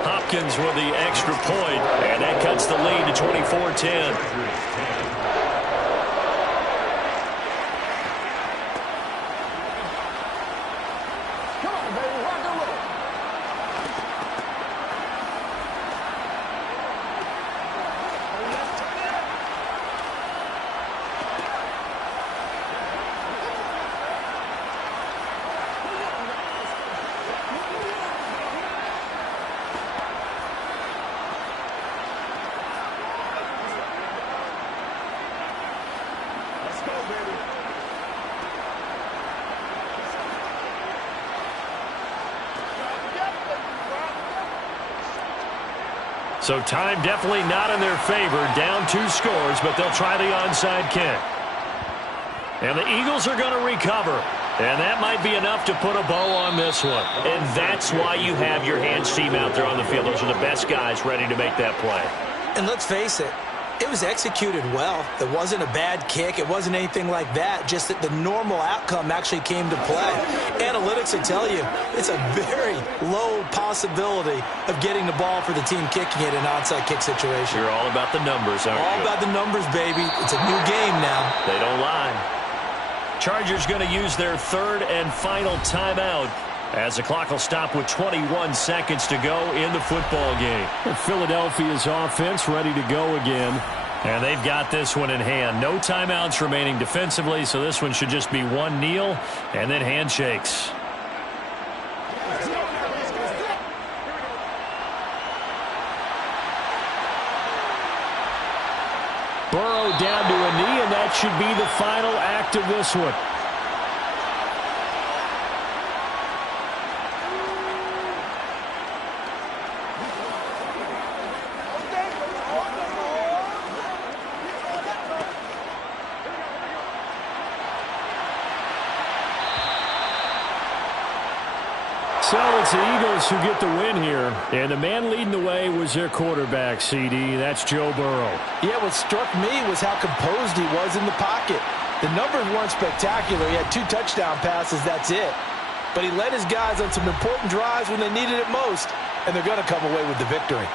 Hopkins with the extra point, and that cuts the lead to 24-10. So time definitely not in their favor. Down 2 scores, but they'll try the onside kick. And the Eagles are going to recover. And that might be enough to put a bow on this one. And that's why you have your hands team out there on the field. Those are the best guys ready to make that play. And let's face it, it was executed well. It wasn't a bad kick. It wasn't anything like that. Just that the normal outcome actually came to play. Analytics will tell you it's a very low possibility of getting the ball for the team kicking it in an onside kick situation. You're all about the numbers, aren't you? All about the numbers, baby. It's a new game now. They don't lie. Chargers going to use their third and final timeout as the clock will stop with 21 seconds to go in the football game. Philadelphia's offense ready to go again. And they've got this one in hand. No timeouts remaining defensively, so this one should just be one kneel and then handshakes. Burrow down to a knee, and that should be the final act of this one. So it's the Eagles who get the win here. And the man leading the way was their quarterback, CD. That's Joe Burrow. Yeah, what struck me was how composed he was in the pocket. The numbers weren't spectacular. He had 2 touchdown passes, that's it. But he led his guys on some important drives when they needed it most, and they're going to come away with the victory.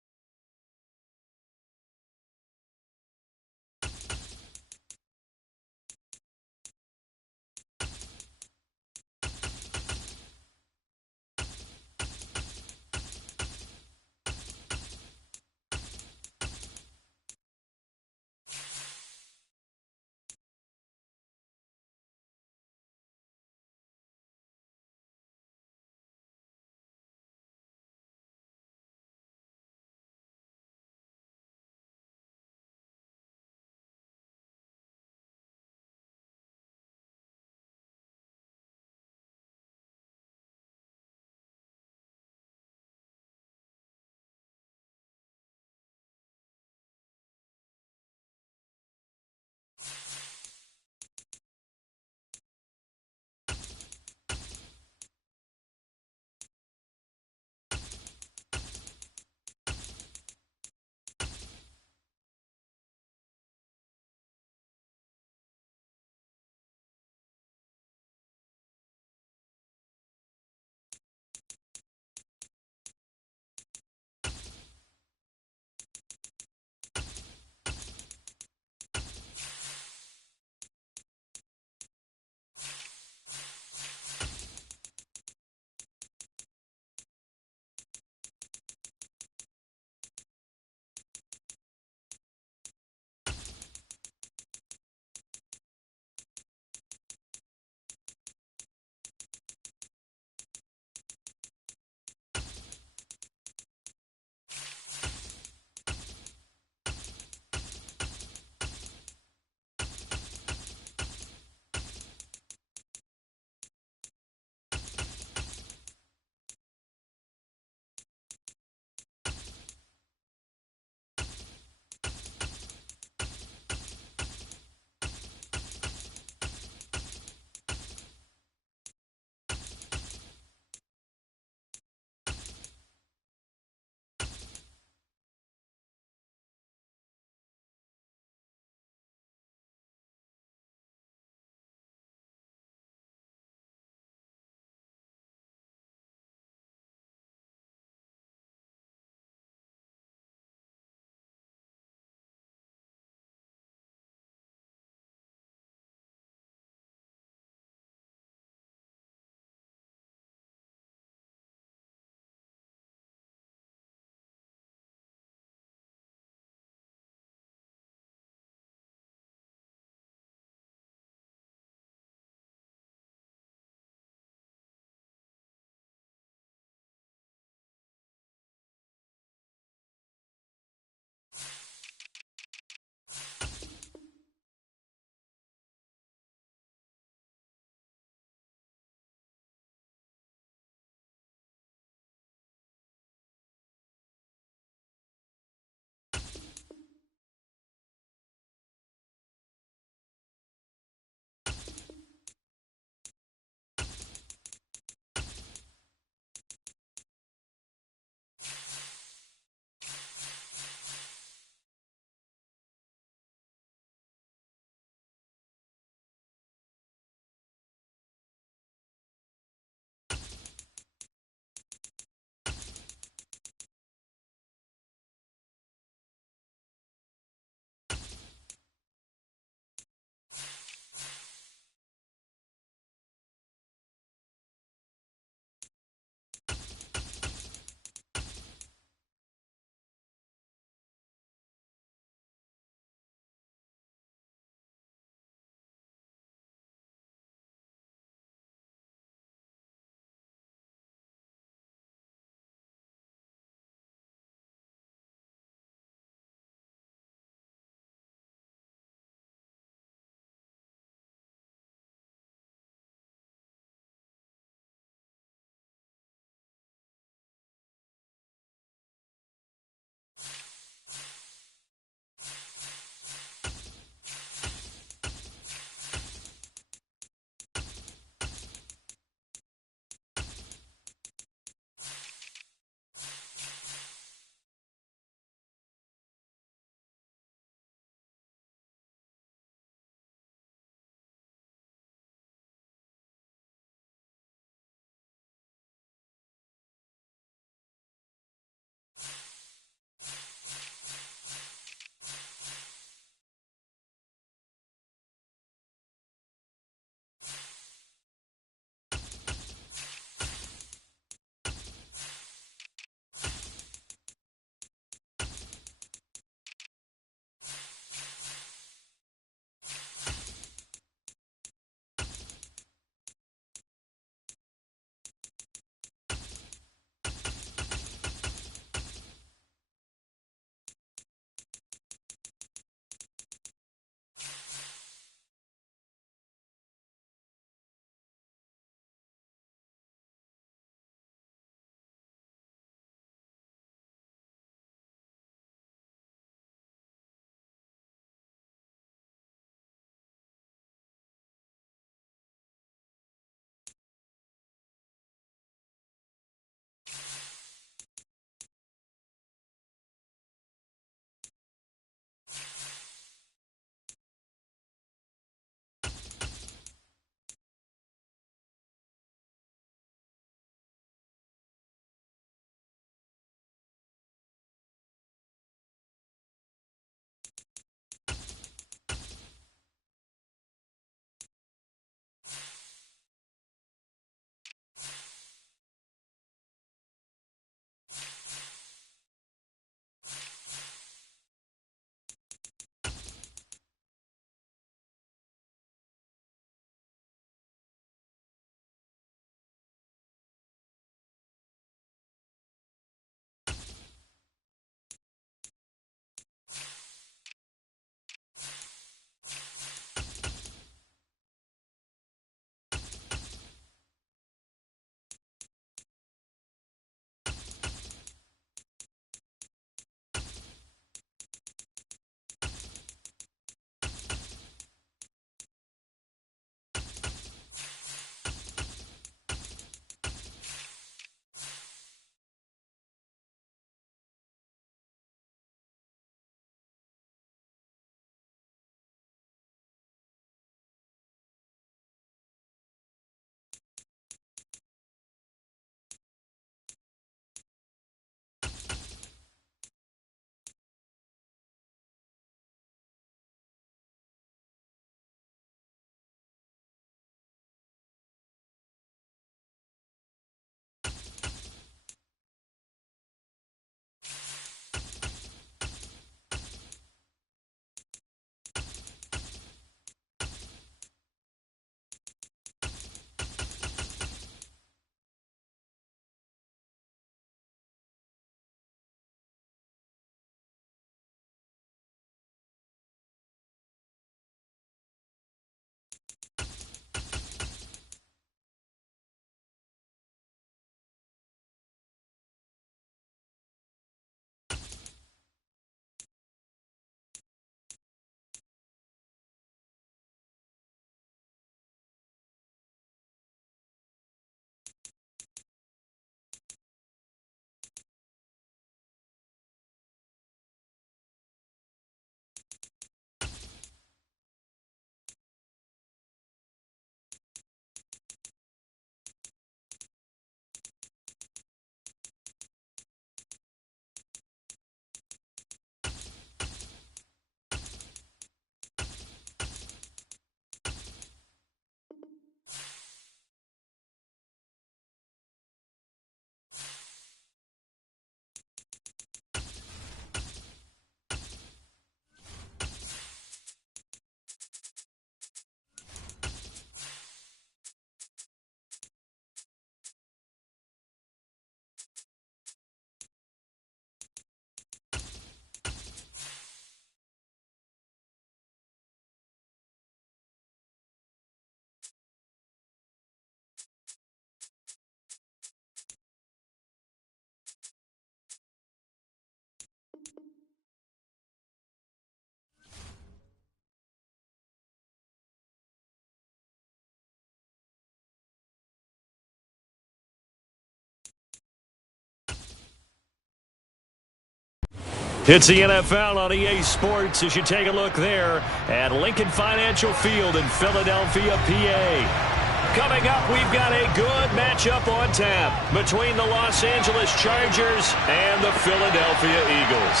It's the NFL on EA Sports as you take a look there at Lincoln Financial Field in Philadelphia, PA. Coming up, we've got a good matchup on tap between the Los Angeles Chargers and the Philadelphia Eagles.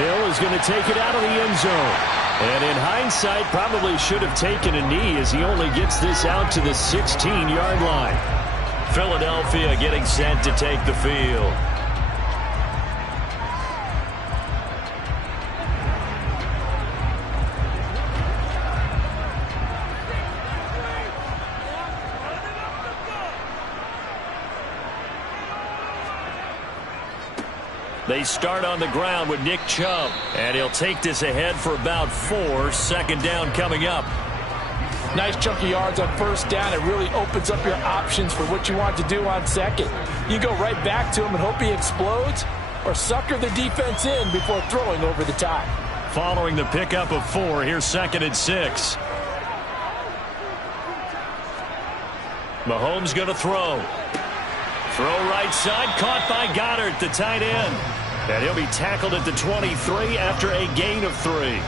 Hill is going to take it out of the end zone. And in hindsight, probably should have taken a knee as he only gets this out to the 16-yard line. Philadelphia getting set to take the field. They start on the ground with Nick Chubb, and he'll take this ahead for about 4. Second down coming up. Nice chunky yards on first down. It really opens up your options for what you want to do on second. You go right back to him and hope he explodes, or sucker the defense in before throwing over the top. Following the pickup of 4, here's 2nd and 6. Mahomes going to throw. Throw right side, caught by Goddard, the tight end. And he'll be tackled at the 23 after a gain of 3. Well,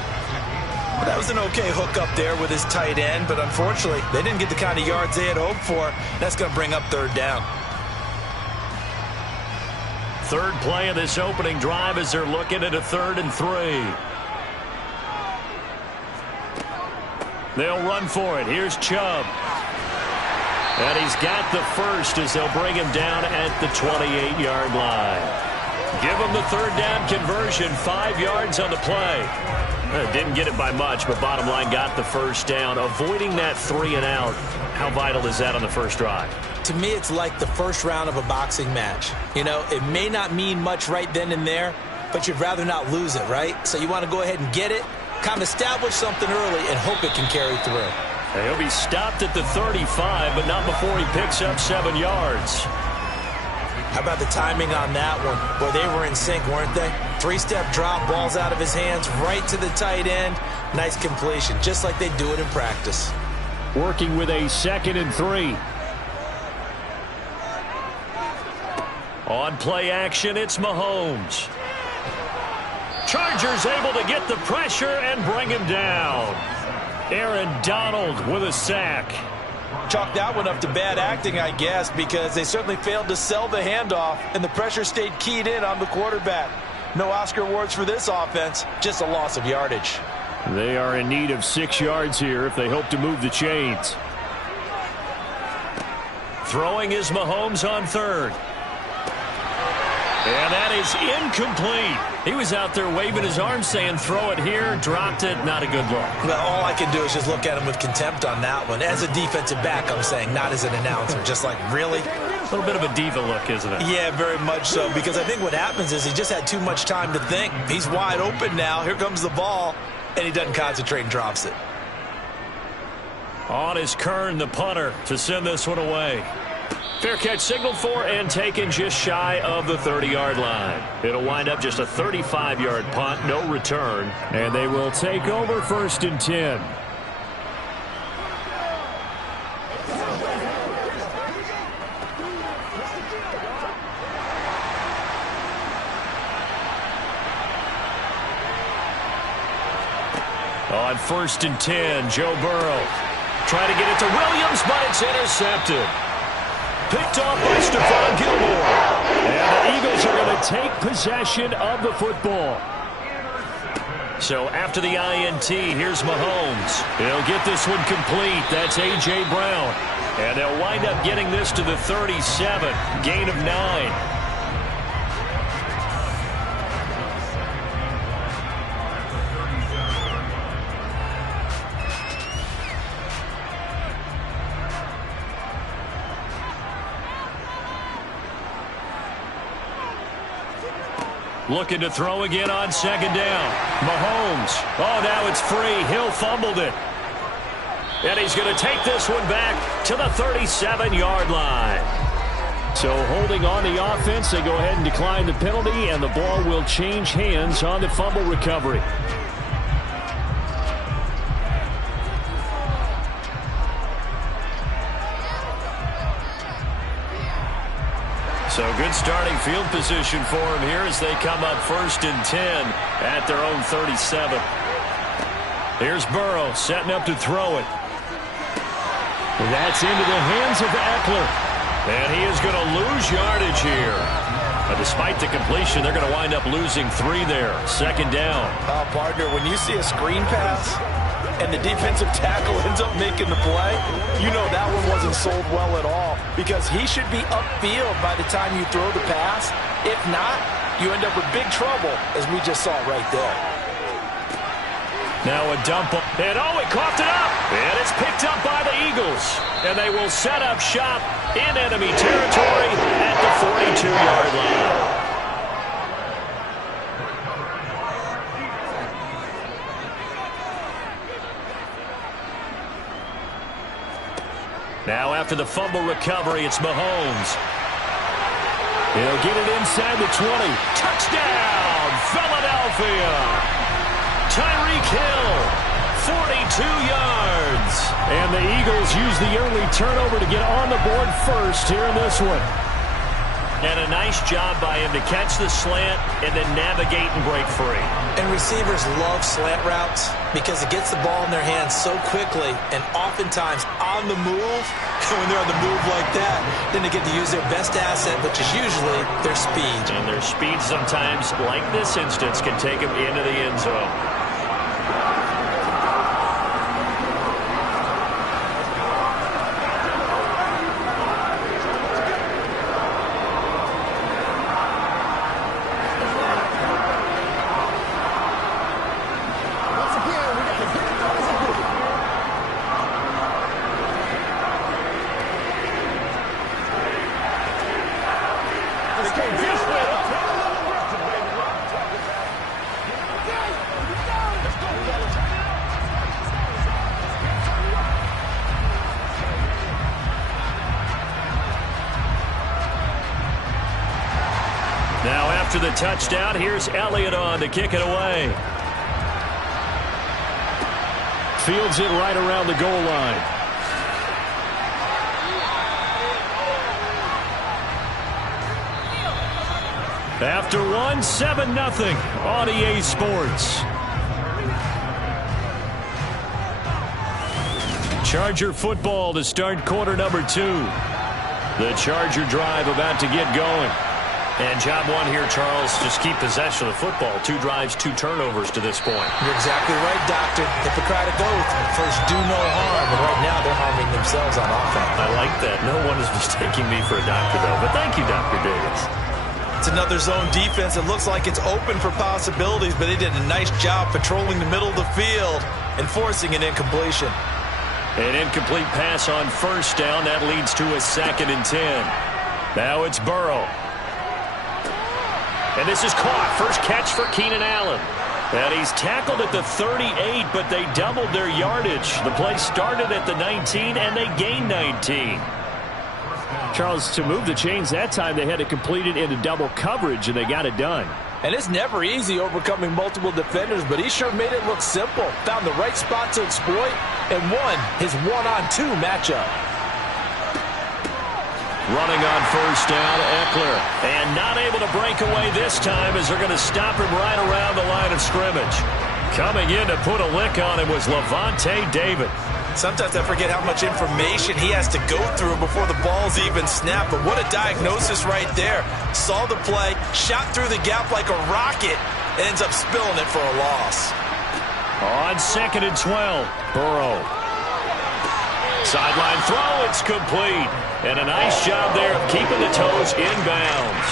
that was an okay hook up there with his tight end, but unfortunately, they didn't get the kind of yards they had hoped for. That's going to bring up 3rd down. Third play of this opening drive as they're looking at a 3rd and 3. They'll run for it. Here's Chubb. And he's got the first as they'll bring him down at the 28-yard line. Give him the 3rd down conversion, 5 yards on the play. Didn't get it by much, but bottom line got the first down. Avoiding that 3 and out, how vital is that on the first drive? To me, it's like the first round of a boxing match. You know, it may not mean much right then and there, but you'd rather not lose it, right? So you want to go ahead and get it, kind of establish something early, and hope it can carry through. He'll be stopped at the 35, but not before he picks up 7 yards. How about the timing on that one? Boy, they were in sync, weren't they? 3-step drop, balls out of his hands, right to the tight end. Nice completion, just like they do it in practice. Working with a 2nd and 3. On play action, it's Mahomes. Chargers able to get the pressure and bring him down. Aaron Donald with a sack. Chalk that one up to bad acting, I guess, because they certainly failed to sell the handoff, and the pressure stayed keyed in on the quarterback. No Oscar awards for this offense, just a loss of yardage. They are in need of 6 yards here if they hope to move the chains. Throwing is Mahomes on 3rd. And that is incomplete. He was out there waving his arms saying throw it here, dropped it, not a good look. Well, all I can do is just look at him with contempt on that one. As a defensive back, I'm saying, not as an announcer. Just like, really? A little bit of a diva look, isn't it? Yeah, very much so, because I think what happens is he just had too much time to think. He's wide open now. Here comes the ball, and he doesn't concentrate and drops it. On is Kern, the punter, to send this one away. Fair catch signaled for and taken just shy of the 30-yard line. It'll wind up just a 35-yard punt, no return. And they will take over 1st and 10. On 1st and 10, Joe Burrow. Trying to get it to Williams, but it's intercepted. Picked off by Stephon Gilmore. And the Eagles are going to take possession of the football. So after the INT, here's Mahomes. He'll get this one complete. That's A.J. Brown. And they'll wind up getting this to the 37. Gain of 9. Looking to throw again on 2nd down. Mahomes. Oh, now it's free. Hill fumbled it. And he's going to take this one back to the 37-yard line. So holding on the offense, they go ahead and decline the penalty, and the ball will change hands on the fumble recovery. So good starting field position for him here as they come up 1st and 10 at their own 37. Here's Burrow setting up to throw it. And that's into the hands of Eckler. And he is going to lose yardage here. Despite the completion, they're going to wind up losing 3 there. 2nd down. Partner, when you see a screen pass and the defensive tackle ends up making the play, you know that one wasn't sold well at all, because he should be upfield by the time you throw the pass. If not, you end up with big trouble, as we just saw right there. Now a dump. And he coughed it up. And it's picked up by the Eagles. And they will set up shop in enemy territory at the 42-yard line. Now after the fumble recovery, it's Mahomes. He'll get it inside the 20. Touchdown, Philadelphia. Tyreek Hill, 42 yards. And the Eagles use the early turnover to get on the board first here in this one. And a nice job by him to catch the slant and then navigate and break free. And receivers love slant routes because it gets the ball in their hands so quickly and oftentimes on the move. And when they're on the move like that, then they get to use their best asset, which is usually their speed. And their speed sometimes, like this instance, can take them into the end zone. Now after the touchdown, here's Elliott on to kick it away. Fields it right around the goal line. After 7-0 on EA Sports. Charger football to start quarter number 2. The Charger drive about to get going. And job 1 here, Charles, just keep possession of the football. 2 drives, 2 turnovers to this point. You're exactly right, Doctor. Hippocratic oath. First, do no harm. And right now, they're harming themselves on offense. I like that. No one is mistaking me for a doctor, though. But thank you, Dr. Davis. It's another zone defense. It looks like it's open for possibilities, but they did a nice job patrolling the middle of the field and forcing an incompletion. An incomplete pass on first down. That leads to a 2nd and 10. Now it's Burrow. And this is caught. First catch for Keenan Allen. And he's tackled at the 38, but they doubled their yardage. The play started at the 19, and they gained 19. Charles, to move the chains that time, they had to complete it into double coverage, and they got it done. And it's never easy overcoming multiple defenders, but he sure made it look simple. Found the right spot to exploit and won his 1-on-2 matchup. Running on first down, Eckler. And not able to break away this time as they're going to stop him right around the line of scrimmage. Coming in to put a lick on him was Lavonte David. Sometimes I forget how much information he has to go through before the ball's even snapped. But what a diagnosis right there. Saw the play, shot through the gap like a rocket, ends up spilling it for a loss. On 2nd and 12, Burrow. Sideline throw, it's complete. And a nice job there of keeping the toes inbounds.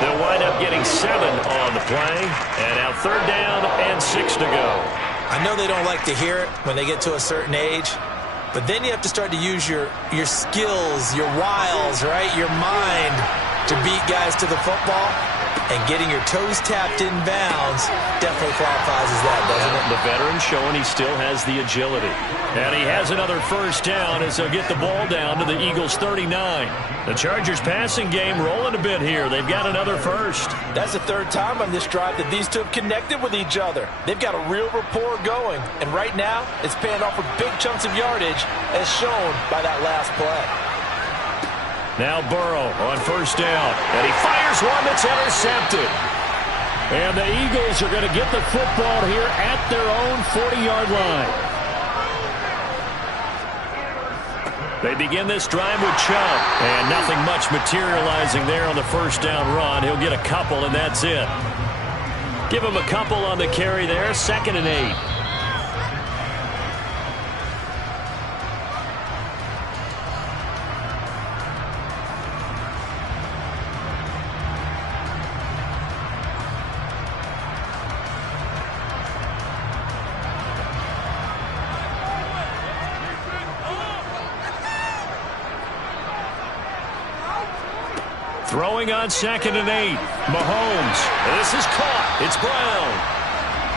They'll wind up getting 7 on the play. And now 3rd down and 6 to go. I know they don't like to hear it when they get to a certain age, but then you have to start to use your skills, your wiles, right? Your mind to beat guys to the football. And getting your toes tapped in bounds definitely qualifies as that, doesn't it? The veteran showing he still has the agility. And he has another first down as they'll get the ball down to the Eagles' 39. The Chargers passing game rolling a bit here. They've got another first. That's the 3rd time on this drive that these two have connected with each other. They've got a real rapport going. And right now, it's paying off with big chunks of yardage as shown by that last play. Now Burrow on first down. And he fires one that's intercepted. And the Eagles are going to get the football here at their own 40-yard line. They begin this drive with Chubb. And nothing much materializing there on the first down run. He'll get a couple, and that's it. Give him a couple on the carry there. 2nd and 8. Throwing on 2nd and 8. Mahomes. This is caught. It's Brown.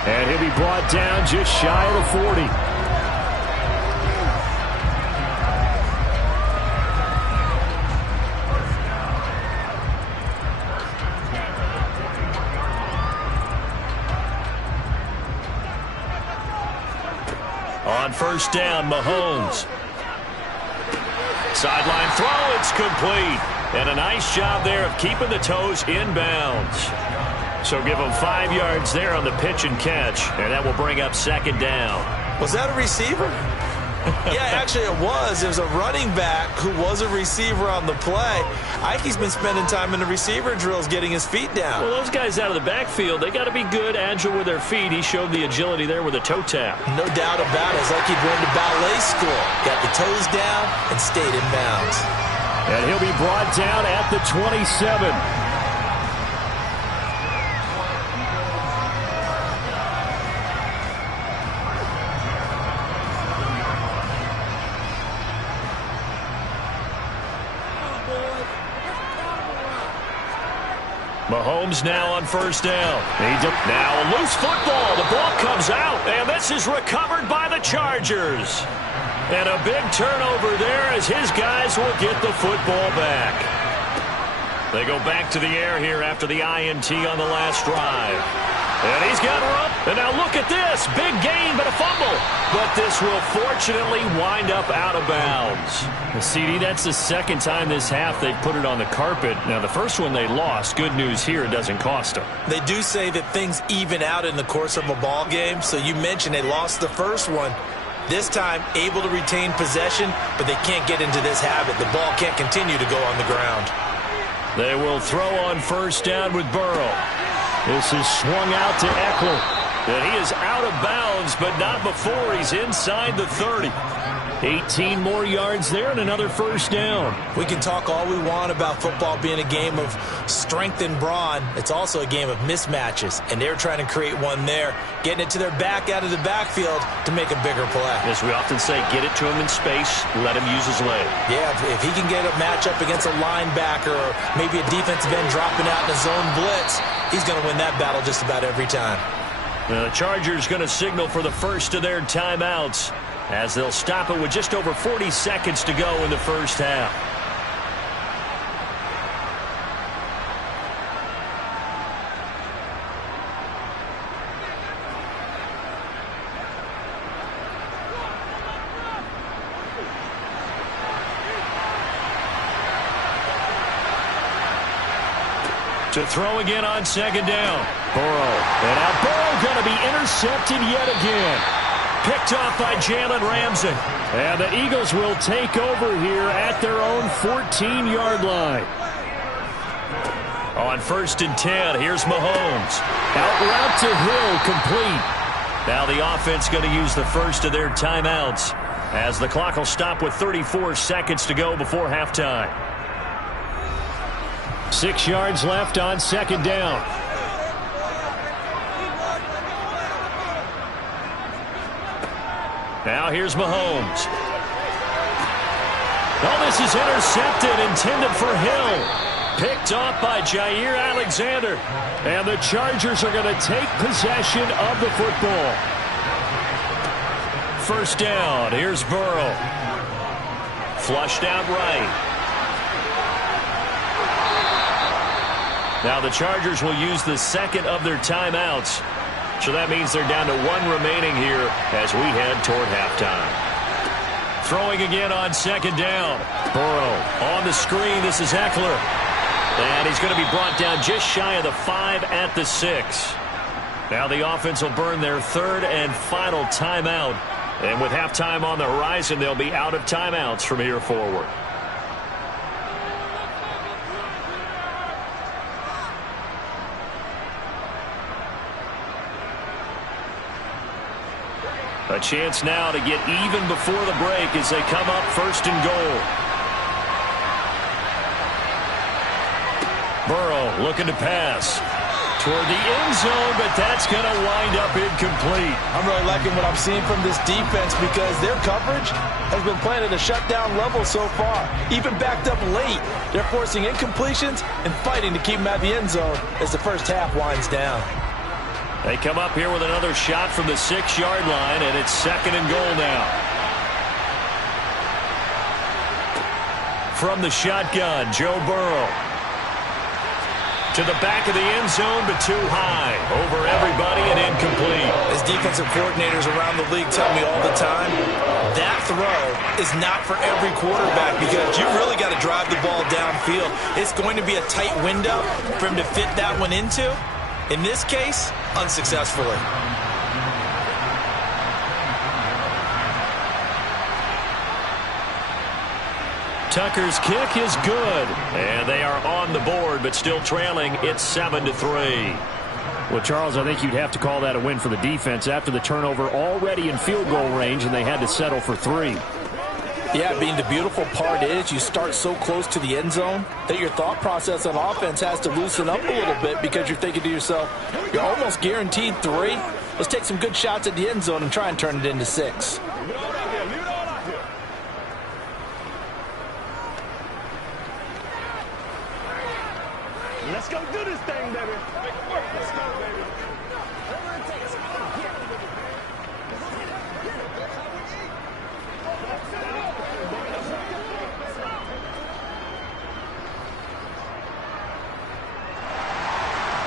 And he'll be brought down just shy of the 40. On first down, Mahomes. Sideline throw. It's complete. And a nice job there of keeping the toes inbounds. So give him 5 yards there on the pitch and catch. And that will bring up 2nd down. Was that a receiver? Yeah, actually it was. It was a running back who was a receiver on the play. Ike's been spending time in the receiver drills getting his feet down. Well, those guys out of the backfield, they got to be good, agile with their feet. He showed the agility there with a toe tap. No doubt about it. It's like he'd went to ballet school. Got the toes down and stayed in bounds. And he'll be brought down at the 27. Mahomes now on first down. Now a loose football. The ball comes out, and this is recovered by the Chargers. And a big turnover there as his guys will get the football back. They go back to the air here after the INT on the last drive. And he's got her up. And now look at this. Big gain, but a fumble. But this will fortunately wind up out of bounds. Well, CD, that's the 2nd time this half they've put it on the carpet. Now, the first one they lost. Good news here, it doesn't cost them. They do say that things even out in the course of a ball game. So you mentioned they lost the first one. This time, able to retain possession, but they can't get into this habit. The ball can't continue to go on the ground. They will throw on first down with Burrow. This is swung out to Eckler. And he is out of bounds, but not before he's inside the 30. 18 more yards there and another first down. We can talk all we want about football being a game of strength and brawn. It's also a game of mismatches, and they're trying to create one there, getting it to their back out of the backfield to make a bigger play. As we often say, get it to him in space, let him use his leg. Yeah, if he can get a matchup against a linebacker or maybe a defensive end dropping out in a zone blitz, he's going to win that battle just about every time. The Chargers going to signal for the first of their timeouts, as they'll stop it with just over 40 seconds to go in the first half. To throw again on 2nd down. Burrow. And now Burrow going to be intercepted yet again. Picked off by Jalen Ramsey. And the Eagles will take over here at their own 14-yard line. On 1st and 10, here's Mahomes. Out route to Hill, complete. Now the offense going to use the first of their timeouts, as the clock will stop with 34 seconds to go before halftime. 6 yards left on 2nd down. Now here's Mahomes. Oh, this is intercepted, intended for Hill. Picked off by Jair Alexander. And the Chargers are going to take possession of the football. First down, here's Burrow. Flushed out right. Now the Chargers will use the 2nd of their timeouts. So that means they're down to 1 remaining here as we head toward halftime. Throwing again on second down. Burrow on the screen. This is Eckler. And he's going to be brought down just shy of the 5 at the 6. Now the offense will burn their third and final timeout. And with halftime on the horizon, they'll be out of timeouts from here forward. A chance now to get even before the break as they come up first and goal. Burrow looking to pass toward the end zone, but that's going to wind up incomplete. I'm really liking what I'm seeing from this defense because their coverage has been playing at a shutdown level so far. Even backed up late, they're forcing incompletions and fighting to keep them at the end zone as the first half winds down. They come up here with another shot from the 6-yard line, and it's second and goal now. From the shotgun, Joe Burrow. To the back of the end zone, but too high. Over everybody and incomplete. As defensive coordinators around the league tell me all the time, that throw is not for every quarterback because you really got to drive the ball downfield. It's going to be a tight window for him to fit that one into. In this case, unsuccessfully. Tucker's kick is good. And they are on the board, but still trailing. It's 7-3. Well, Charles, I think you'd have to call that a win for the defense after the turnover already in field goal range, and they had to settle for 3. Yeah, being the beautiful part is you start so close to the end zone that your thought process on offense has to loosen up a little bit because you're thinking to yourself, you're almost guaranteed 3. Let's take some good shots at the end zone and try and turn it into 6. Let's go do this thing, baby. Let's go, baby.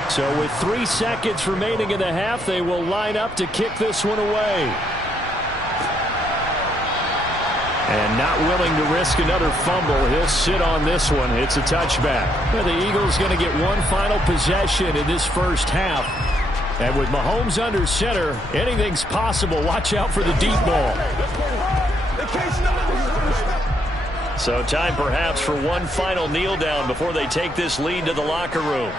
So with 3 seconds remaining in the half, they will line up to kick this one away. And not willing to risk another fumble, he'll sit on this one. It's a touchback. Well, the Eagles going to get one final possession in this first half. And with Mahomes under center, anything's possible. Watch out for the deep ball. So time perhaps for one final kneel down before they take this lead to the locker room.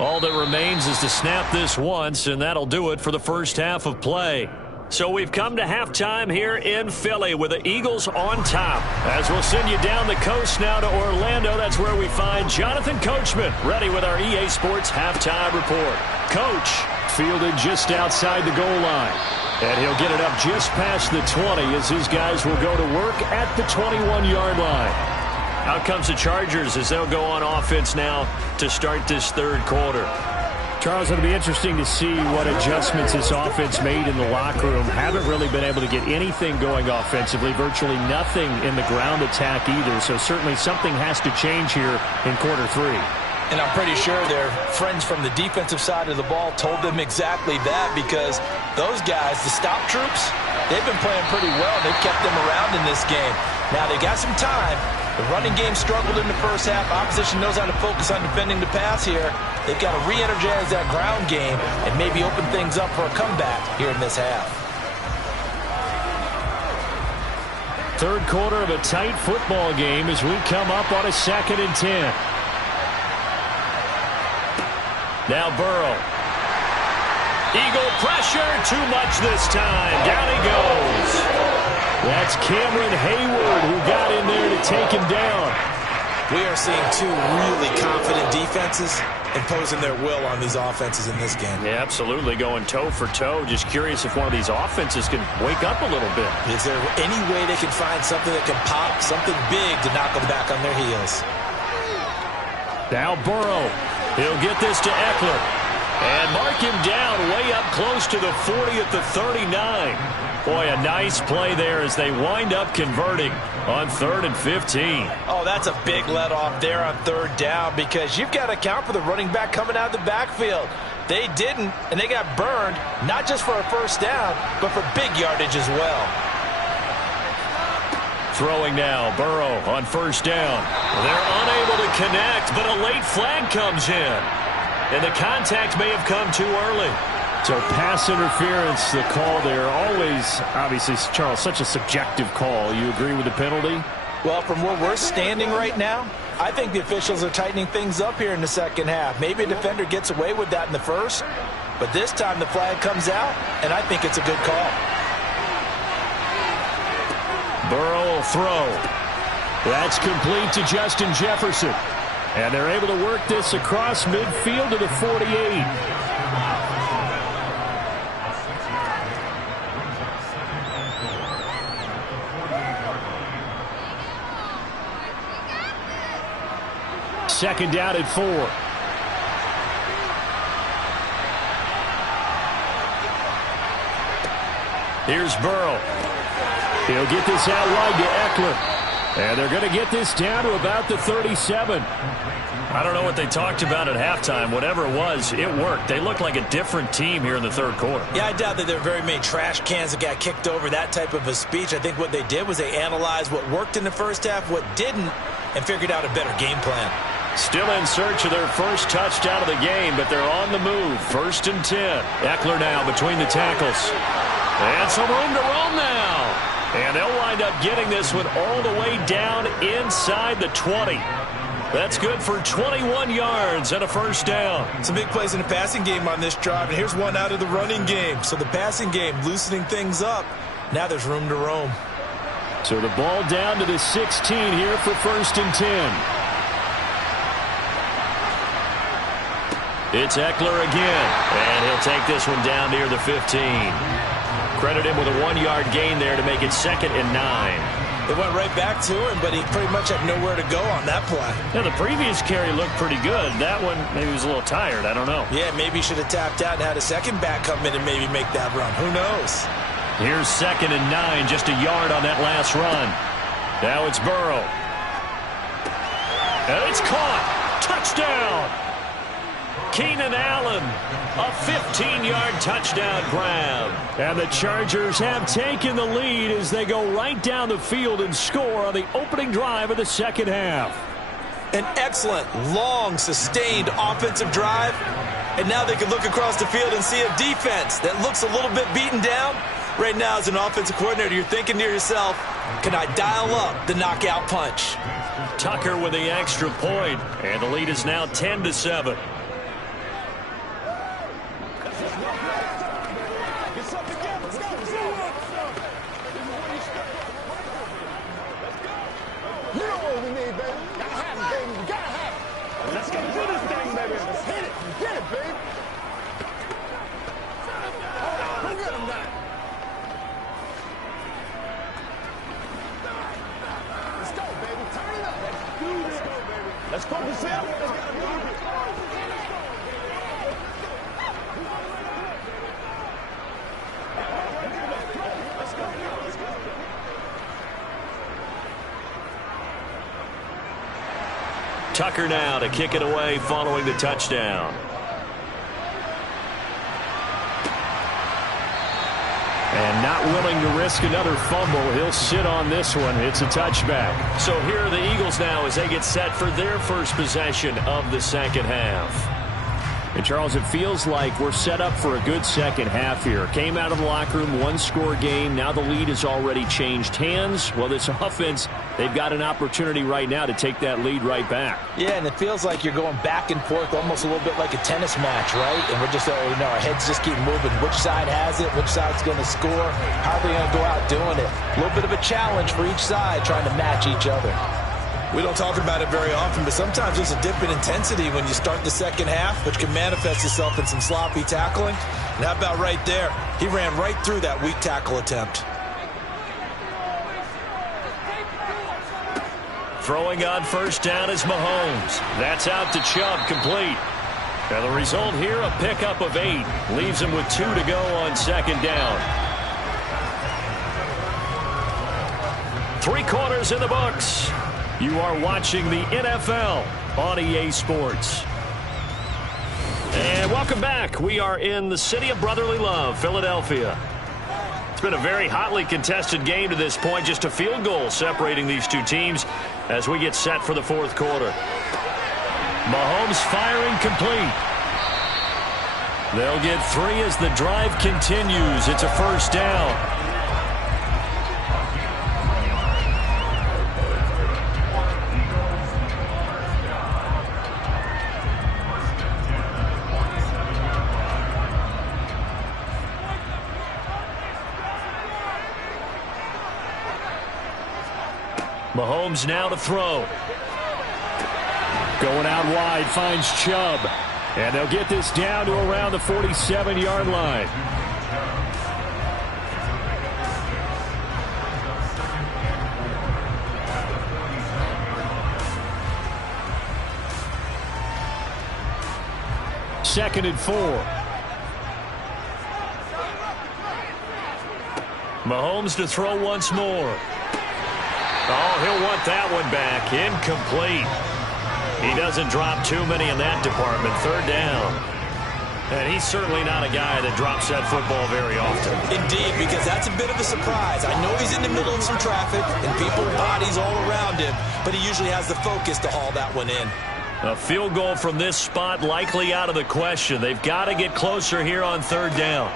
All that remains is to snap this once, and that'll do it for the first half of play. So we've come to halftime here in Philly with the Eagles on top. As we'll send you down the coast now to Orlando, that's where we find Jonathan Coachman, ready with our EA Sports halftime report. Coach, fielded just outside the goal line. And he'll get it up just past the 20 as his guys will go to work at the 21-yard line. Out comes the Chargers as they'll go on offense now to start this third quarter. Charles, it'll be interesting to see what adjustments this offense made in the locker room. Haven't really been able to get anything going offensively, virtually nothing in the ground attack either. So certainly something has to change here in quarter 3. And I'm pretty sure their friends from the defensive side of the ball told them exactly that because those guys, the stop troops, they've been playing pretty well. They've kept them around in this game. Now they got some time. The running game struggled in the first half. Opposition knows how to focus on defending the pass here. They've got to re-energize that ground game and maybe open things up for a comeback here in this half. Third quarter of a tight football game as we come up on a 2nd and 10. Now Burrow. Eagle pressure, too much this time. Down he goes. That's Cameron Hayward who got in there to take him down. We are seeing 2 really confident defenses imposing their will on these offenses in this game. Yeah, absolutely, going toe for toe. Just curious if one of these offenses can wake up a little bit. Is there any way they can find something that can pop, something big to knock them back on their heels? Now Burrow. He'll get this to Eckler. And mark him down way up close to the 40 at the 39. Boy, a nice play there as they wind up converting on 3rd and 15. Oh, that's a big let off there on 3rd down because you've got to account for the running back coming out of the backfield. They didn't, and they got burned, not just for a first down, but for big yardage as well. Throwing now, Burrow on first down. They're unable to connect, but a late flag comes in. And the contact may have come too early. So pass interference, the call there. Always, obviously, Charles, such a subjective call. You agree with the penalty? Well, from where we're standing right now, I think the officials are tightening things up here in the second half. Maybe a defender gets away with that in the first, but this time the flag comes out, and I think it's a good call. Burrow will throw. That's complete to Justin Jefferson. And they're able to work this across midfield to the 48. Second down at 4. Here's Burrow. He'll get this out wide to Eckler. And they're going to get this down to about the 37. I don't know what they talked about at halftime. Whatever it was, it worked. They looked like a different team here in the third quarter. Yeah, I doubt that there are very many trash cans that got kicked over, that type of a speech. I think what they did was they analyzed what worked in the first half, what didn't, and figured out a better game plan. Still in search of their first touchdown of the game, but they're on the move. 1st and 10. Eckler now between the tackles. And some room to roam now. And they'll wind up getting this one all the way down inside the 20. That's good for 21 yards and a first down. Some big plays in the passing game on this drive, and here's one out of the running game. So the passing game loosening things up. Now there's room to roam. So the ball down to the 16 here for 1st and 10. It's Eckler again, and he'll take this one down near the 15. Credit him with a 1-yard gain there to make it 2nd and 9. They went right back to him, but he pretty much had nowhere to go on that play. Yeah, the previous carry looked pretty good. That one, maybe he was a little tired. I don't know. Yeah, maybe he should have tapped out and had a second back come in and maybe make that run. Who knows? Here's 2nd and 9, just a yard on that last run. Now it's Burrow. And it's caught. Touchdown. Keenan Allen, a 15-yard touchdown grab. And the Chargers have taken the lead as they go right down the field and score on the opening drive of the second half. An excellent, long, sustained offensive drive. And now they can look across the field and see a defense that looks a little bit beaten down. Right now, as an offensive coordinator, you're thinking to yourself, can I dial up the knockout punch? Tucker with the extra point, and the lead is now 10-7. Let's go do this thing, baby. Let's hit it. Get it, baby. Go get him now. Let's go, baby. Turn it up. Let's do this. Let's go, baby. Let's go, Brazil. Let's gotta move it. Let's go. Let's go. Tucker now to kick it away following the touchdown. And not willing to risk another fumble. He'll sit on this one. It's a touchback. So here are the Eagles now as they get set for their first possession of the second half. And, Charles, it feels like we're set up for a good second half here. Came out of the locker room, one-score game. Now the lead has already changed hands. Well, this offense, they've got an opportunity right now to take that lead right back. Yeah, and it feels like you're going back and forth almost a little bit like a tennis match, right? And we're just, our heads just keep moving. Which side has it? Which side's going to score? How are they going to go out doing it? A little bit of a challenge for each side trying to match each other. We don't talk about it very often, but sometimes there's a dip in intensity when you start the second half, which can manifest itself in some sloppy tackling. And how about right there? He ran right through that weak tackle attempt. Throwing on first down is Mahomes. That's out to Chubb, complete. And the result here, a pickup of 8. Leaves him with 2 to go on second down. 3 quarters in the books. You are watching the NFL on EA Sports. And welcome back. We are in the city of brotherly love, Philadelphia. It's been a very hotly contested game to this point. Just a field goal separating these two teams as we get set for the fourth quarter. Mahomes firing complete. They'll get 3 as the drive continues. It's a first down. Mahomes now to throw. Going out wide, finds Chubb. And they'll get this down to around the 47-yard line. Second and 4. Mahomes to throw once more. Oh, he'll want that one back. Incomplete. He doesn't drop too many in that department. Third down. And he's certainly not a guy that drops that football very often. Indeed, because that's a bit of a surprise. I know he's in the middle of some traffic and people, bodies all around him, but he usually has the focus to haul that one in. A field goal from this spot likely out of the question. They've got to get closer here on third down.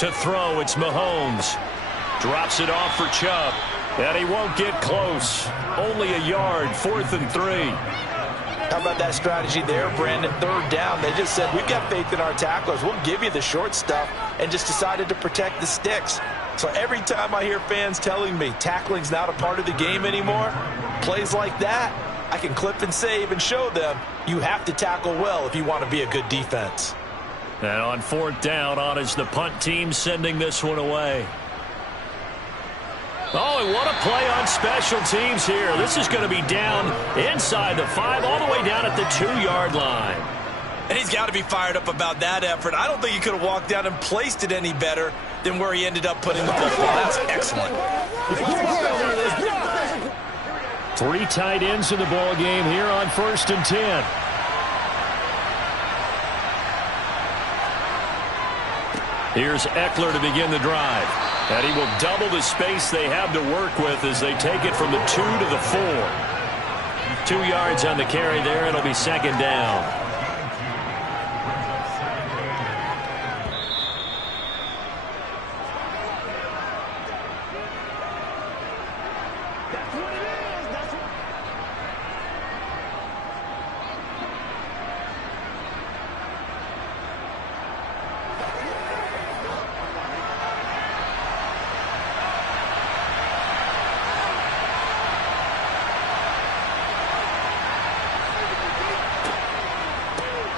To throw, it's Mahomes. Drops it off for Chubb. And he won't get close. Only a yard, 4th and 3. How about that strategy there, Brandon? Third down, they just said, we've got faith in our tacklers. We'll give you the short stuff, and just decided to protect the sticks. So every time I hear fans telling me tackling's not a part of the game anymore, plays like that, I can clip and save and show them you have to tackle well if you want to be a good defense. And on fourth down, on is the punt team sending this one away. Oh, and what a play on special teams here. This is going to be down inside the 5, all the way down at the 2-yard line. And he's got to be fired up about that effort. I don't think he could have walked down and placed it any better than where he ended up putting the football. That's excellent. 3 tight ends in the ball game here on 1st and 10. Here's Eckler to begin the drive. And he will double the space they have to work with as they take it from the 2 to the 4. 2 yards on the carry there. It'll be second down.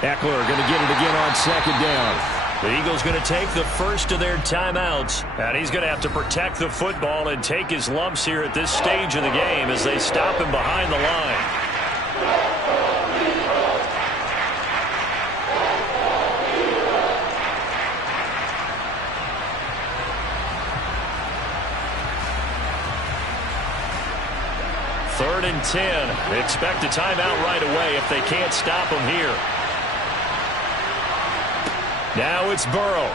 Eckler going to get it again on second down. The Eagles going to take the first of their timeouts. And he's going to have to protect the football and take his lumps here at this stage of the game as they stop him behind the line. Third and 10. They expect a timeout right away if they can't stop him here. Now it's Burrow.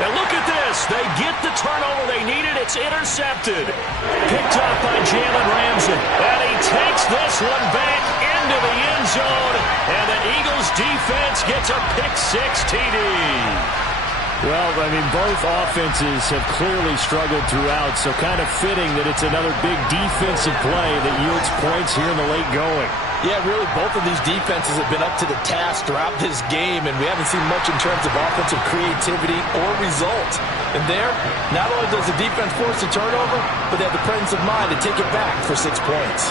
And look at this. They get the turnover they needed. It's intercepted. Picked up by Jalen Ramsey. And he takes this one back into the end zone. And the Eagles defense gets a pick-6 TD. Well, I mean, both offenses have clearly struggled throughout, so kind of fitting that it's another big defensive play that yields points here in the late going. Yeah, really, both of these defenses have been up to the task throughout this game, and we haven't seen much in terms of offensive creativity or results. And there, not only does the defense force a turnover, but they have the presence of mind to take it back for 6 points.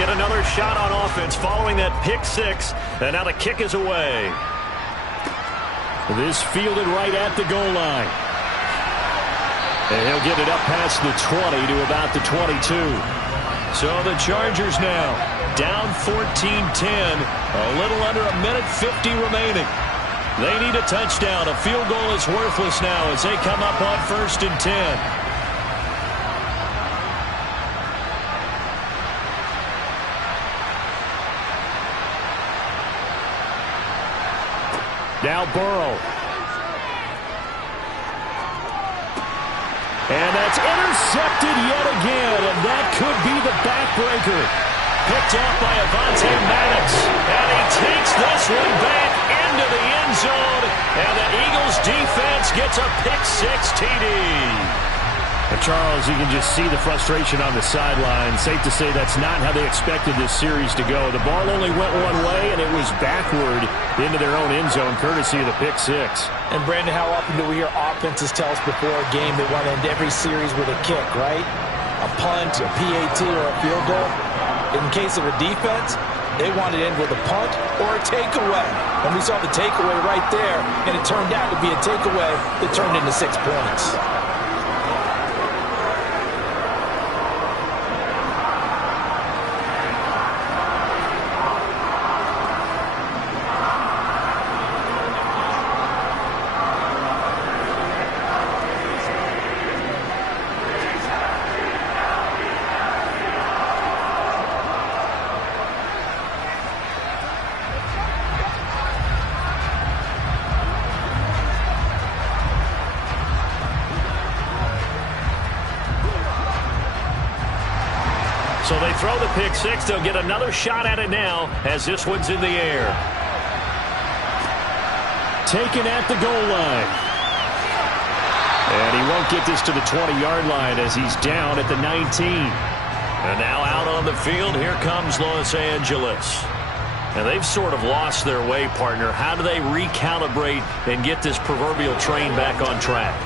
get another shot on offense following that pick six, and now the kick is away. This fielded right at the goal line. And he'll get it up past the 20 to about the 22. So the Chargers now down 14-10, a little under a minute 50 remaining. They need a touchdown. A field goal is worthless now as they come up on 1st and 10. Now Burrow. And that's intercepted yet again, and that could be the backbreaker. Picked off by Avonte Maddox, and he takes this one back into the end zone, and the Eagles defense gets a pick six TD. And Charles, you can just see the frustration on the sideline. Safe to say that's not how they expected this series to go. The ball only went one way, and it was backward into their own end zone, courtesy of the pick six. And, Brandon, how often do we hear offenses tell us before a game they want to end every series with a kick, right? A punt, a PAT, or a field goal. In case of a defense, they want to end with a punt or a takeaway. And we saw the takeaway right there, and it turned out to be a takeaway that turned into 6 points. So they throw the pick six. They'll get another shot at it now as this one's in the air. Taken at the goal line. And he won't get this to the 20-yard line as he's down at the 19. And now out on the field, here comes Los Angeles. And they've sort of lost their way, partner. How do they recalibrate and get this proverbial train back on track?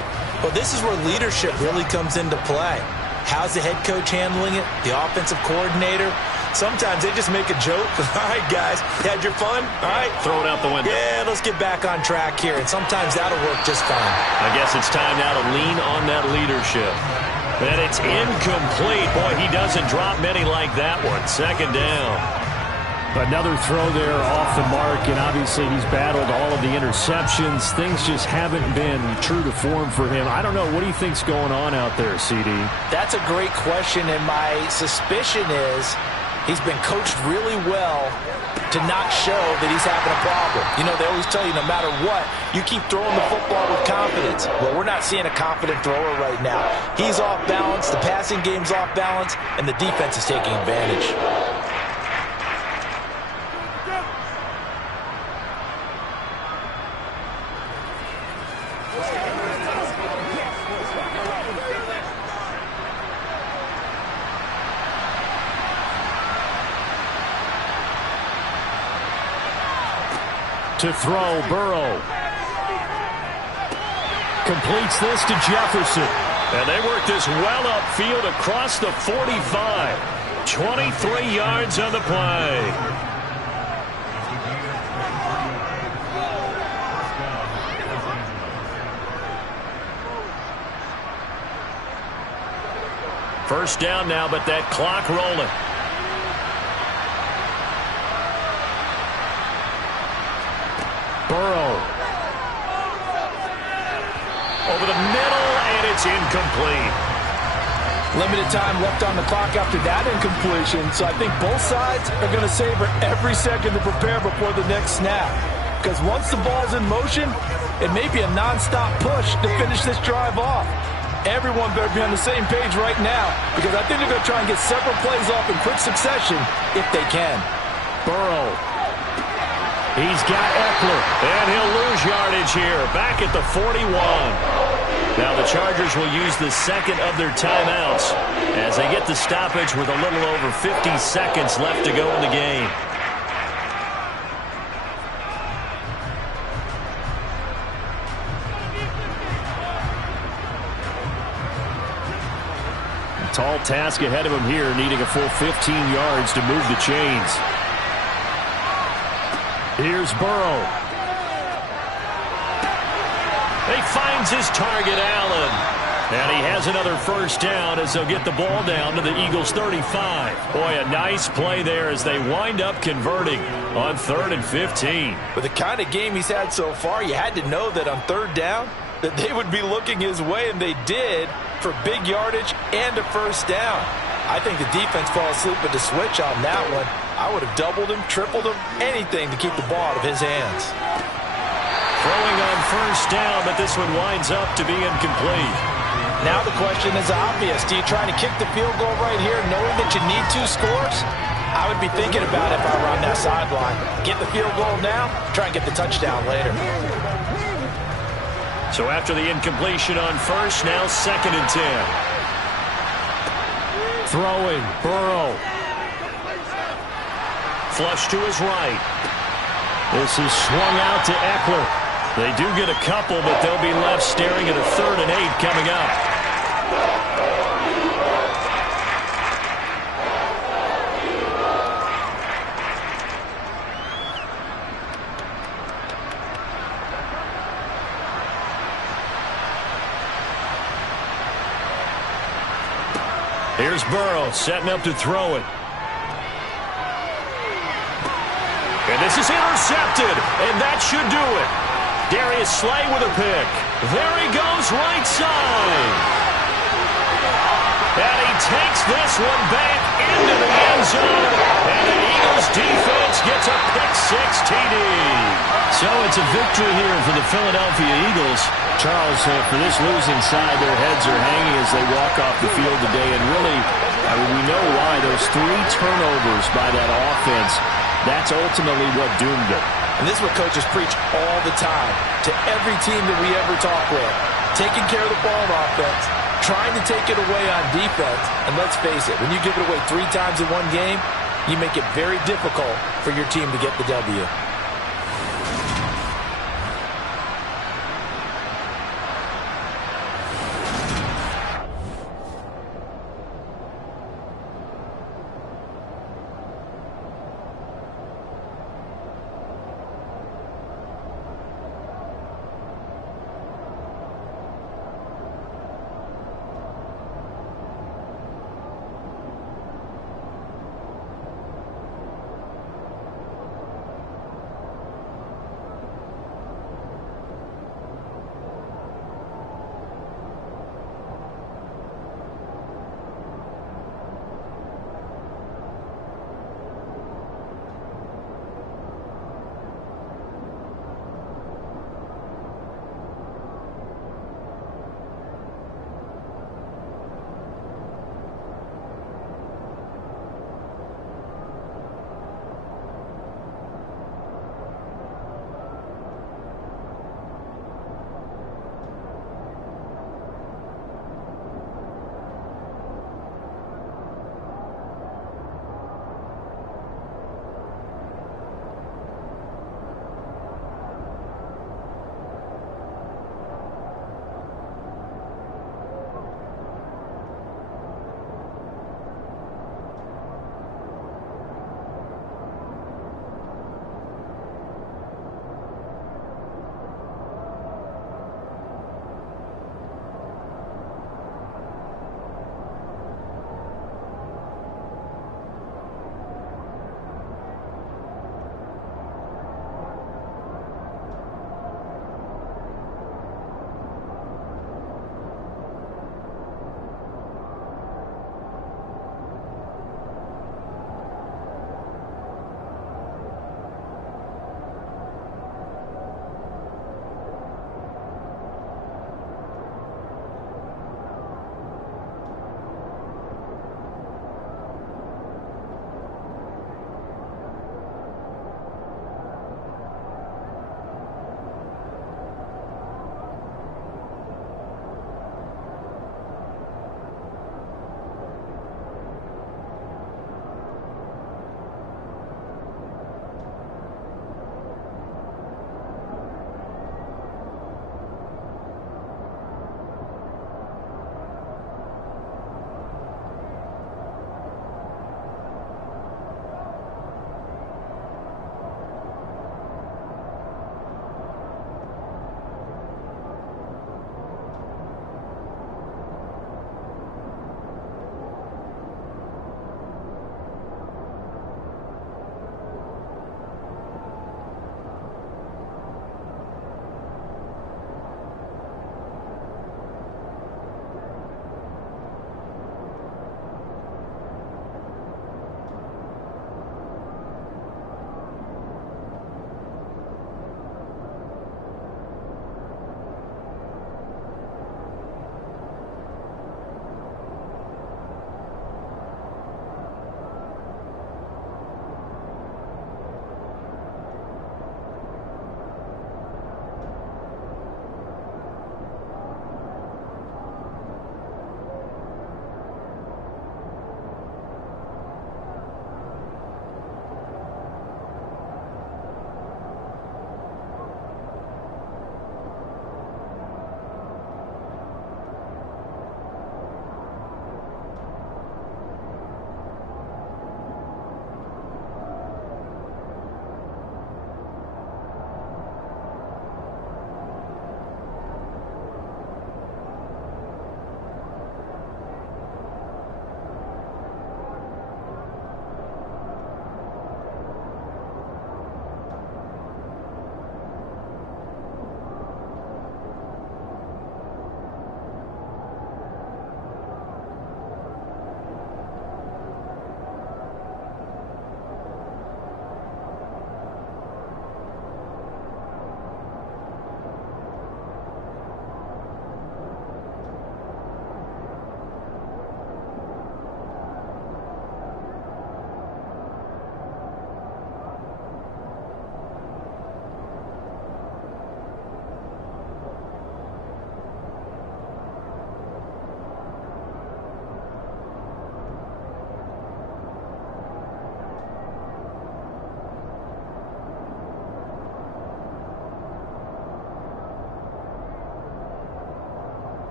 Well, this is where leadership really comes into play. How's the head coach handling it? The offensive coordinator? Sometimes they just make a joke. All right, guys, you had your fun? All right. Throw it out the window. Yeah, let's get back on track here. And sometimes that'll work just fine. I guess it's time now to lean on that leadership. And it's incomplete. Boy, he doesn't drop many like that one. 2nd down. Another throw there off the mark, and obviously he's battled all of the interceptions. Things just haven't been true to form for him. I don't know. What do you think's going on out there, CD? That's a great question, and my suspicion is he's been coached really well to not show that he's having a problem. You know, they always tell you no matter what, you keep throwing the football with confidence. Well, we're not seeing a confident thrower right now. He's off balance, the passing game's off balance, and the defense is taking advantage. To throw, Burrow. Completes this to Jefferson. And they work this well upfield across the 45. 23 yards on the play. First down now, but that clock rolling. Burrow. Over the middle, and it's incomplete. Limited time left on the clock after that incompletion, so I think both sides are going to savor every second to prepare before the next snap. Because once the ball's in motion, it may be a nonstop push to finish this drive off. Everyone better be on the same page right now, because I think they're going to try and get several plays off in quick succession if they can. Burrow. He's got Eckler. And he'll lose yardage here, back at the 41. Now the Chargers will use the second of their timeouts as they get the stoppage with a little over 50 seconds left to go in the game. Tall task ahead of him here, needing a full 15 yards to move the chains. Here's Burrow. He finds his target, Allen. And he has another first down as they'll get the ball down to the Eagles' 35. Boy, a nice play there as they wind up converting on 3rd and 15. With the kind of game he's had so far, you had to know that on 3rd down that they would be looking his way, and they did, for big yardage and a first down. I think the defense fell asleep with the switch on that one. I would have doubled him, tripled him, anything to keep the ball out of his hands. Throwing on first down, but this one winds up to be incomplete. Now the question is obvious. Do you try to kick the field goal right here knowing that you need 2 scores? I would be thinking about it if I were on that sideline. Get the field goal now, try and get the touchdown later. So after the incompletion on first, now 2nd and 10. Throwing, Burrow. Flush to his right. This is swung out to Eckler. They do get a couple, but they'll be left staring at a 3rd and 8 coming up. Here's Burrow setting up to throw it. And this is intercepted, and that should do it. Darius Slay with a pick. There he goes, right side. And he takes this one back into the end zone. And the Eagles defense gets a pick-6 TD. So it's a victory here for the Philadelphia Eagles. Charles, for this losing side, their heads are hanging as they walk off the field today. And really, we know why. Those 3 turnovers by that offense, that's ultimately what doomed them. And this is what coaches preach all the time to every team that we ever talk with. Taking care of the ball on offense, trying to take it away on defense. And let's face it, when you give it away 3 times in one game, you make it very difficult for your team to get the W.